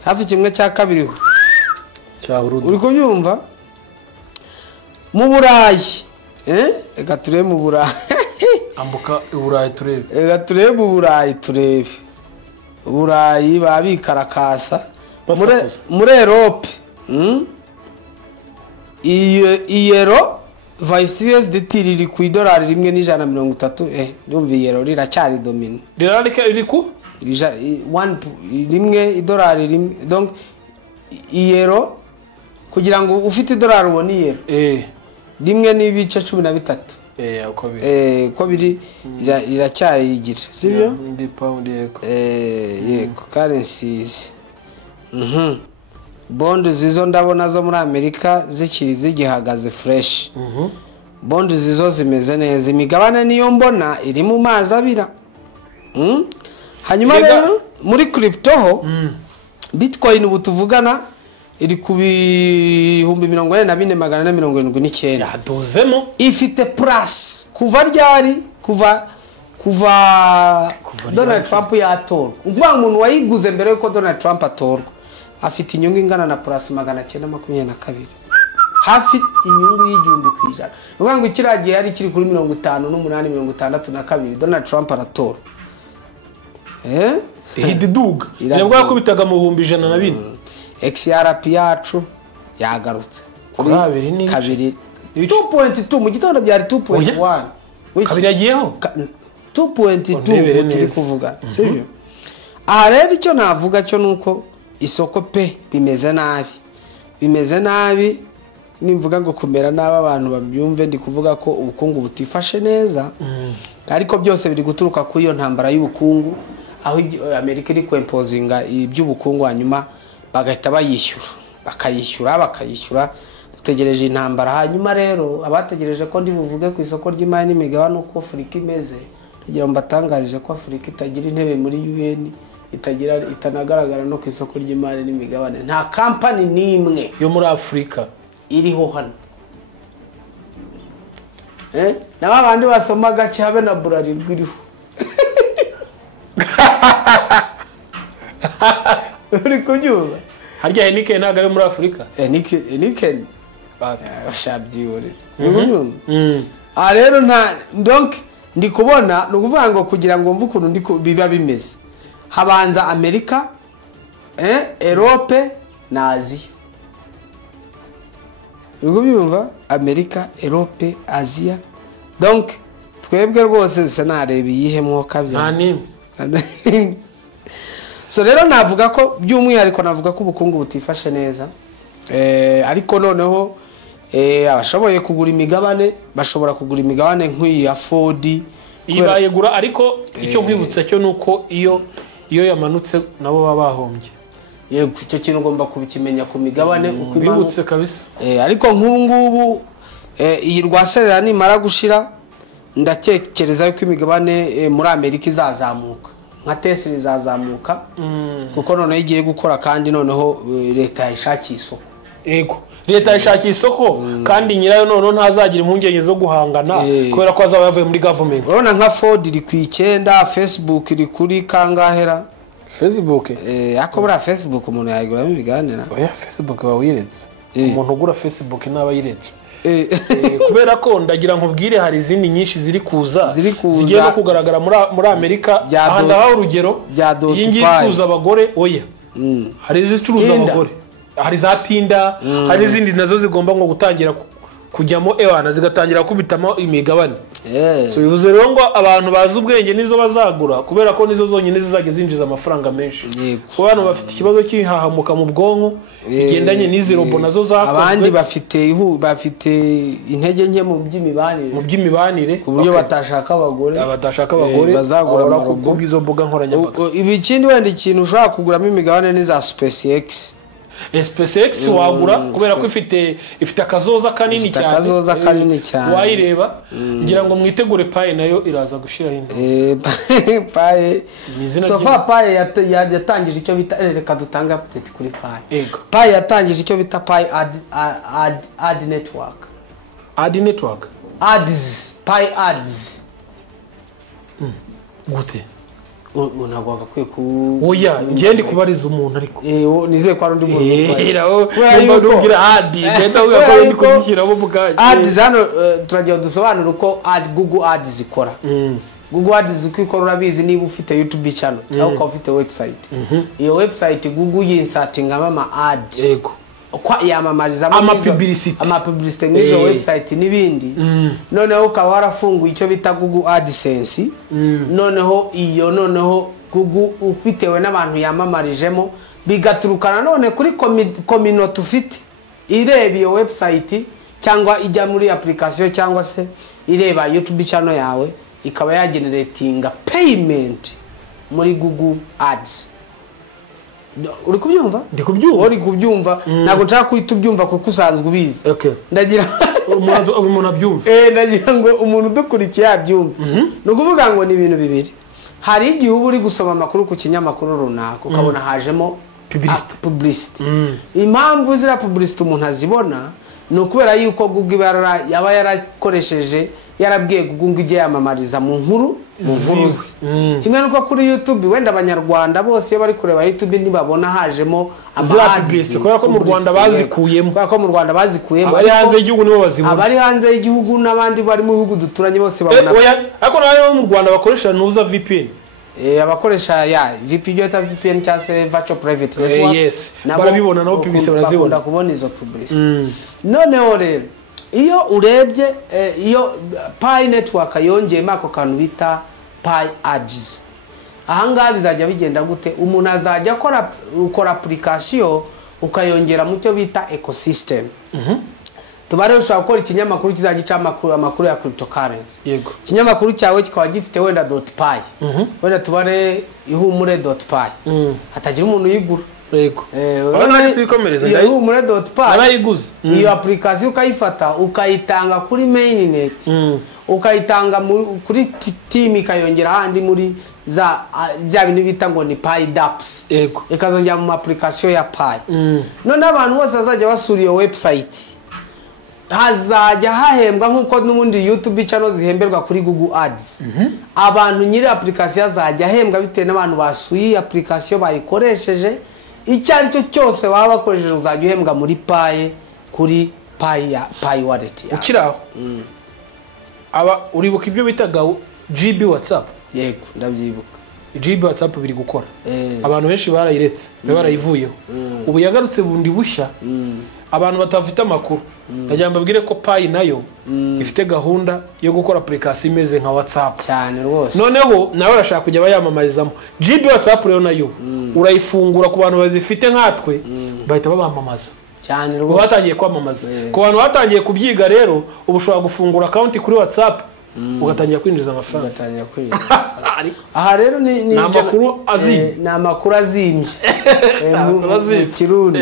hafi kimwe cya kabiri uri kubyumva mu Burayi ega turebe mu Burayi ambuka Burayi turebe ega turebe mu Burayi turebe Burayi babikarakasa muri Europe iyero vice USDT riri ku $1.30 ndumva iyero riracyari domine riri ku rimwe $1 donc iyero kugira ngo ufite $1 ubone iyero rimwe n'ibice 13 uko biri iracyarigira sibyo ndi pound yego yego currencies bond zizo ndabona zo muri Amerika zikiri zigihagaze fresh bond zizo zimeze neza imigabane niyo mbona iri mu mazi abira hanyuma rero muri crypto ho Bitcoin ubu tuvugana iri ku 44,479 yadozemo ifite plus kuva ryari kuva Donald Trump yatorwa uvuga umuntu wayiguze mbere yuko Donald Trump atorwa afite inyungu ingana na plus 922 hafi inyungu y'igihumbi kwijana uvuga ngo ikiragiye yari kiri kuri 58,62 Donald Trump aratora hididuga nabwo kubitaga mu 1,104 XRP yacu yagarutse kuri kabiri 2.2 mu gitondo byari 2.1 kabiri yagiyeho 2.2 turi kuvuga sibyo aha rero icyo navuga cyo nuko isoko pe bimeze nabi nimvuga ngo kumera nabi abantu babyumve ndi kuvuga ko ubukungu butifashe neza ariko byose biri guturuka kuri iyo ntambara y'ubukungu aho Amerika iri kwempozinga iby'ubukungu hanyuma bagahita bakayishyura dutegereje intambara hanyuma rero abategereje ko ndi buvuge ku isoko ry'imari n'imigabane uko Afurika imeze kugira ngo batangarije ko Afurika itagira intebe muri UN itanagaragara no ku isoko ry'imari n'imigabane nta company nimwe yo muri Afurika iriho hano n'abandi basomaga cyabe na Bralirwa iriho uri kubyumva harya Heineken ntago ari muri Afurika Heineken bashabyiore rero nta donc ndi kubona no kuvuga ngo kugira ngo mvu ukuntu biba bimeze habanza Amerika Europe na Asia uko byumva Amerika Europe Asia donc twebwe rwose senarebe yihemwo kabya so rero navuga ko by'umwihariko navuga ko ubukungu butifashe neza ariko noneho abashoboye kugura imigabane bashobora kugura imigabane nk'iyi ya Ford ibayegura ariko icyo kwibutsa cyo nuko iyo yamanutse nabo baba bahombye yego icyo kintu ugomba kubikimenya ku migabane uko imanutse kabisa ariko nk'ubu iyi rwaserera nimara gushira ndatekereza yuko imigabane muri Amerika izazamuka nka Tesla izazamuka kuko noneho igiye gukora kandi noneho leta yishakiye isoko yego leta yishakiye isoko kandi nyirayo none ntazagira impungenge zo guhangana kubera ko azaba yavuye muri government. urabona nka Ford iri ku 9, Facebook iri kuri kangahera. Facebook ako bura Facebook umuntu yaguramo ibiganira. Oya Facebook bawiretse umuntu ugura Facebook naba yiretse kubera ko ndagira nkubwire hari izindi nyinshi ziri kuza zigiye no kugaragara muri Amerika. Aha ndaho urugero y'ingi icuruza abagore. Oya hari izicuruza abagore, hari za Tinda, hari izindi nazo zigomba ngo gutangira kujyamo ewana zigatangira kubitamo imigabane. So bivuze rero ngo abantu bazi ubwenge nizo bazagura kubera ko nizo zonyine zizage zinjiza amafaranga menshi. Ku bantu bafite ikibazo cy'ihahamuka mu bwonko igendanye n'izi robo nazo zakozwe, abandi bafite intege nke mu by'imibanire ku buryo batashaka abagore bazagura amarobo izo mbuga nkoranyambaga. Ibikindi wenda ikintu ushaka kuguramo imigabane ni za SpaceX. SpaceX wagura kubera ko ifite akazoza kanini cyane wayireba. Ngira ngo mwitegure Pi nayo iraza gushira hino. Pi sofa Pi yatangije icyo bita reka dutanga update kuri Pi. Pi yatangije icyo bita Pi ad network. Pi ads gute unagwaga kwe oya ngende kubariza umuntu ariko nizeye ko ari undi muntu ugira adi genda ugakora ndi kuzishyira bo mugaje ads hano turagiye dusobanura uko Google ads zikora. Google ads ukikora urabizi niba ufite YouTube channel cyangwa ufite website. Iyo website Google yinserting ama ads kwa yamamariza ama publicity n'izo website n'ibindi. Noneho ukaba warafunguye icyo bita Google AdSense. Noneho Google upitewe n'abantu yamamarijemo bigaturukana none kuri community ufite ireba iyo website cyangwa ijya muri application cyangwa se ireba YouTube channel yawe ikaba yageneratinga payment muri Google Ads. Uri kubyumva? Ndi kubyumva. Uri kubyumva ntago nshaka kuhita ubyumva kuko usanzwe ubizi. Ndagira umuntu abyumva. Ndagira ngo umuntu dukurikiye abyumva. No kuvuga ngo ni ibintu bibiri. Hari igihe uba uri gusoma amakuru ku kinyamakuru runaka ukabona hajemo publicity. Impamvu zira publicity umuntu azibona no kubera yuko Google yaba yarakoresheje yarabwiye Google ijye yamamariza mu nkuru kimwe nuko kuri YouTube wenda abanyarwanda bose iyo bari kureba YouTube ntibabona hajemo ads kubera ko mu Rwanda bazikuyemo abari hanze y'igihugu nibo bazibona abari hanze y'igihugu n'abandi bari mu bihugu duturanye bose babona ariko nayo mu Rwanda bakoresha nuza VPN abakoresha VPN cyangwa se virtual private network barabibona nabo publicity barazibona kubona izo publicity. Noneho rero iyo urebye iyo Pi network yongeyemo ako kantu bita Pi ads, ahangaha bizajya bigenda gute? Umuntu azajya ukora application ukayongera mu cyo bita ecosystem. Tubare ushaka gukora ikinyamakuru kizajya gica amakuru ya cryptocurrency. Yego. Ikinyamakuru cyawe kikaba gifite wenda .pi. Wenda tubare ihumure.pi. Hatagira umuntu yigura. Yego. Abana twikomereza ndayi ihumure.pi. Arayiguze. Iyo application ukayifata ukayitanga kuri mainnet. Ukayitanga kuri team ikayongera handi muri za bintu bita ngo ni Pi dApps. Yego. Ikazongera mu application ya Pi. None abantu bose bazajya basura iyo website. Hazajya hahembwa nkuko n'ubundi YouTube channel zihemberwa kuri Google Ads. Abantu nyiri application azajya hembwa bitewe n'abantu basuye application bayikoresheje. Icyari cyo cyose waba bakoresheje uzajya uhembwa muri Pi kuri Pi wallet. Ukiraho. Uribuka ibyo bitaga GB WhatsApp? Yego, ndabyibuka. GB WhatsApp biri gukora. Abantu benshi barayiretse, barayivuyeho. Ubu yagarutse bundi bushya. Abantu batafite amakuru ndagira mbabwire ko Pi nayo ifite gahunda yo gukora application imeze nka WhatsApp cyane rwose. Noneho nawe urashaka kujya bayamamarizamo GB WhatsApp rero nayo urayifungura ku bantu bazifite nkatwe bahita babamamaza cyane rwose. Batangiye kwamamaza ku bantu batangiye kubyiga rero ubushobora gufungura account kuri WhatsApp ugatangira kwinjiza amafaranga. Aha rero ni amakuru azimye. Ni amakuru azimbye mu Kirundi.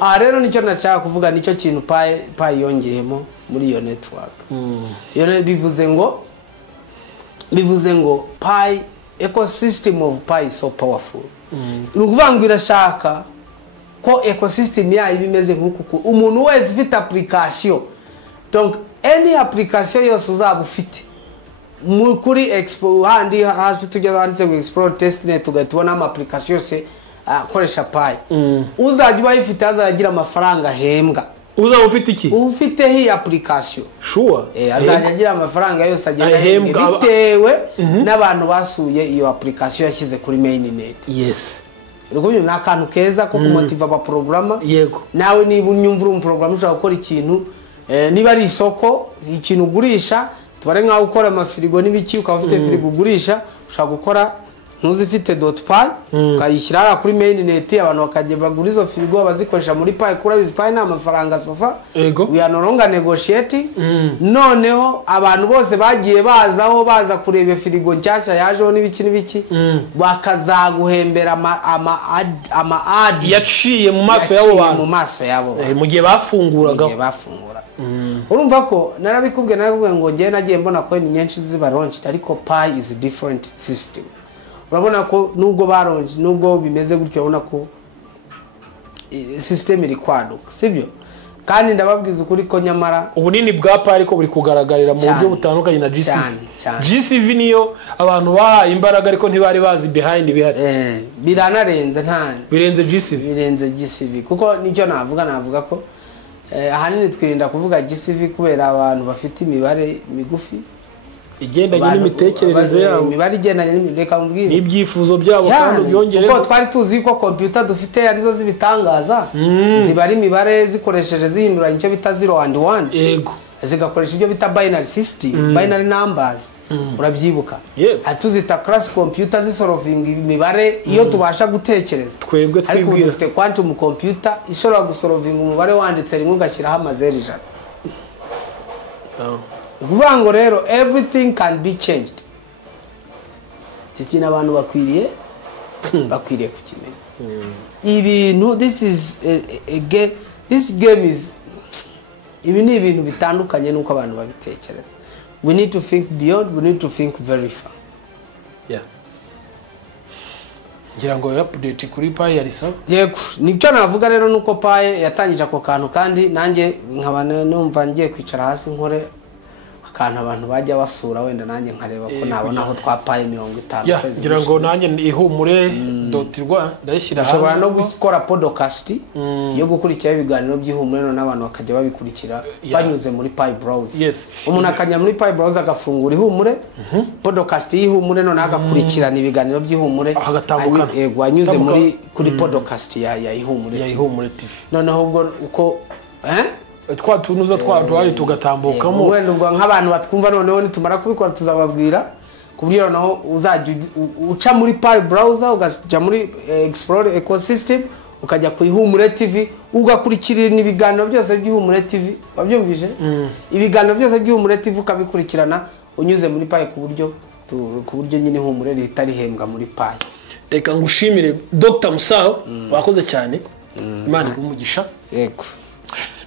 Aha rero nicyo nashaka kuvuga, nicyo kintu Pi yongeyemo muri iyo network. Iyo bivuze ngo Pi ecosystem of Pi is so powerful. Ukuvuga ngo irashaka ko ecosystem yayo bimeze nk'uku umuntu wese ufite application donc any application yose uzaba ufite kuri expo handi hasi tujya handitse ngo explore testnet tugatubona ama application yose akoresha Pi uzajya bayifite azagira amafaranga hembwa uzaba ufite iki ufite hi application sure azajya agira amafaranga yose agenda hembwa bitewe n'abantu basuye iyo application yashyize kuri mainnet yes urugumye nakantu keza ko kumotiva aba programa yego nawe niba unyumvura um program ushaka gukora ikintu niba ari isoko ikintu ugurisha tubare nkaho ukora amafirigo n'ibiki ukaba ufite firigo ugurisha ushaka gukora ntuzifite .pi ukayishyira kuri mainnet abantu bakajye bagura izo firigo bazikoresha muri Pi kuri bizi Pi na amafaranga sofa we are no longer negotiating noneho abantu bose bagiye baza kureba firigo nshyashya yajeho n'ibiki bakazaguhembera ama ads yaciye mu maso yabo mu gihe bafunguraga urumva ko narabikubwiye ngo ngiye nagiye mbona coin nyinshi ziba launched ariko Pi is a different system urabona ko nubwo baronje nubwo bimeze gutyo urabona ko system iri kwaduka sibyo kandi ndababwiza ukuri ko nyamara ubunini bwa Pi ariko buri kugaragarira mu buryo butandukanye na GCV niyo abantu bahaye imbaraga ariko ntibari bazi behind bihari biranarenze birenze GCV kuko nicyo navuga ko ahanini twirinda kuvuga GCV kubera abantu bafite imibare migufi igendanye n'imitekerereze yabo imibare igendanye n'imideka mbwira n'ibyifuzo byabo kandi byongere kuko twari tuzi ko computer dufite arizo zibitangaza zibari imibare zikoresheje zihinduranya icyo bita 0 and 1 yego zigakoresha ibyo bita binary system binary numbers urabyibuka atuzita class computer zisolving imibare iyo tubasha gutekereza twebwe ariko dufite quantum computer ishobora gusolving umubare wanditse rimwe ugashyiraho amazero ijana kuvuga rero everything can be changed tikina abantu bakwiriye kukimenya ibintu this game is ibi ni ibintu bitandukanye nuko abantu babitekereza we need to think beyond we need to think very far ngira ngo update kuri Pi yari sawa yego nicyo navuga rero nuko Pi yatangije ako kantu kandi nanjye nkabana numva ngiye kwicara hasi nkore akantu abantu bajya basura wenda nanjye nkareba ko nabona aho twa Pi 50 kwezi ngira ngo nanjye ihumure dotirwa ndayishyira hanze ushobora no gukora podcast yo gukurikira ibiganiro by'ihumure no n'abantu bakajya babikurikira banyuze muri Pi browser umuntu akajya muri Pi browser agafungura ihumure podcast y'ihumure no nagakurikirana ibiganiro by'ihumure yego anyuze muri kuri podcast ya ihumure TV noneho ubwo uko twatunuza twari tugatambukamo wenda ubwo nk'abantu batwumva noneho nitumara kubikora tuzababwira kuburyo noneho uzajya uca muri Pi browser ugaja muri explore ecosystem ukajya kuri Ihumure TV ugakurikirana ibiganiro byose by'Ihumure TV wabyumvije ibiganiro byose by'Ihumure TV ukabikurikirana unyuze muri Pi ku buryo nyine Ihumure ritari hembwa muri Pi reka ngushimire Dr. Musao wakoze cyane Imana igumugisha yego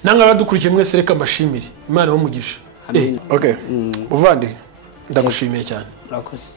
nanga badukurikiye mwese reka mbashimire Imana umugisha amen okay uvande ndagushimiye cyane urakoze